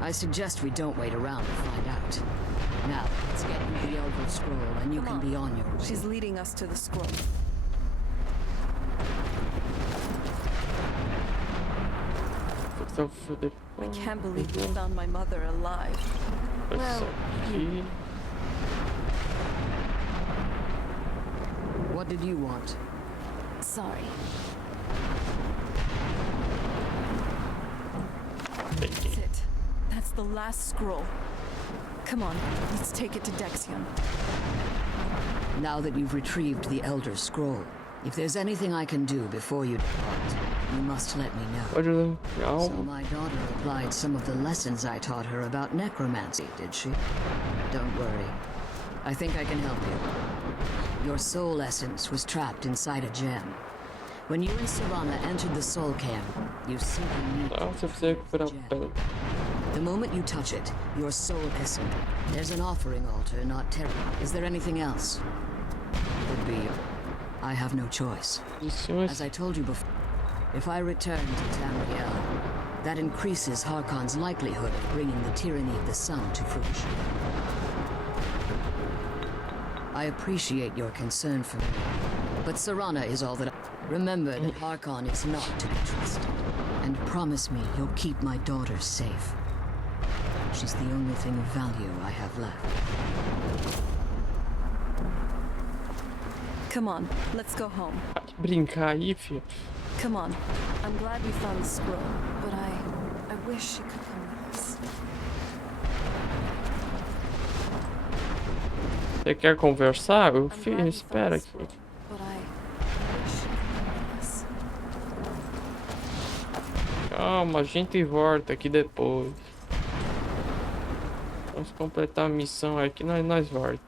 I suggest we don't wait around to find out. Now, let's get you the Elder Scroll and you Come can be on your way. She's leading us to the scroll. I can't believe we found my mother alive. Well, What did you want? sorry. That's it. That's the last scroll. Come on, let's take it to Dexion. Now that you've retrieved the Elder Scroll, if there's anything I can do before you depart, you must let me know. So my daughter applied some of the lessons I taught her about necromancy, did she? Don't worry. I think I can help you. Your soul essence was trapped inside a gem. When you and Serana entered the soul camp, you simply need the gem. The moment you touch it, your soul essence. There's an offering altar, not terror. Is there anything else? Could be. I have no choice. As I told you before, if I return to Tamriel, that increases Harkon's likelihood of bringing the tyranny of the sun to fruition. I appreciate your concern for me, but Serana is all that I... Remember that Harkon is not to be trusted, and promise me you'll keep my daughter safe. She's the only thing of value I have left. Come on, let's go home. Pode brincar aí, filho. Come on. I'm glad we found the scroll, but I wish she could come with us. Você quer conversar? I'm glad Filho, we found espera the aqui. scroll, but I wish she could come with us. Calma, a gente volta aqui depois. Vamos completar a missão aqui, nós volta.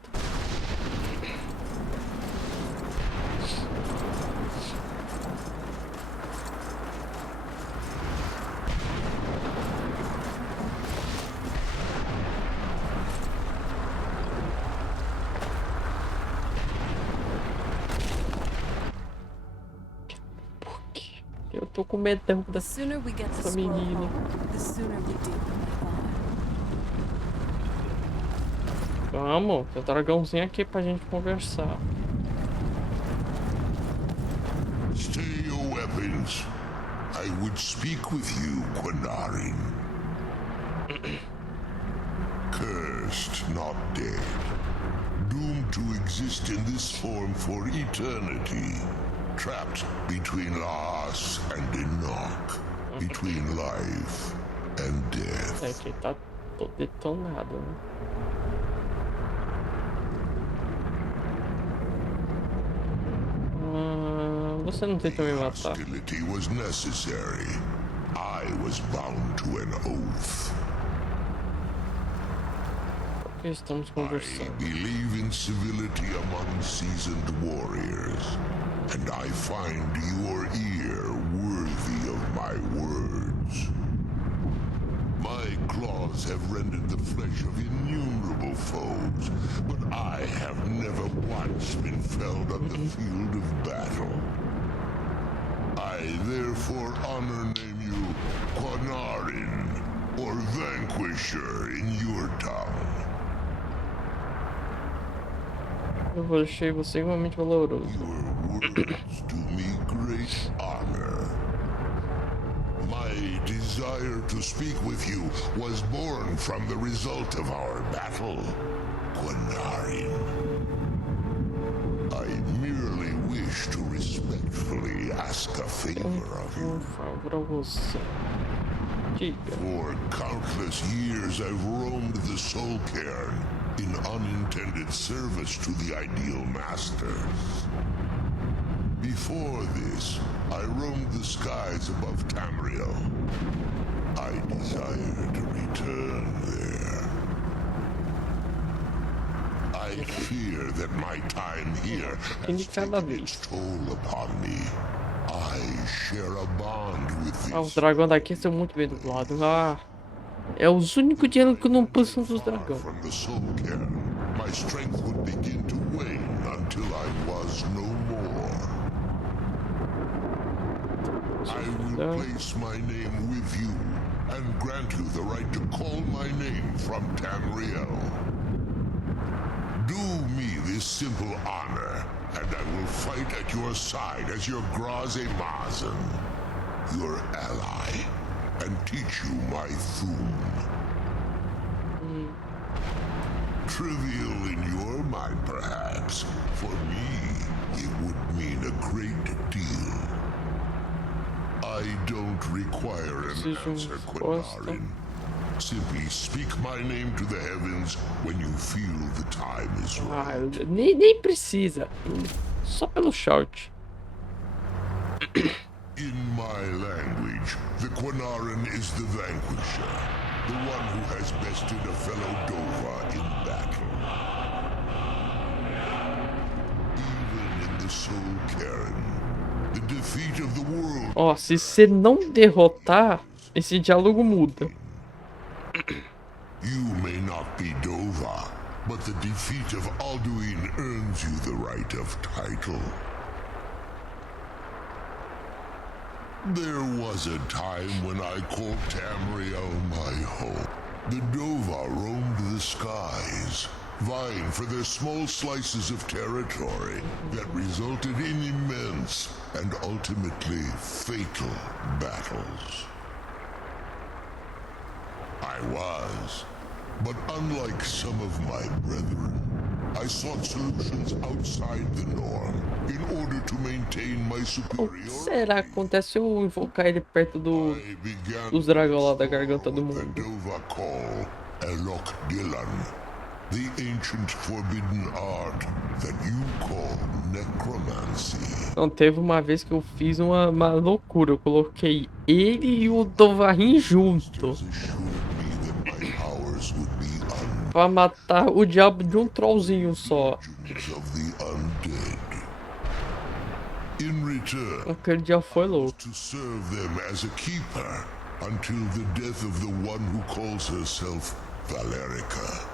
Eu tô com medão The sooner we get the dessa scroll menina. home, the sooner we deal with my father. Vamos, tem um dragãozinho aqui pra gente conversar. Stay your weapons. I would speak with you, Quinarin. Cursed, not dead. Doomed to exist in this form for eternity. Trapped between Laas and Enoch. Between life and death. É que tá todo detonado, né? Você não tenta me matar. Hostility was necessary. I was bound to an oath. Por que estamos I conversando? believe in civility among seasoned warriors, and I find your ear worthy of my words. My claws have rended the flesh of innumerable foes, but I have never once been felled on the field of battle. I therefore honor name you Quinarin, or Vanquisher in your tongue. Eu achei você igualmente valoroso. Your words do me great honor. My desire to speak with you was born from the result of our battle, Quinarin. I merely wish to respectfully ask a favor of you. Por favor, a você. Diga. For countless years I've roamed the Soul Cairn in unintended service to the ideal masters. Before this, I roamed the skies above Tamriel. I desire to return there. I fear that my time here has taken its toll upon me. I share a bond with Ah, os this. dragões daqui são muito bem dublados. Ah, é os únicos dinheiro que não passam dos dragões. From the Soul Cairn, my strength would begin to wane until I was no more. I will place my name with you and grant you the right to call my name from Tamriel. Do me this simple honor, and I will fight at your side as your Graze Mazen, your ally, and teach you my Thum. Trivial in your mind, perhaps. For me, it would mean a great deal. I don't require an answer, Quinarin. Simply speak my name to the heavens when you feel the time is Ah, right. nem precisa. Só pelo shout. In my language, the Quinarin is the vanquisher, the one who has bested a fellow Dova in battle. Even in the Soul Cairn, the defeat of the world. Ó, se você não derrotar, esse diálogo muda. You may not be Dova, but the defeat of Alduin earns you the right of title. There was a time when I called Tamriel my home. The Dova roamed the skies, vying for their small slices of territory that resulted in immense and ultimately fatal battles. I was, But unlike some of my brethren, I sought solutions outside the norm in order to maintain my O que superiority. será que acontece se eu invocar ele perto dos dragões lá da garganta do mundo? Dova call Elok Dylan, the ancient forbidden art that you call necromancy. Não, teve uma vez que eu fiz uma loucura. Eu coloquei ele e o Dovarin junto pra matar o diabo de um trollzinho só. In return, Aquele dia foi louco. to serve them as a keeper until the death of the one who calls herself Valerica.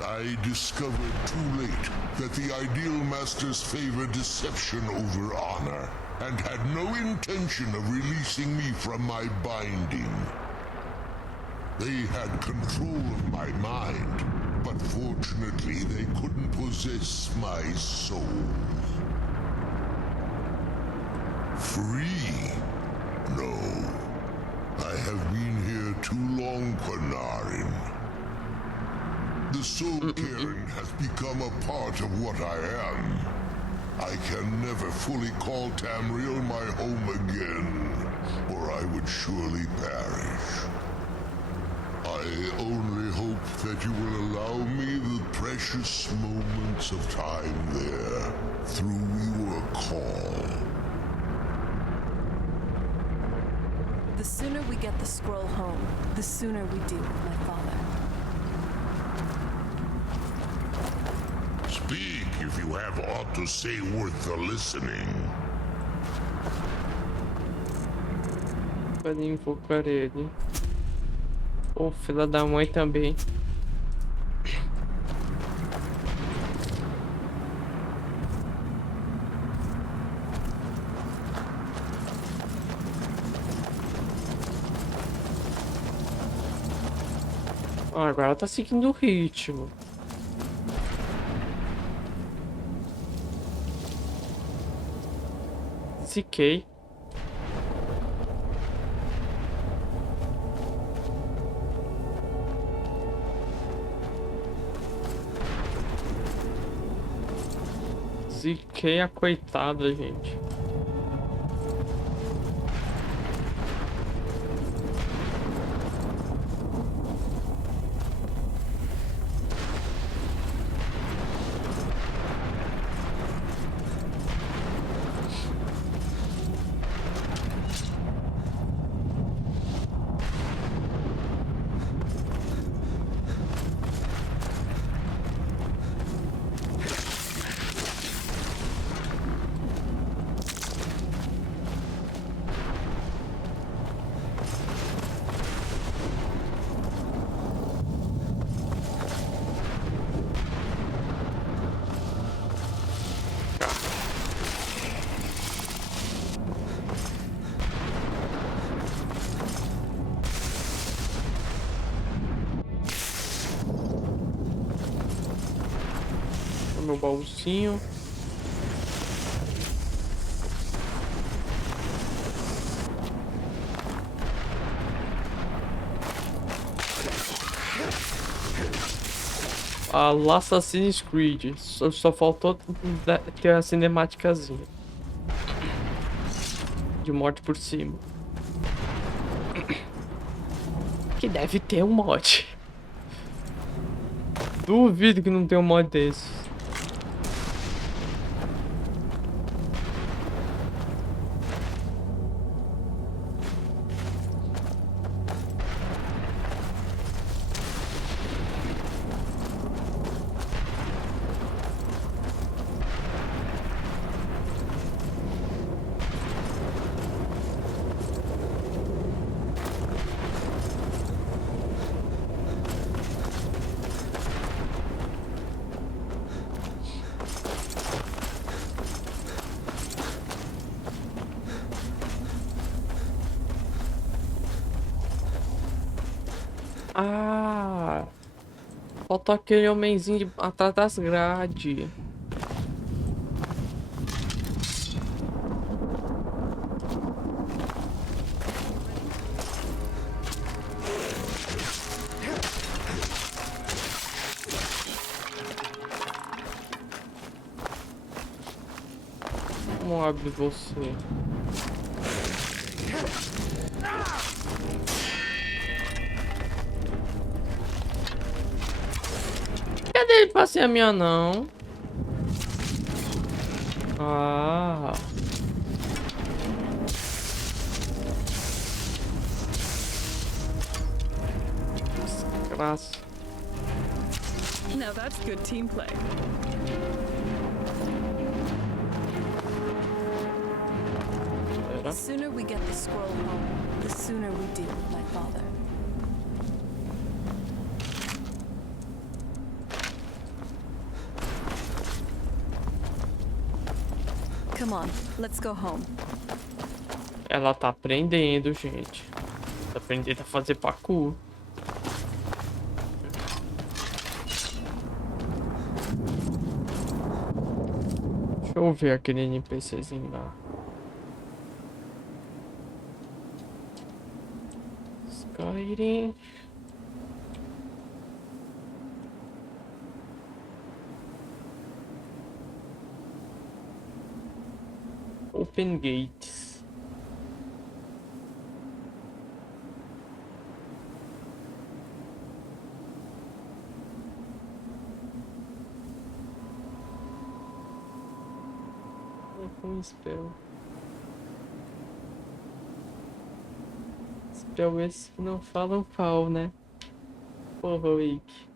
I discovered too late that the Ideal Masters favor deception over honor, and had no intention of releasing me from my binding. They had control of my mind, but fortunately they couldn't possess my soul. Free? No. I have been here too long, Panarin. The soul caring has become a part of what I am. I can never fully call Tamriel my home again, or I would surely perish. I only hope that you will allow me the precious moments of time there through your call. The sooner we get the scroll home, the sooner we do with my father. Speak if you have aught to say worth the listening. Pode invocar ele. Ô, filha da mãe também. Ah, agora tá seguindo o ritmo. Ziquei. Ziquei a coitada, gente. Meu baúzinho. A lá Assassin's Creed. Só faltou ter a cinemáticazinha de morte por cima. Que deve ter um mod. Duvido que não tenha um mod desse. Ah, faltou aquele homenzinho atrás das grades. não abre você? Cadê ele pra ser a minha não? Ah. Desgraça. Now that's good team play. The sooner we get the scroll home, the sooner we deal with my father. Come on, let's go home. Ela tá aprendendo, gente. Tá aprendendo a fazer parkour. Deixa eu ver aquele NPCzinho lá. Skyrim. Open gates. Um spell. Spell esse que não fala o pau, né? Porra, Wake.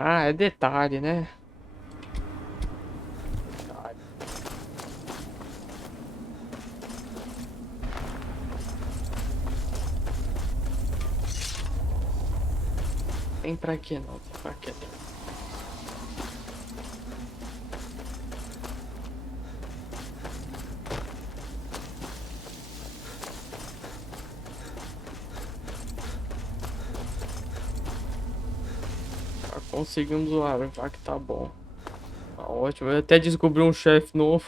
Ah, é detalhe, né? Detalhe. Tem pra que não? Tem pra que não? Conseguimos o artefato, tá bom. Tá ótimo. Eu até descobri um chefe novo.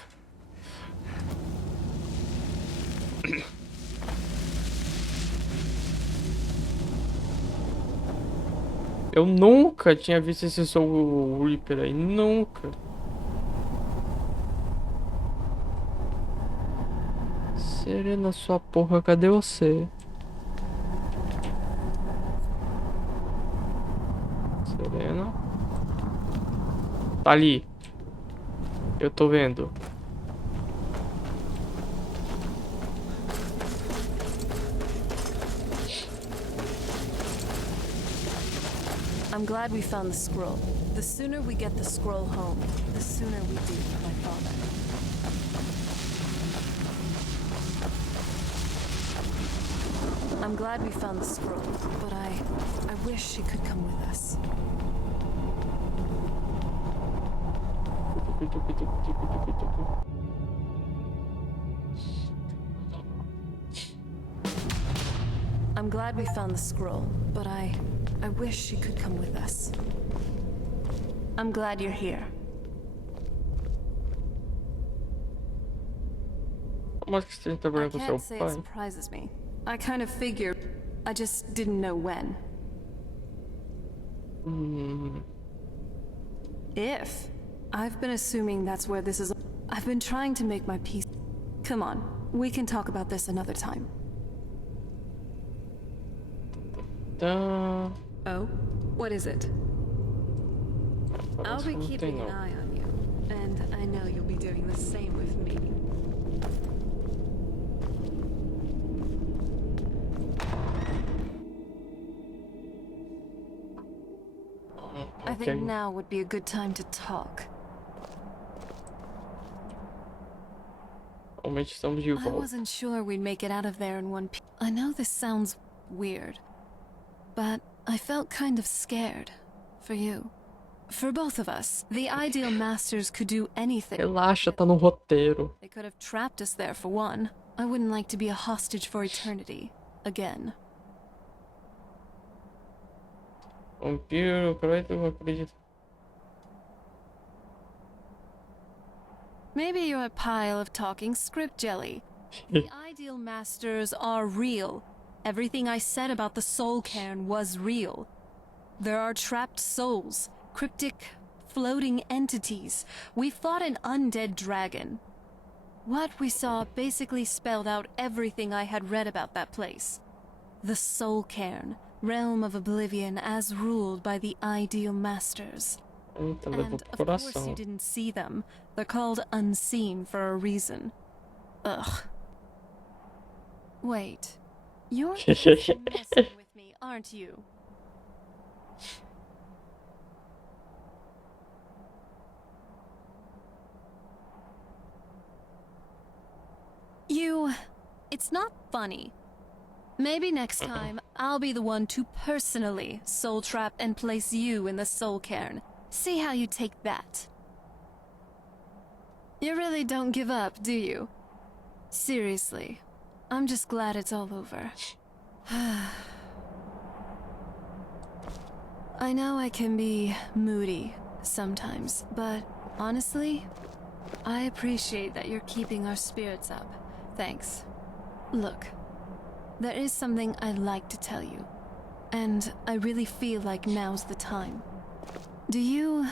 Eu nunca tinha visto esse Soul Reaper aí. Nunca. Serena, sua porra, cadê você? Serena. Tá ali. Eu tô vendo. I'm glad we found the scroll. The sooner we get the scroll home, the sooner we deal with my father. I'm glad we found the scroll, but I wish she could come with us. I'm glad we found the scroll, but I wish she could come with us. I'm glad you're here. Como que você tá trabalhando com seu Can't say it pai? surprises me. I kind of figured. I just didn't know when. If. I've been assuming that's where this is. I've been trying to make my peace. Come on, we can talk about this another time. Tá. Oh? What is it? I'll be Não tem keeping an não. eye on you, and I know you'll be doing the same with me. I think now would be a good time to talk. Realmente estamos de I volta. wasn't sure we'd make it out of there in one piece. I know this sounds weird, but I felt kind of scared. For you. For both of us. The Ideal Masters could do anything. Relaxa, tá no roteiro. They could have trapped us there for one. I wouldn't like to be a hostage for eternity. Again. Vampiro, aproveita, eu acredito. Maybe you're a pile of talking script jelly. The ideal masters are real. Everything I said about the soul cairn was real. There are trapped souls, cryptic, floating entities. We fought an undead dragon. What we saw basically spelled out everything I had read about that place. The soul cairn, realm of oblivion as ruled by the ideal masters. Eita, levou And pro of course you coração. didn't see them. They're called unseen for a reason. Ugh. Wait. You're just messing with me, aren't you? It's not funny. Maybe next time I'll be the one to personally soul trap and place you in the soul cairn. See how you take that. You really don't give up, do you? Seriously, I'm just glad it's all over. I know I can be moody sometimes, but honestly, I appreciate that you're keeping our spirits up. Thanks. Look, there is something I'd like to tell you, and I really feel like now's the time. Do you,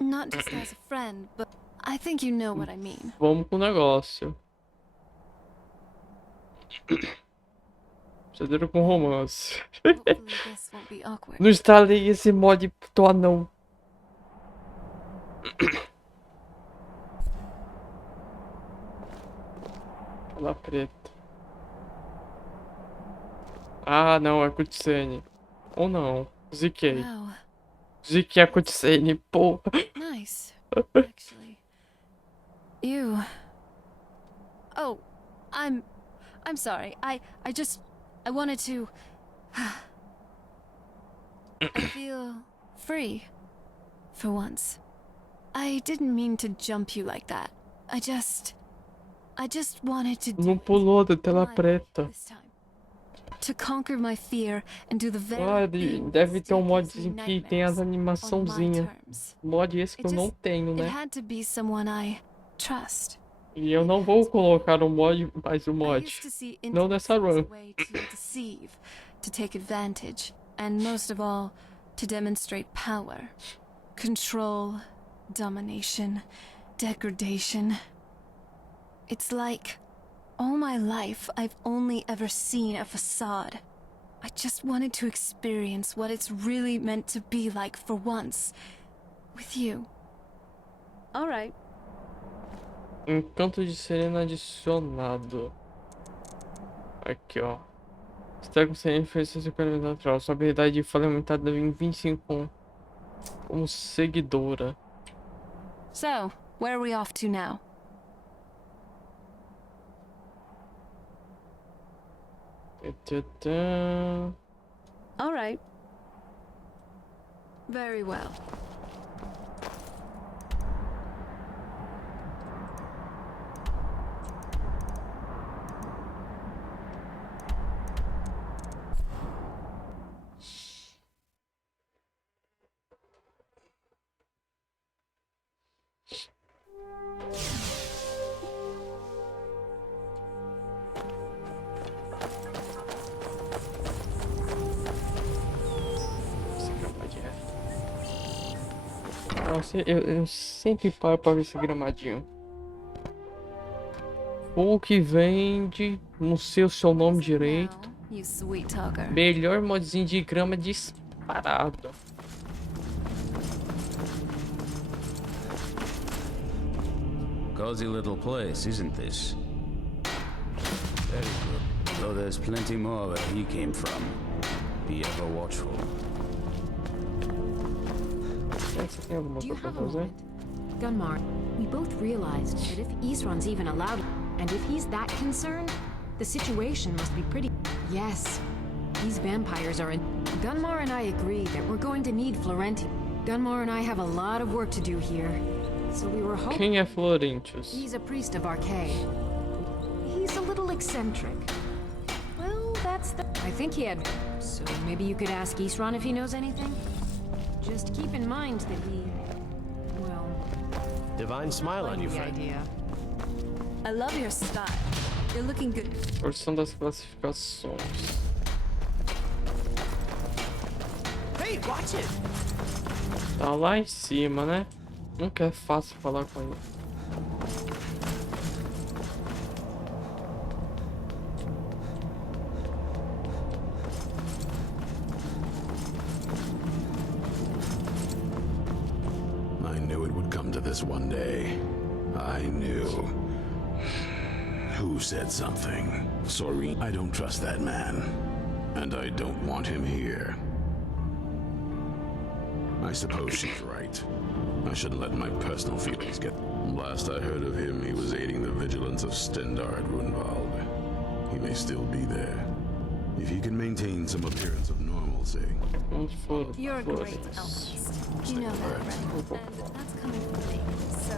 not just as a friend, but I think you know what I mean. Vamos com o negócio. Procedendo com romance. Hopefully this won't be awkward. Não instalei esse mod pro anão. Fala preta. Ah, não, é cutscene. Ou não. Ziquei. Wow. Ziquei a cutscene, pô. Nice, actually. You... Oh, I'm sorry. I wanted to... I feel free. For once. I didn't mean to jump you like that. I just wanted to do Não pulou da tela one preta. this time. To conquer my fear and do the very Ah, thing deve that ter um still gives me modzinho que tem as nightmares on my animaçãozinhas. terms. Mod esse que eu It não just- tenho, It né? had to be someone I trust. E eu não vou colocar o mod, mais o I mod. used to see Não nessa intimacy as a run. way to deceive, to take advantage, and most of all, to demonstrate power. Control, domination, degradation. It's like, all my life I've only ever seen a facade. I just wanted to experience what it's really meant to be like for once. With you. Alright. Encanto de Serena adicionado. Aqui, ó. Está com sem influência supernatural. Sua habilidade de fala é aumentada em 25 como seguidora. So, where are we off to now? Tadã. Alright. Very well. Nossa, eu sempre paro pra ver esse gramadinho. O que vende, não sei o seu nome direito. Now, you sweet talker. Melhor modzinho de grama disparado. Cozy little place, isn't this? Very good. Though there's plenty more where he came from. Be ever watchful. Você tem alguma Do you coisa pra have a fazer? moment? Gunmar, we both realized that if Isran's even allowed, and if he's that concerned, the situation must be pretty... Yes, these vampires are in... Gunmar and I agree that we're going to need Florentius. Gunmar and I have a lot of work to do here, so we were hoping... Quem é Florentius? He's a priest of Arcade. He's a little eccentric. Well, that's the... I think he had... So maybe you could ask Isran if he knows anything? Just keep in mind that he... Well... Divine smile on you, the friend. idea. I love your style. You're looking good. Porção das classificações. Hey, watch it! Tá lá em cima, né? Nunca é fácil falar com ele. I knew it would come to this one day. I knew. Who said something? Sorry, I don't trust that man. And I don't want him here. I suppose she's right. I shouldn't let my personal feelings get... Last I heard of him, he was aiding the vigilance of Stendar at Runvald. He may still be there. If he can maintain some appearance of normalcy. You're a great alchemist. You know that, right? And that's coming from me, so...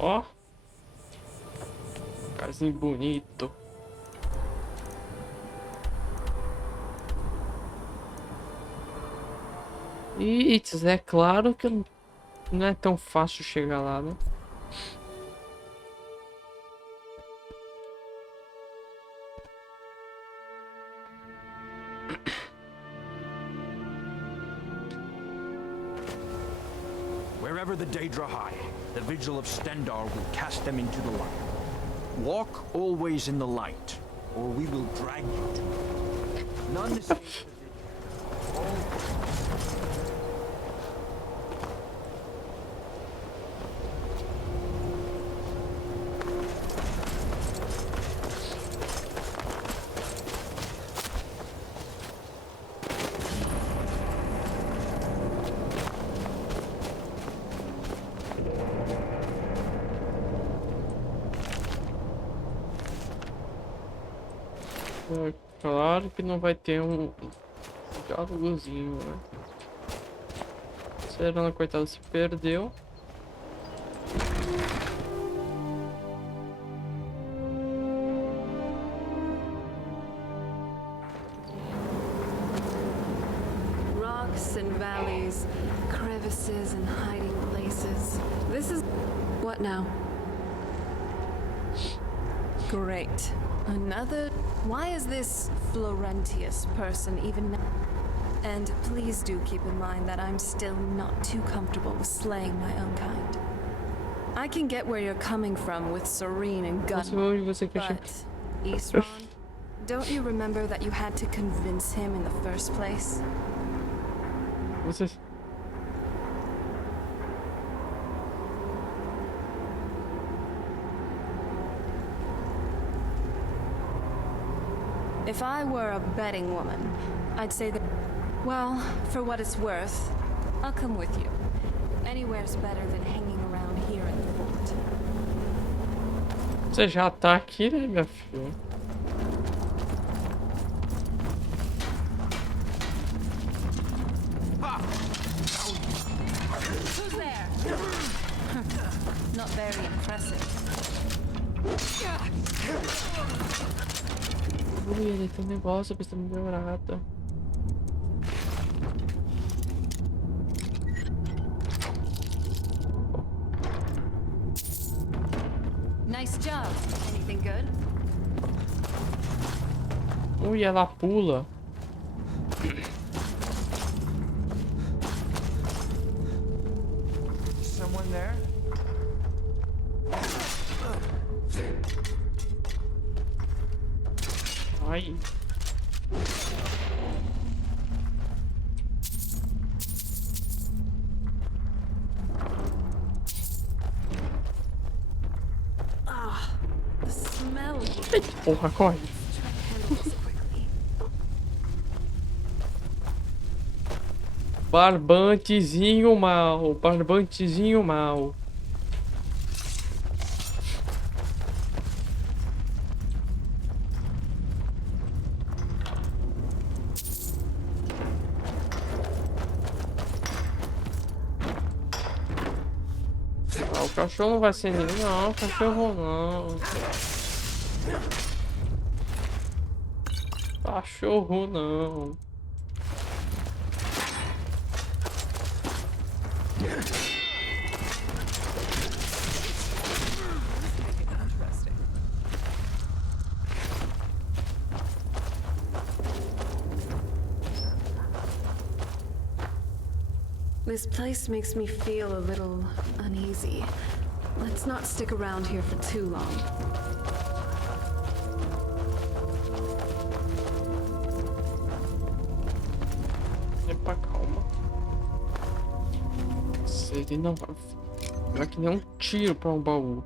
Ó, casinho bonito. E é claro que não é tão fácil chegar lá, né? Wherever the Daedra hide, the vigil of Stendar will cast them into the light. Walk always in the light, or we will drag you to it. None escape the vigil. É claro que não vai ter um diálogozinho, né? Serena, coitado, se perdeu. Rocks and valleys, crevices and hiding places. This is... What now? Great. Another... Why is this Florentius person even... And please do keep in mind that I'm still not too comfortable with slaying my own kind. I can get where you're coming from with Serene and Gunn, but Isran, don't you remember that you had to convince him in the first place? What's this? If I were a betting woman, I'd say that... Well, for what it's worth, I'll come with you. Anywhere's better than hanging around here in the fort. Você já tá aqui, né, minha filha? Who's there? Not very impressive. Ui, ele tem um negócio, a pista melhorada. Nice job. Anything good? Ui, ela pula. Someone there? Ai. Ah, the smell. Porra, corre. Barbantezinho mal, barbantezinho mal. o cachorro não vai ser ninguém. Não, cachorro não. Cachorro não. This place makes me feel a little uneasy. Let's not stick around here for too long. Epa, calma. Se ele não vai. Vai que nem um tiro pra um baú.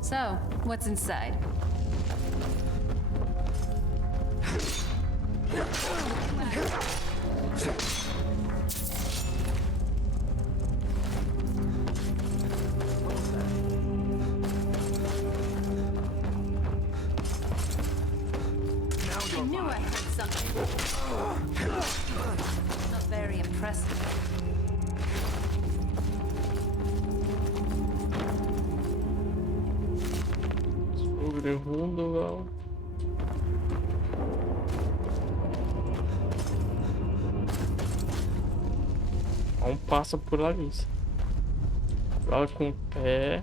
So, what's inside? I knew I heard something. Not very impressive. Sobrevundo, velho. Não passa por ali. Fala com o pé.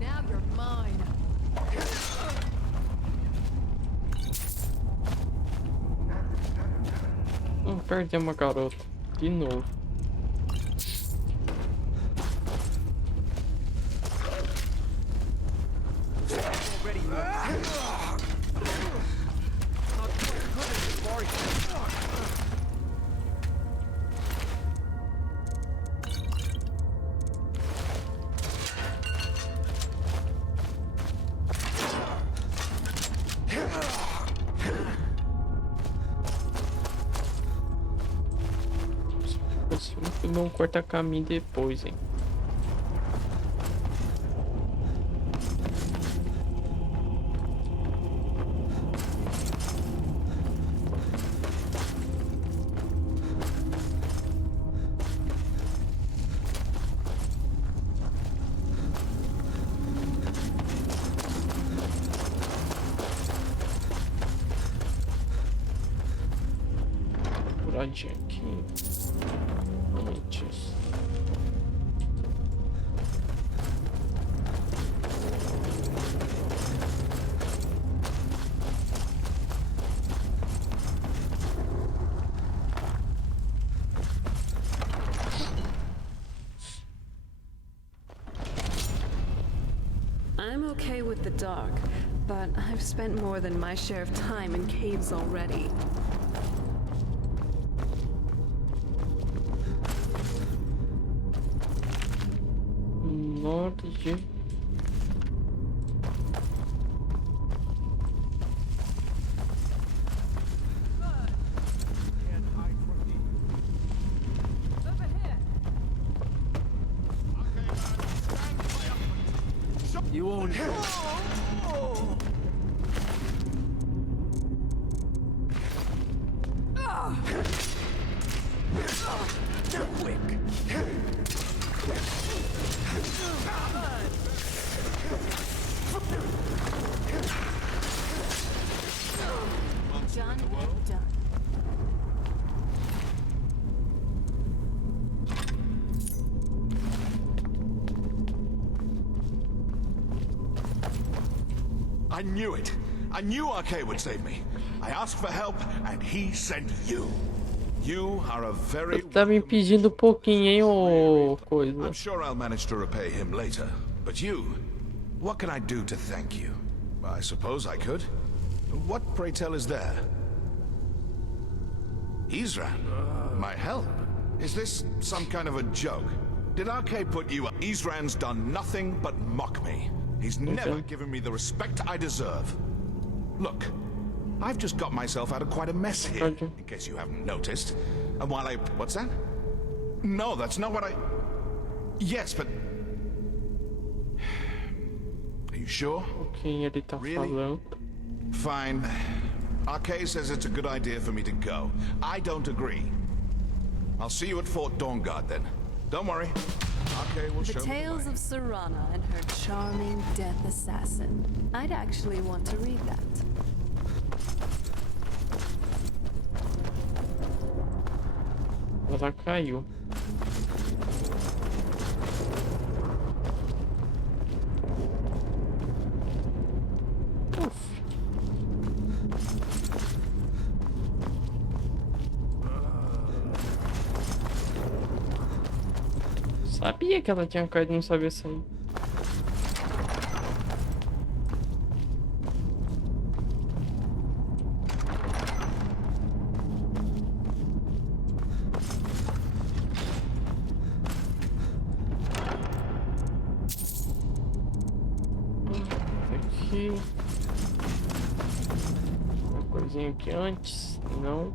Now you're mine. Perdemos a garota. De novo. Não corta caminho depois, hein? Puradinha aqui. Antes. I'm okay with the dark, but I've spent more than my share of time in caves already. Norte. You won't. Quick. Done and done. I knew it. I knew Arcade would save me. I asked for help, and he sent you. You are a very... Tá me pedindo pouquinho, hein, ô coisa. I'm sure I'll manage to repay him later. But you, what can I do to thank you? I suppose I could. What, pray tell, is there? Isran, my help? Is this some kind of a joke? Did Arcade put you... Isran's done nothing but mock me. He's never given me the respect I deserve. Look, I've just got myself out of quite a mess here, in case you haven't noticed. And while I... What's that? No, that's not what I... Yes, but... Are you sure? Quem ele tá falando? Fine. Arcade says it's a good idea for me to go. I don't agree. I'll see you at Fort Dawnguard then. Don't worry. Arcade will The show me Tales of Serana and her charming death assassin. I'd actually want to read that. Ela caiu. Sabia que ela tinha caído e não sabia sair. Aqui. Uma coisinha aqui antes. Não.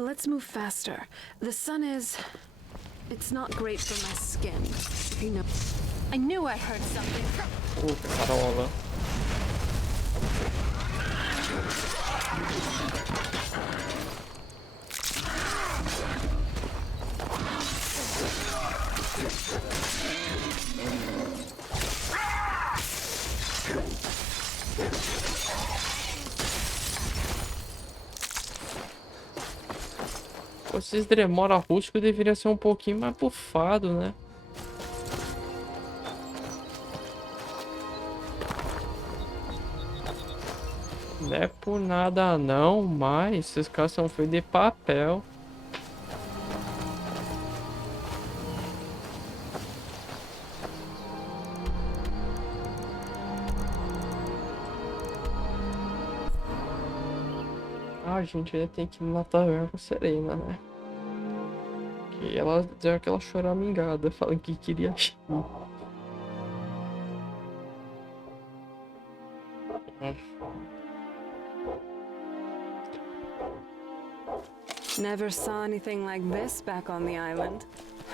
Let's move faster. The sun is... It's not great for my skin, if you know. I knew I heard something. Carola. Esses Dremora rústico deveria ser um pouquinho mais bufado, né? Não é por nada não, mas esses caras são feitos de papel. A gente ainda tem que ir na taverna Serena, né? Que ela deu aquela choramingada, falando que queria ir. Never saw anything like this back on the island.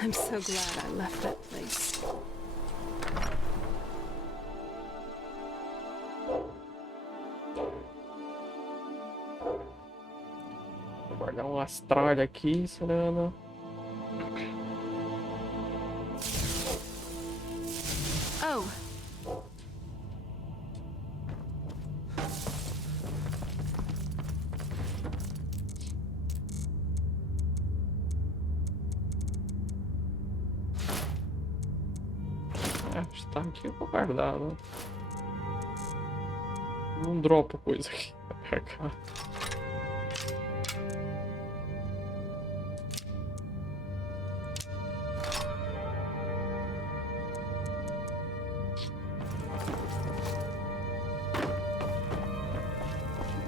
I'm so glad I left that place. Vou guardar um astral aqui, Serena. Oh. Está aqui, eu vou guardar, né? Não dropo coisa aqui pra pegar.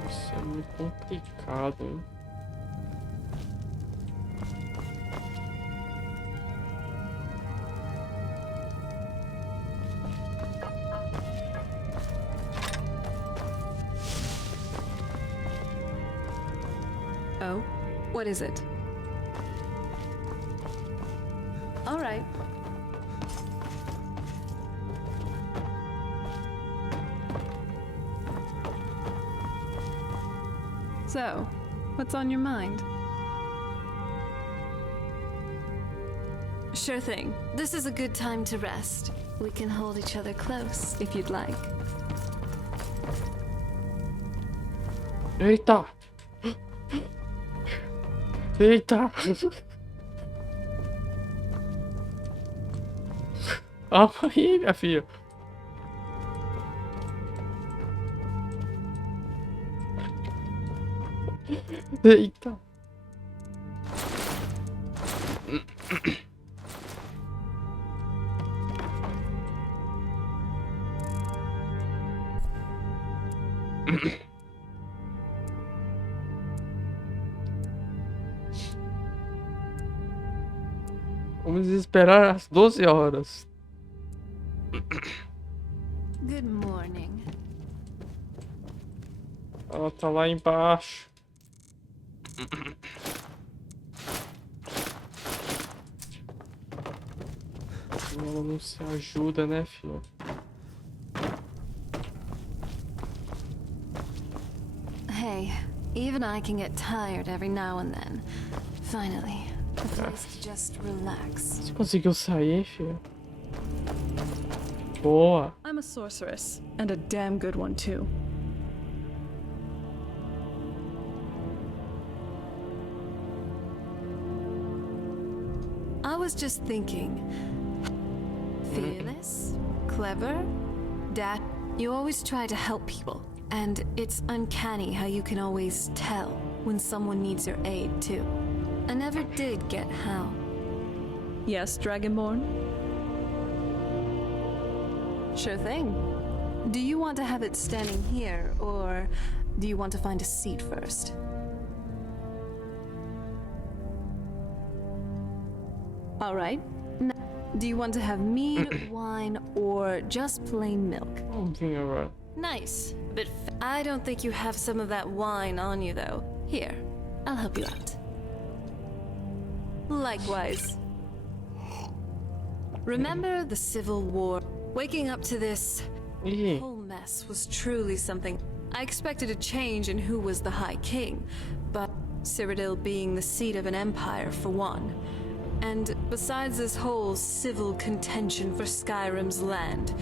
Isso é muito complicado, hein? Oh? What is it? All right. So, what's on your mind? Sure thing. This is a good time to rest. We can hold each other close, if you'd like. Eita! Eita! Calma aí, minha filha. Eita! Vamos esperar às 12 horas. Good morning. Ela tá lá embaixo. Ela não se ajuda, né, filho? Hey, even I can get tired every now and then. Finally, a place to just relax. Você conseguiu sair, filho? Boa. I'm a sorceress, and a damn good one too. I was just thinking. Fearless, clever, you always try to help people. And it's uncanny how you can always tell when someone needs your aid, too. I never did get how. Yes, Dragonborn? Sure thing. Do you want to have it standing here, or do you want to find a seat first? All right. Do you want to have mead, wine, or just plain milk? Alright. Nice. But I don't think you have some of that wine on you, though. Here, I'll help you out. Likewise. Remember the Civil War? Waking up to this whole mess was truly something. I expected a change in who was the High King, but Cyrodiil being the seat of an empire, for one. And besides this whole civil contention for Skyrim's land,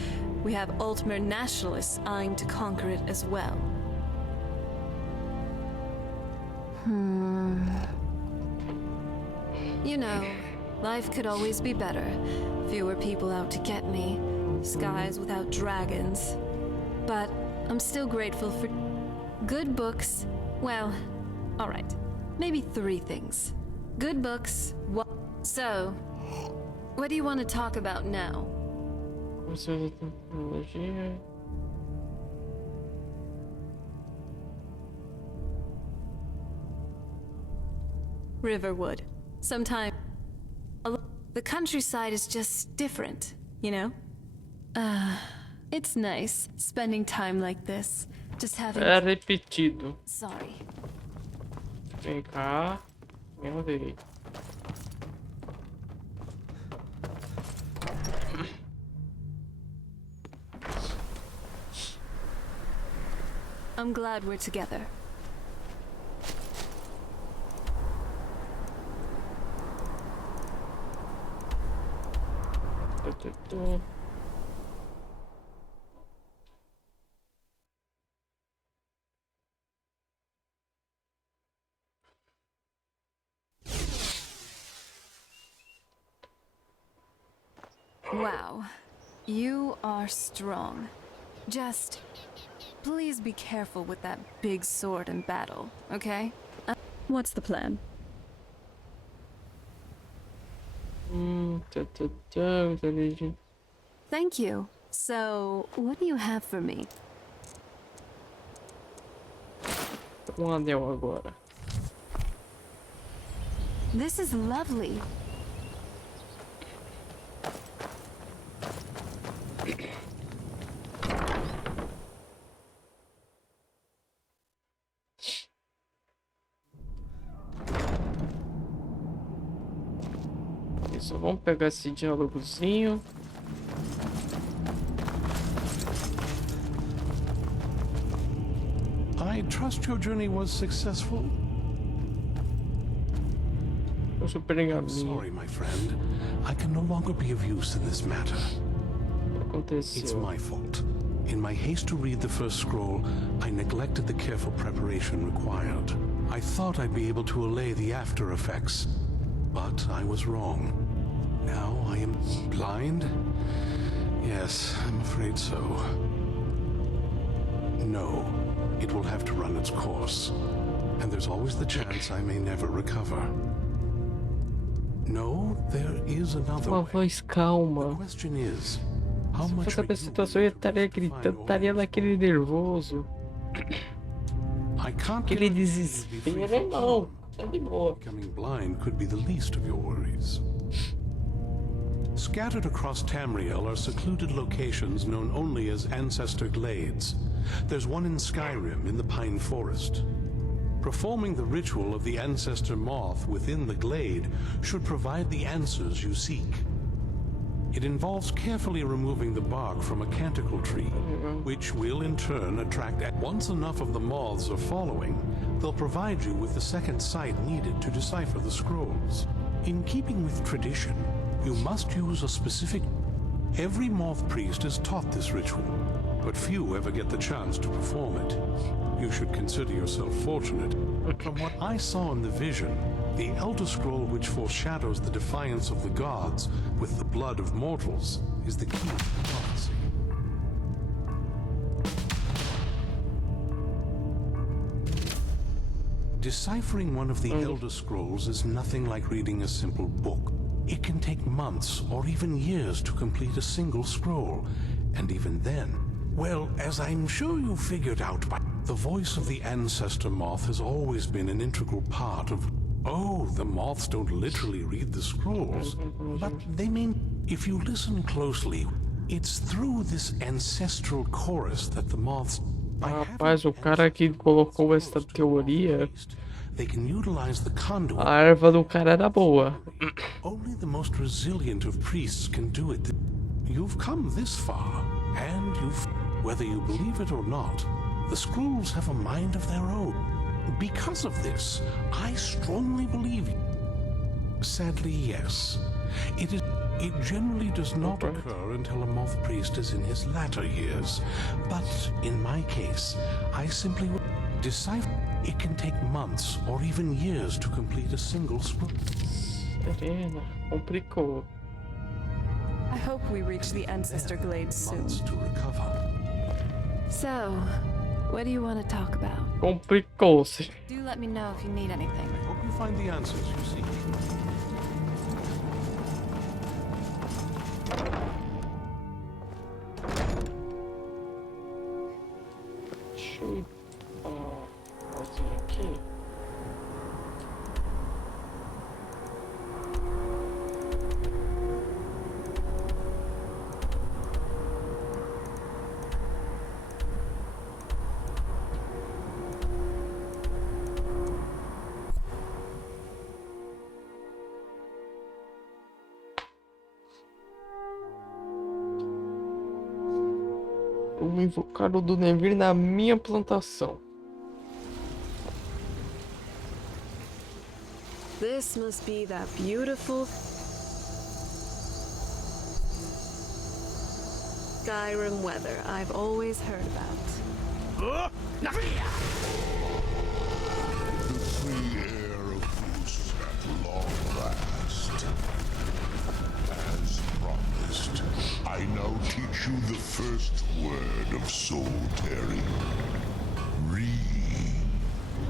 we have Altmer nationalists eyeing to conquer it as well. You know, life could always be better. Fewer people out to get me. Skies without dragons. But I'm still grateful for good books. Well, alright. Maybe 3 things. Good books. So, what do you want to talk about now? Riverwood. Sometime the countryside is just different, you know? It's nice spending time like this. Just having repetido. Sorry. Vem cá. Meu Deus. I'm glad we're together. Wow, you are strong. Just please be careful with that big sword in battle, okay? What's the plan? Thank you. So, what do you have for me? Um anel agora. This is lovely. Isso, vamos pegar esse diálogozinho. I trust your journey was successful. I'm sorry, my friend. I can no longer be of use in this matter. It's my fault. In my haste to read the first scroll, I neglected the careful preparation required. I thought I'd be able to allay the after effects, but I was wrong. Now I am blind? Yes, I'm afraid so. No, it will have to run its course. And there's always the chance I may never recover. No, there is another Uma way. voz calma. The question is, how Se much fosse a pessoa situação, eu estaria gritando, estaria naquele nervoso. I can't Aquele desespero, não. Tá de boa. Becoming blind could be the least of your worries. Scattered across Tamriel are secluded locations known only as Ancestor Glades. There's one in Skyrim in the Pine Forest. Performing the ritual of the Ancestor Moth within the glade should provide the answers you seek. It involves carefully removing the bark from a canticle tree, which will in turn attract. Once enough of the moths are following, they'll provide you with the second sight needed to decipher the scrolls. In keeping with tradition, you must use a specific. Every moth priest is taught this ritual, but few ever get the chance to perform it. You should consider yourself fortunate. From what I saw in the vision, the Elder Scroll which foreshadows the defiance of the gods with the blood of mortals is the key to the prophecy. Deciphering one of the Elder Scrolls is nothing like reading a simple book. It can take months or even years to complete a single scroll, and even then, well, as I'm sure you figured out by the voice of the Ancestor Moth has always been an integral part of. Oh, the moths don't literally read the scrolls, but they mean, if you listen closely, it's through this ancestral chorus that the moths. Rapaz, o cara que colocou essa teoria, They can utilize the conduit. a erva do cara era boa. Only the most resilient of priests can do it. You've come this far, and whether you believe it or not, the scrolls have a mind of their own. Because of this, I strongly believe you. Sadly, yes. It generally does not occur until a moth priest is in his latter years. But in my case, I simply decipher. It can take months or even years to complete a single scroll. Serena, complicou. I hope we reach the Ancestor Glades soon. Months to recover. So, what do you want to talk about? Complicou-se. Do let me know if you need anything. I hope you find the answers you seek. Deixa eu fazer aqui. Vou invocar o do Nevir na minha plantação. This must be that beautiful Skyrim weather I've always heard about. The free air of Goose at long last. As promised, I now teach you the first word of soul tearing. Re.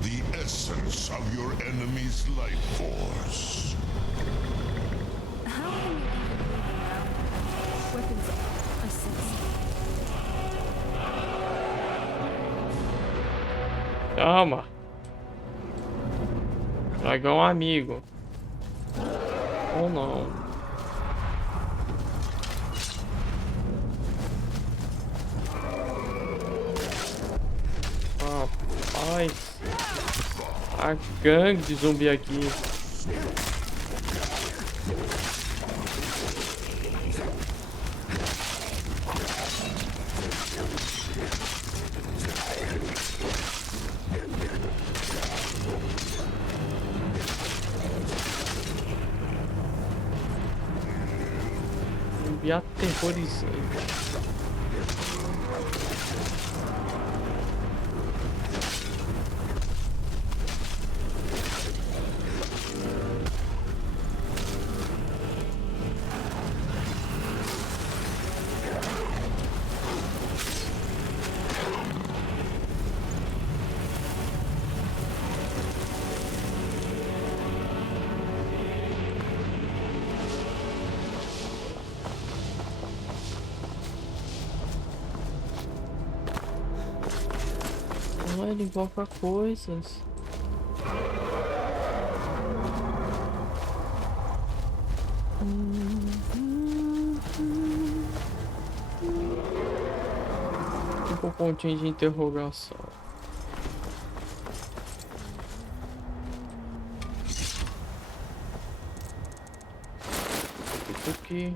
The essence of your enemy's life force. How can you even weapons of sense? Calma. Dragão amigo. Ou não. Rapaz. A gangue de zumbi aqui. Zumbi aterrorizante. Ele invoca coisas. 5 pontinhos de interrogação. Isso aqui.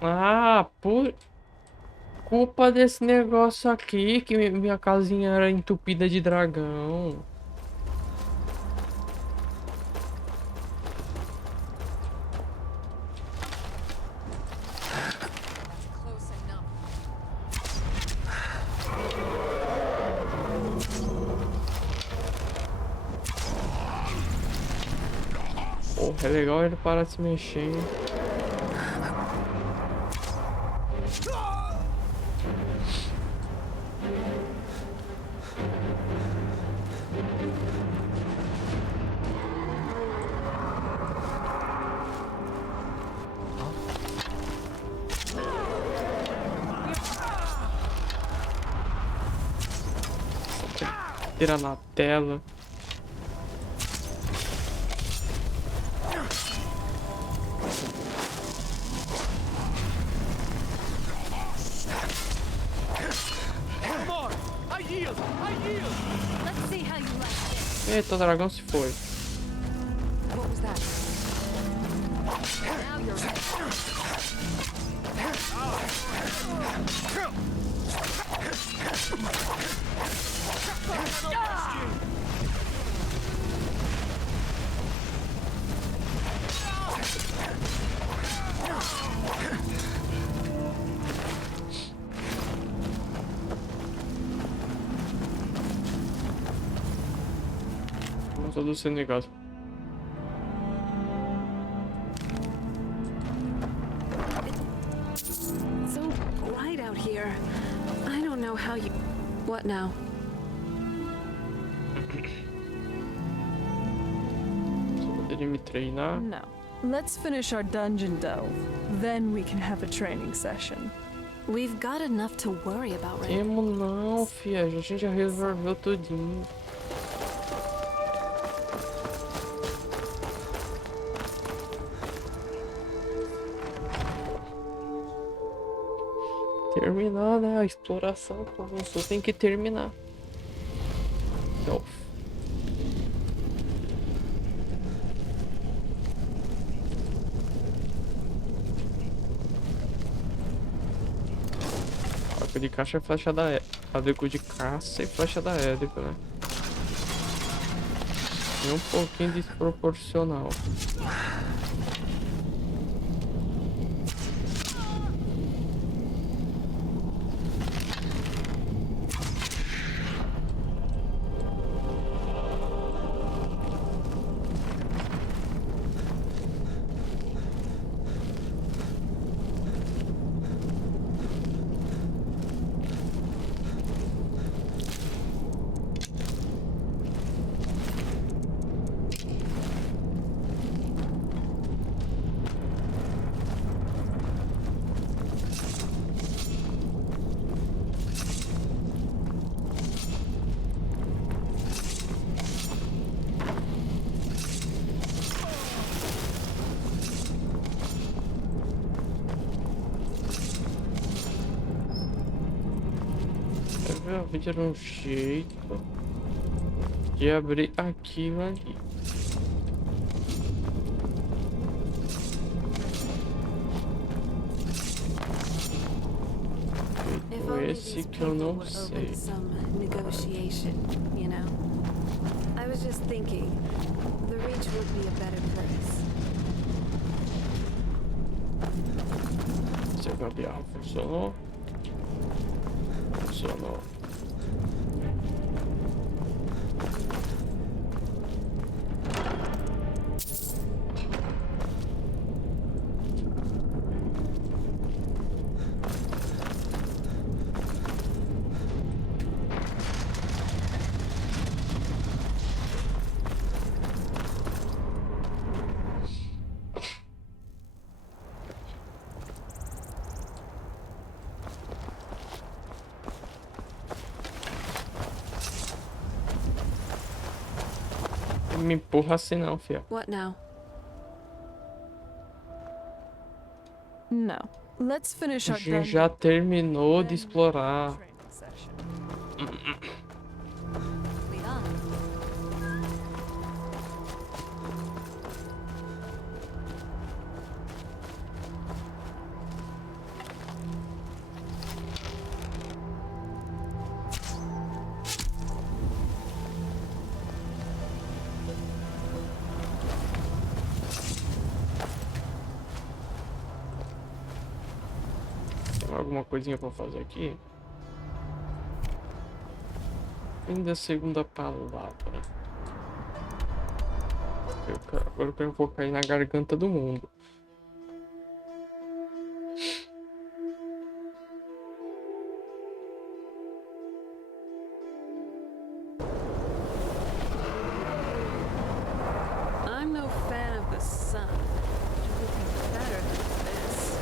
Ah, por culpa desse negócio aqui, que minha casinha era entupida de dragão. Porra, é legal ele parar de se mexer, hein? Tira na tela. Eita, o dragão se foi. What was that? Now you're Todo esse negócio. It's so bright out here. I don't know how you... What now? Só poderia me treinar. No. Let's finish our dungeon delve. Then we can have a training session. We've got enough to worry about right now. Temos não, filha. A gente já resolveu tudinho. Terminar, né? A exploração começou, tem que terminar. Então. Arco de caixa é flecha da Édico de caça e flecha da Édico, né? E um pouquinho desproporcional. A vida era um jeito de abrir aquilo ali. Feito esse que eu não sei. Some negotiation, you know. I was just thinking, the Reach would be a better place. Essa gambiarra funcionou. Funcionou. Me empurra assim não, fia. What now? No. Let's finish A our gente já dungeon. terminou de explorar. Training session. Lead on. Tem alguma coisinha pra fazer aqui? Fim da segunda palavra. Agora eu quero focar aí na garganta do mundo. I'm no fan of the sun. Everything better than this.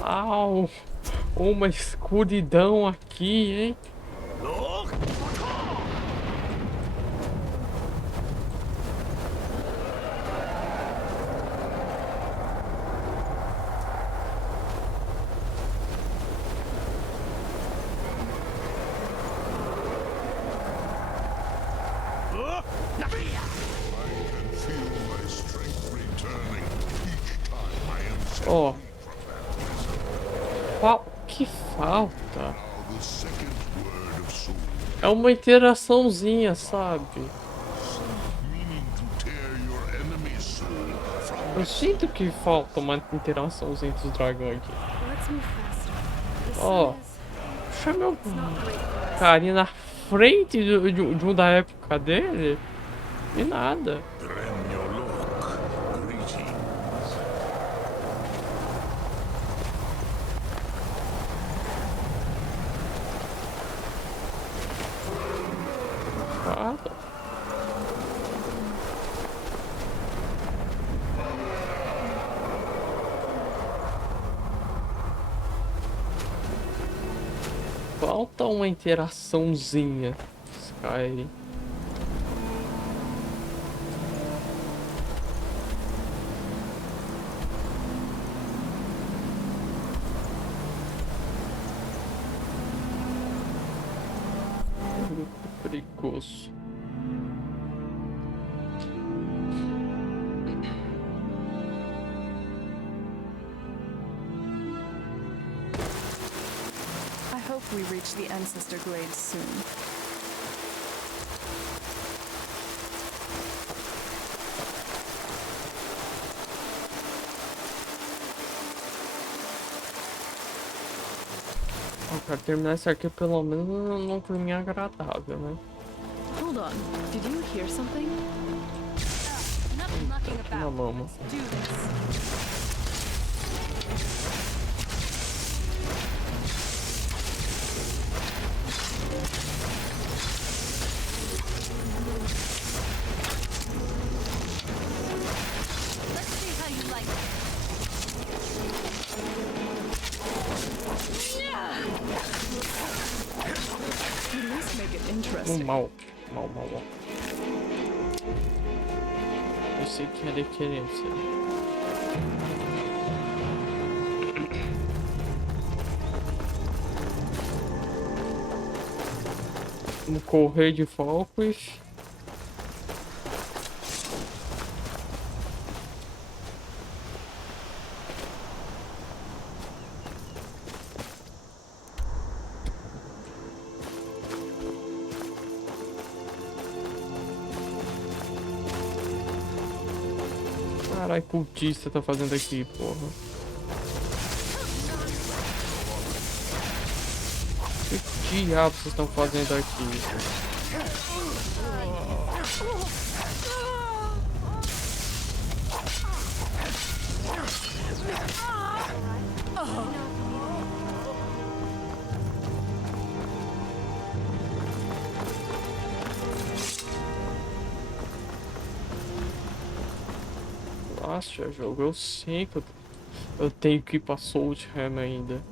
Uau! Uma escuridão aqui, hein? I can feel my strength returning each time I am set Ó, free que falta? from the second word of soul, É uma interaçãozinha, sabe? meaning to tear your enemy's soul from Eu sinto que falta uma interaçãozinha dos dragões aqui. Let's move faster. The Ó, sun is... deixa meu It's not great for us. carinha na frente de um da época dele. E nada. Dremyolok. Greetings. Nada. Falta uma interaçãozinha, Skyrim. Muito perigoso. I hope we reach the Ancestor Glade soon. Eu quero terminar isso aqui pelo menos num clima agradável, né? Hold on. Did you hear something? Nothing mucking Na about. lama. Do this. Let's see how you like it. At least make it interesting. Mal. Eu sei que era querência. Vamos correr de focos. Caralho, cultista tá fazendo aqui, porra. Que diabo vocês estão fazendo aqui? Nossa, jogo, eu sei que eu... Eu tenho que ir pra Soltheim ainda.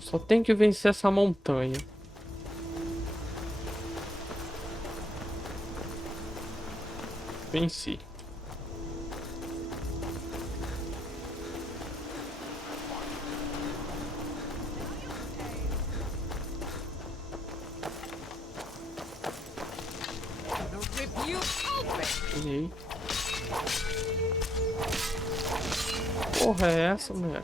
Só tem que vencer essa montanha. Venci. Errei. Porra, é essa, mulher?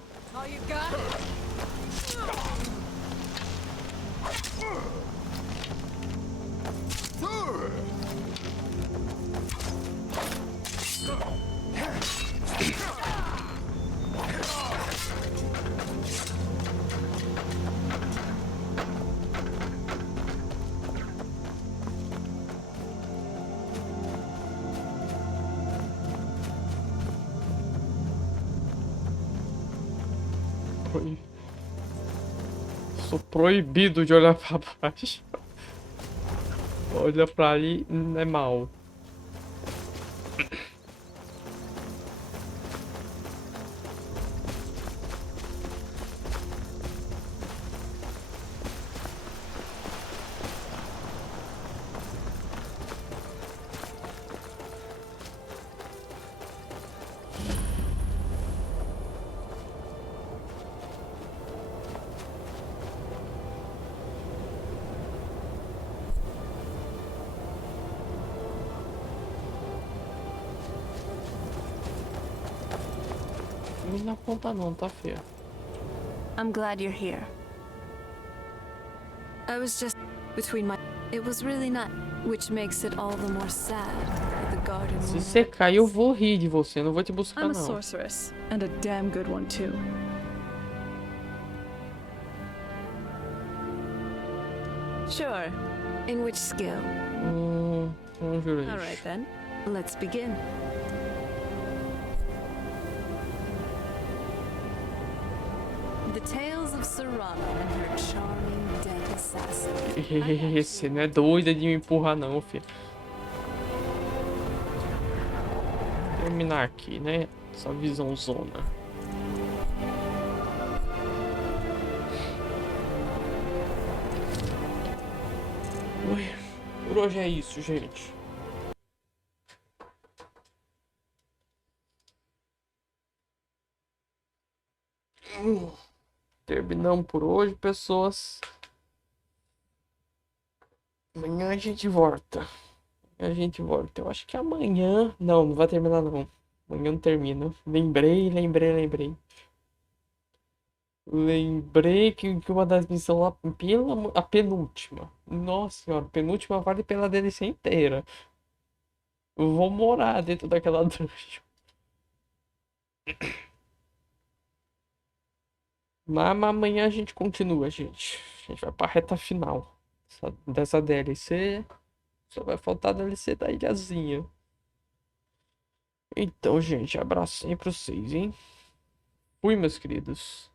Sou proibido de olhar pra baixo. Olha pra ali, é mal. Não aponta não, tá feio. I'm glad you're here. I was just between my... It was really not... Which makes it all the more sad that the garden... Se você cair, eu vou rir de você, não vou te buscar I'm a não. sorceress, and a damn good one too. Sure. In which skill? Jurange. All right then. Let's begin. The tales of Serana and her charming dead assassin. Você não é doida de me empurrar não, filho. Terminar aqui, né? Essa visão zona. Por hoje é isso, gente. Terminamos por hoje, pessoas. Amanhã a gente volta. Eu acho que amanhã... Não, não vai terminar não. Amanhã não termina. Lembrei que uma das missões lá... A penúltima. Nossa senhora, a penúltima vale pela DLC inteira. Eu vou morar dentro daquela dungeon. Mas amanhã a gente continua, gente. A gente vai pra reta final dessa DLC. Só vai faltar a DLC da ilhazinha. Então, gente, abraço aí pra vocês, hein? Fui, meus queridos.